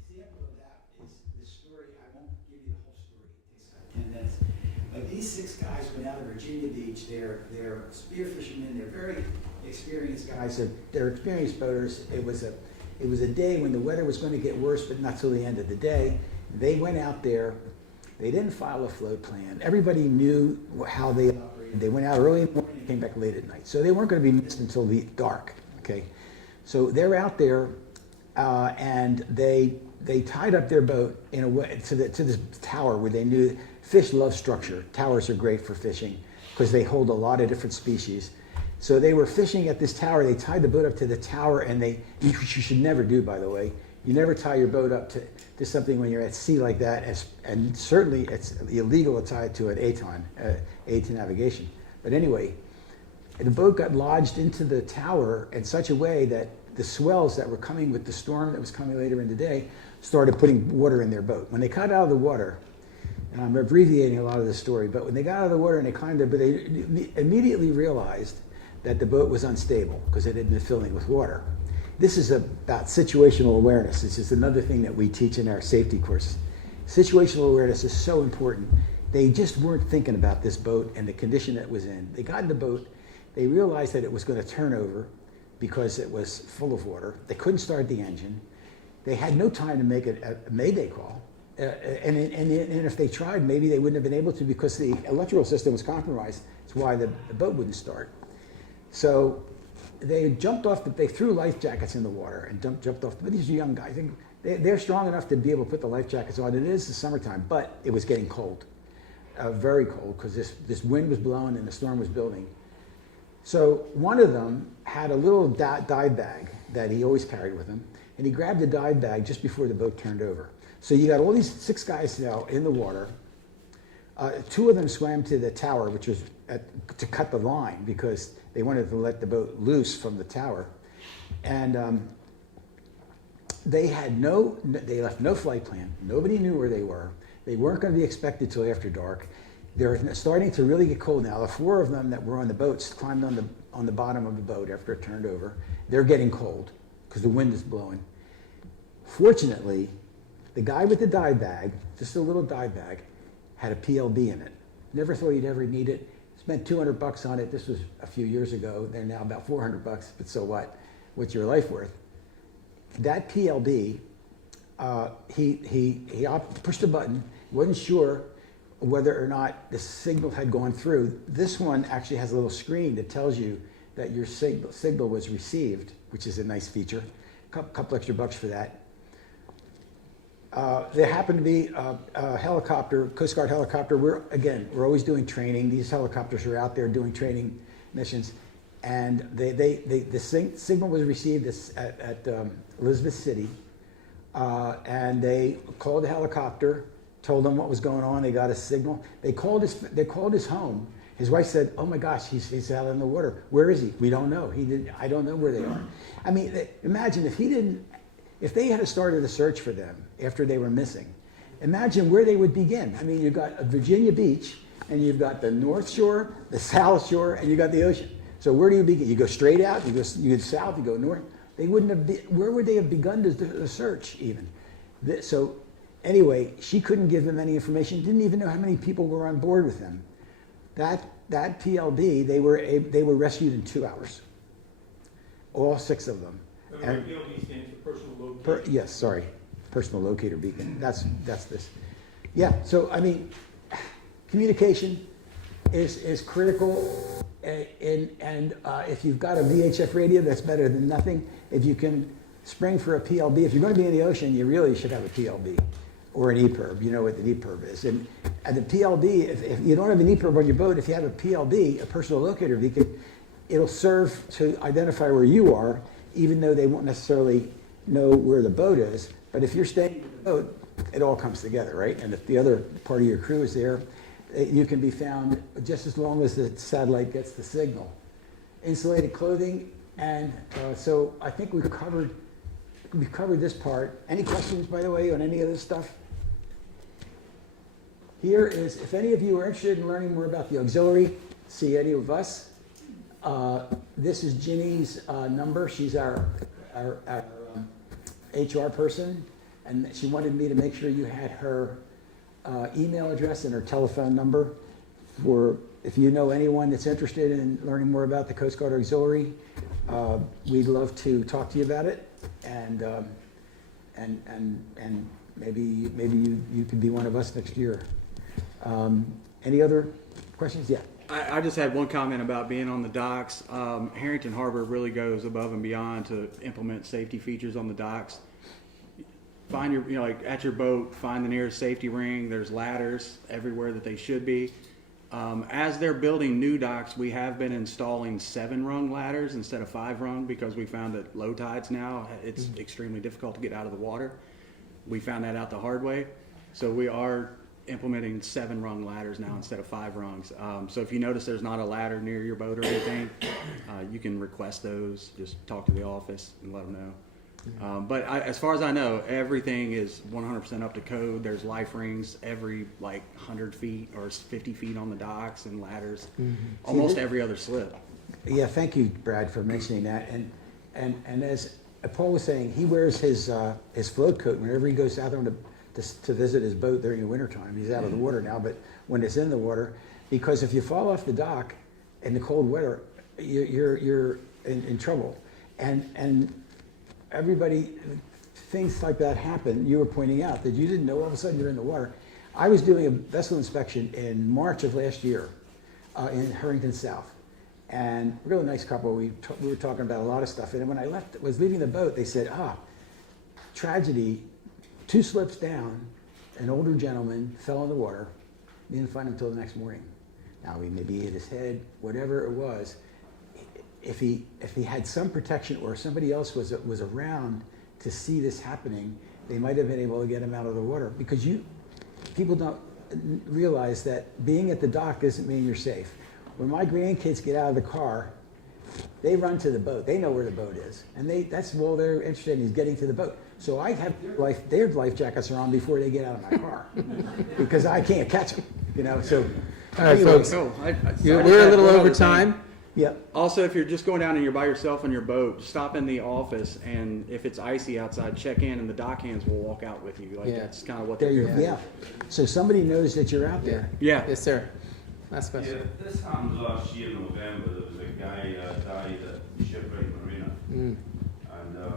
The example of that is this story. I won't give you the whole story. It takes 10 minutes. But these 6 guys went out to Virginia Beach. They're spear fishermen. They're very experienced guys. They're experienced boaters. It was a day when the weather was going to get worse, but not till the end of the day. They went out there. They didn't file a float plan. Everybody knew how they operated. They went out early in the morning and came back late at night. So they weren't going to be missed until the dark. Okay, so they're out there, and they tied up their boat in a way to this tower where they knew. Fish love structure. Towers are great for fishing because they hold a lot of different species. So they were fishing at this tower. They tied the boat up to the tower, and you should never do, by the way. You never tie your boat up to something when you're at sea like that, and certainly it's illegal to tie it to an aid to navigation. But anyway, the boat got lodged into the tower in such a way that the swells that were coming with the storm that was coming later in the day started putting water in their boat. When they got out of the water, and I'm abbreviating a lot of the story, but when they got out of the water and they climbed their boat, they immediately realized that the boat was unstable because it had been filling with water. This is about situational awareness. This is another thing that we teach in our safety courses. Situational awareness is so important. They just weren't thinking about this boat and the condition that it was in. They got in the boat, they realized that it was going to turn over because it was full of water. They couldn't start the engine. They had no time to make a mayday call. And if they tried, maybe they wouldn't have been able to because the electrical system was compromised. That's why the boat wouldn't start. So they jumped off, they threw life jackets in the water and jumped off. But these are young guys. They're strong enough to be able to put the life jackets on. It is the summertime, but it was getting cold, very cold, because this wind was blowing and the storm was building. So one of them had a little dive bag that he always carried with him, and he grabbed the dive bag just before the boat turned over. So you got all these 6 guys now in the water. 2 of them swam to the tower, which was to cut the line because they wanted to let the boat loose from the tower. And they left no flight plan. Nobody knew where they were. They weren't going to be expected till after dark. They're starting to really get cold now. The 4 of them that were on the boats climbed on the bottom of the boat after it turned over. They're getting cold because the wind is blowing. Fortunately, the guy with the dive bag, just a little dive bag, had a PLB in it. Never thought he'd ever need it. Spent $200 on it. This was a few years ago. They're now about $400, but so what? What's your life worth? That PLB, he pushed a button, wasn't sure whether or not the signal had gone through. This one actually has a little screen that tells you that your signal was received, which is a nice feature. Couple extra bucks for that. There happened to be a helicopter, Coast Guard helicopter. We're always doing training. These helicopters are out there doing training missions. And the signal was received at Elizabeth City. And they called the helicopter, told them what was going on. They got a signal. They called his home. His wife said, "Oh my gosh, he's out in the water. Where is he? We don't know. I don't know where they are." I mean, imagine if they had started a search for them after they were missing. Imagine where they would begin. I mean, you've got Virginia Beach, and you've got the North Shore, the South Shore, and you've got the ocean. So where do you begin? You go straight out, you go south, you go north. They wouldn't have where would they have begun the search even? So anyway, she couldn't give them any information, didn't even know how many people were on board with them. That PLB, they were rescued in 2 hours. All 6 of them. And PLB stands for personal locator. Yes, sorry, personal locator beacon. That's this. Yeah. So I mean, communication is critical, and if you've got a VHF radio, that's better than nothing. If you can spring for a PLB, if you're going to be in the ocean, you really should have a PLB or an EPIRB. You know what the EPIRB is, and the PLB. If you don't have an EPIRB on your boat, if you have a PLB, a personal locator beacon, it'll serve to identify where you are, even though they won't necessarily know where the boat is. But if you're staying in the boat, it all comes together, right? And if the other part of your crew is there, you can be found just as long as the satellite gets the signal. Insulated clothing, and so I think we've covered this part. Any questions, by the way, on any of this stuff? Here is, if any of you are interested in learning more about the auxiliary, see any of us. This is Ginny's number. She's our HR person, and she wanted me to make sure you had her email address and her telephone number for if you know anyone that's interested in learning more about the Coast Guard Auxiliary. We'd love to talk to you about it, and maybe you could be one of us next year. Any other questions? Yeah. I just had one comment about being on the docks. Herrington Harbour really goes above and beyond to implement safety features on the docks. Find your, like at your boat, find the nearest safety ring. There's ladders everywhere that they should be. As they're building new docks, we have been installing 7-rung ladders instead of 5-rung because we found that low tides now, it's extremely difficult to get out of the water. We found that out the hard way. So we are implementing 7-rung ladders now instead of 5 rungs. So if you notice there's not a ladder near your boat or anything, you can request those. Just talk to the office and let them know. But as far as I know, everything is 100% up to code. There's life rings every 100 feet or 50 feet on the docks and ladders, almost every other slip. Yeah, thank you, Brad, for mentioning that. And as Paul was saying, he wears his float coat whenever he goes out there to visit his boat during the wintertime. He's out of the water now, but when it's in the water, because if you fall off the dock in the cold weather, you're in trouble. And everybody, things like that happen. You were pointing out that you didn't know all of a sudden you're in the water. I was doing a vessel inspection in March of last year in Herrington South. And really nice couple. We were talking about a lot of stuff. And when I was leaving the boat, they said, tragedy, 2 slips down, an older gentleman fell in the water. Didn't find him until the next morning. Now, he maybe hit his head, whatever it was. If he had some protection or somebody else was around to see this happening, they might have been able to get him out of the water. Because people don't realize that being at the dock doesn't mean you're safe. When my grandkids get out of the car, they run to the boat. They know where the boat is. And that's all they're interested in, is getting to the boat. So I have their life jackets are on before they get out of my car because I can't catch them, you know. So, all right, anyways, folks, we're a little over time. Yeah. Also, if you're just going down and you're by yourself on your boat, stop in the office, and if it's icy outside, check in, and the dock hands will walk out with you. Like that's kind of what they're doing. Yeah. So somebody knows that you're out there. Yeah. Yes, sir. Last question. Yeah, this happened last year in November. There was a guy died at shipwreck Marina, and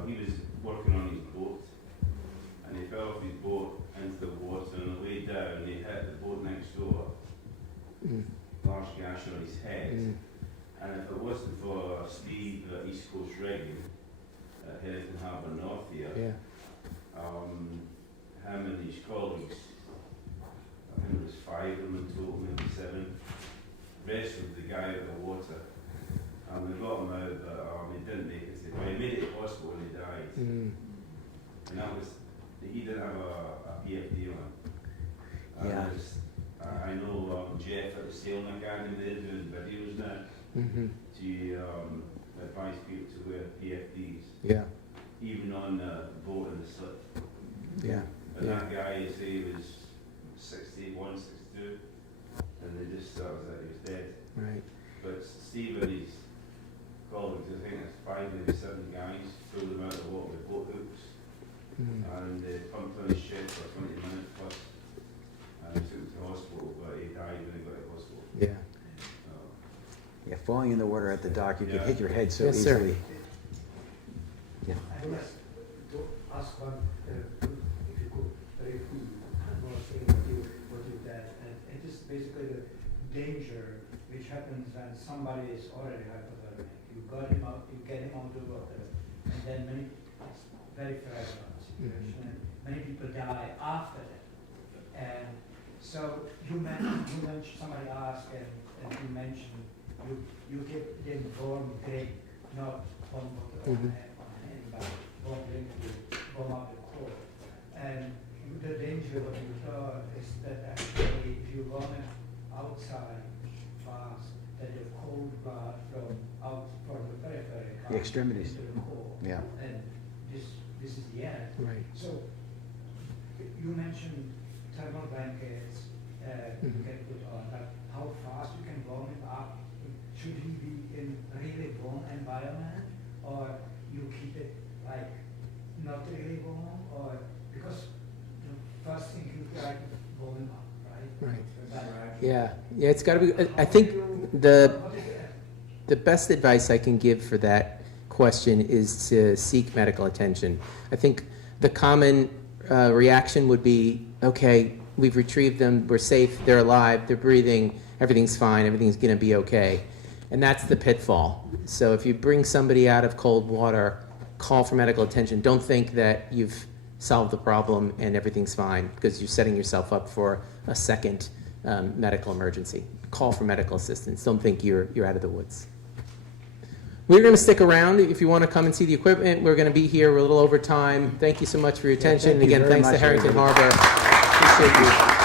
he was working on his boat, and he fell off his boat into the water, and on the way down, he hit the boat next door. Large gash on his head, and if it wasn't for Steve East Coast Rigging at Herrington Harbour North here, him and his colleagues, I think it was 5 of them in total, maybe 7, rescued the guy out of the water. And we got him out, but he didn't make it. Well, he made it to hospital when he died. And that was, he didn't have a PFD on. And I know Jeff at the Sailing Academy, they're doing videos now to advise people to wear PFDs. Yeah. Even on the boat in the slip. Yeah. But that guy, you say, was 61, 62, and they just thought that he was dead. Right. But Steve and his colleagues, I think it's 5, maybe 7 guys, threw them out of the water with boat hooks, and they pumped on his ship for 20 minutes plus, and they took him to hospital, but he died when he got to hospital. Yeah. Yeah, falling in the water at the dock, you could hit your head so Yes, sir. easily. Yeah. I would like to ask one, if you could briefly more say what you did, and it is basically the danger which happens when somebody is already hypothermic. You got him out, you get him out of the water, and then it's very fragile situation, and many people die after that. And so you mentioned somebody asked, and you mentioned you give them warm drink, not warm water on hand, but warm drink to warm up the core. And the danger what you thought is that actually if you warm it outside fast, that the cold blood from the periphery The extremities. into the core. Yeah. And this is the end. Right. So you mentioned thermal blankets you can put on, but how fast you can warm it up? Should he be in really warm environment, or you keep it like not really warm, or because the first thing you try to warm it up, right? Right. Yeah. Yeah. It's got to be. I think the best advice I can give for that question is to seek medical attention. I think the common reaction would be, okay, we've retrieved them, we're safe, they're alive, they're breathing, everything's fine, everything's going to be okay. And that's the pitfall. So if you bring somebody out of cold water, call for medical attention. Don't think that you've solved the problem and everything's fine, because you're setting yourself up for a second medical emergency. Call for medical assistance. Don't think you're out of the woods. We're going to stick around if you want to come and see the equipment. We're going to be here. We're a little over time. Thank you so much for your attention. Thank you and again, very thanks to much, Herrington everybody. Harbour. Appreciate you.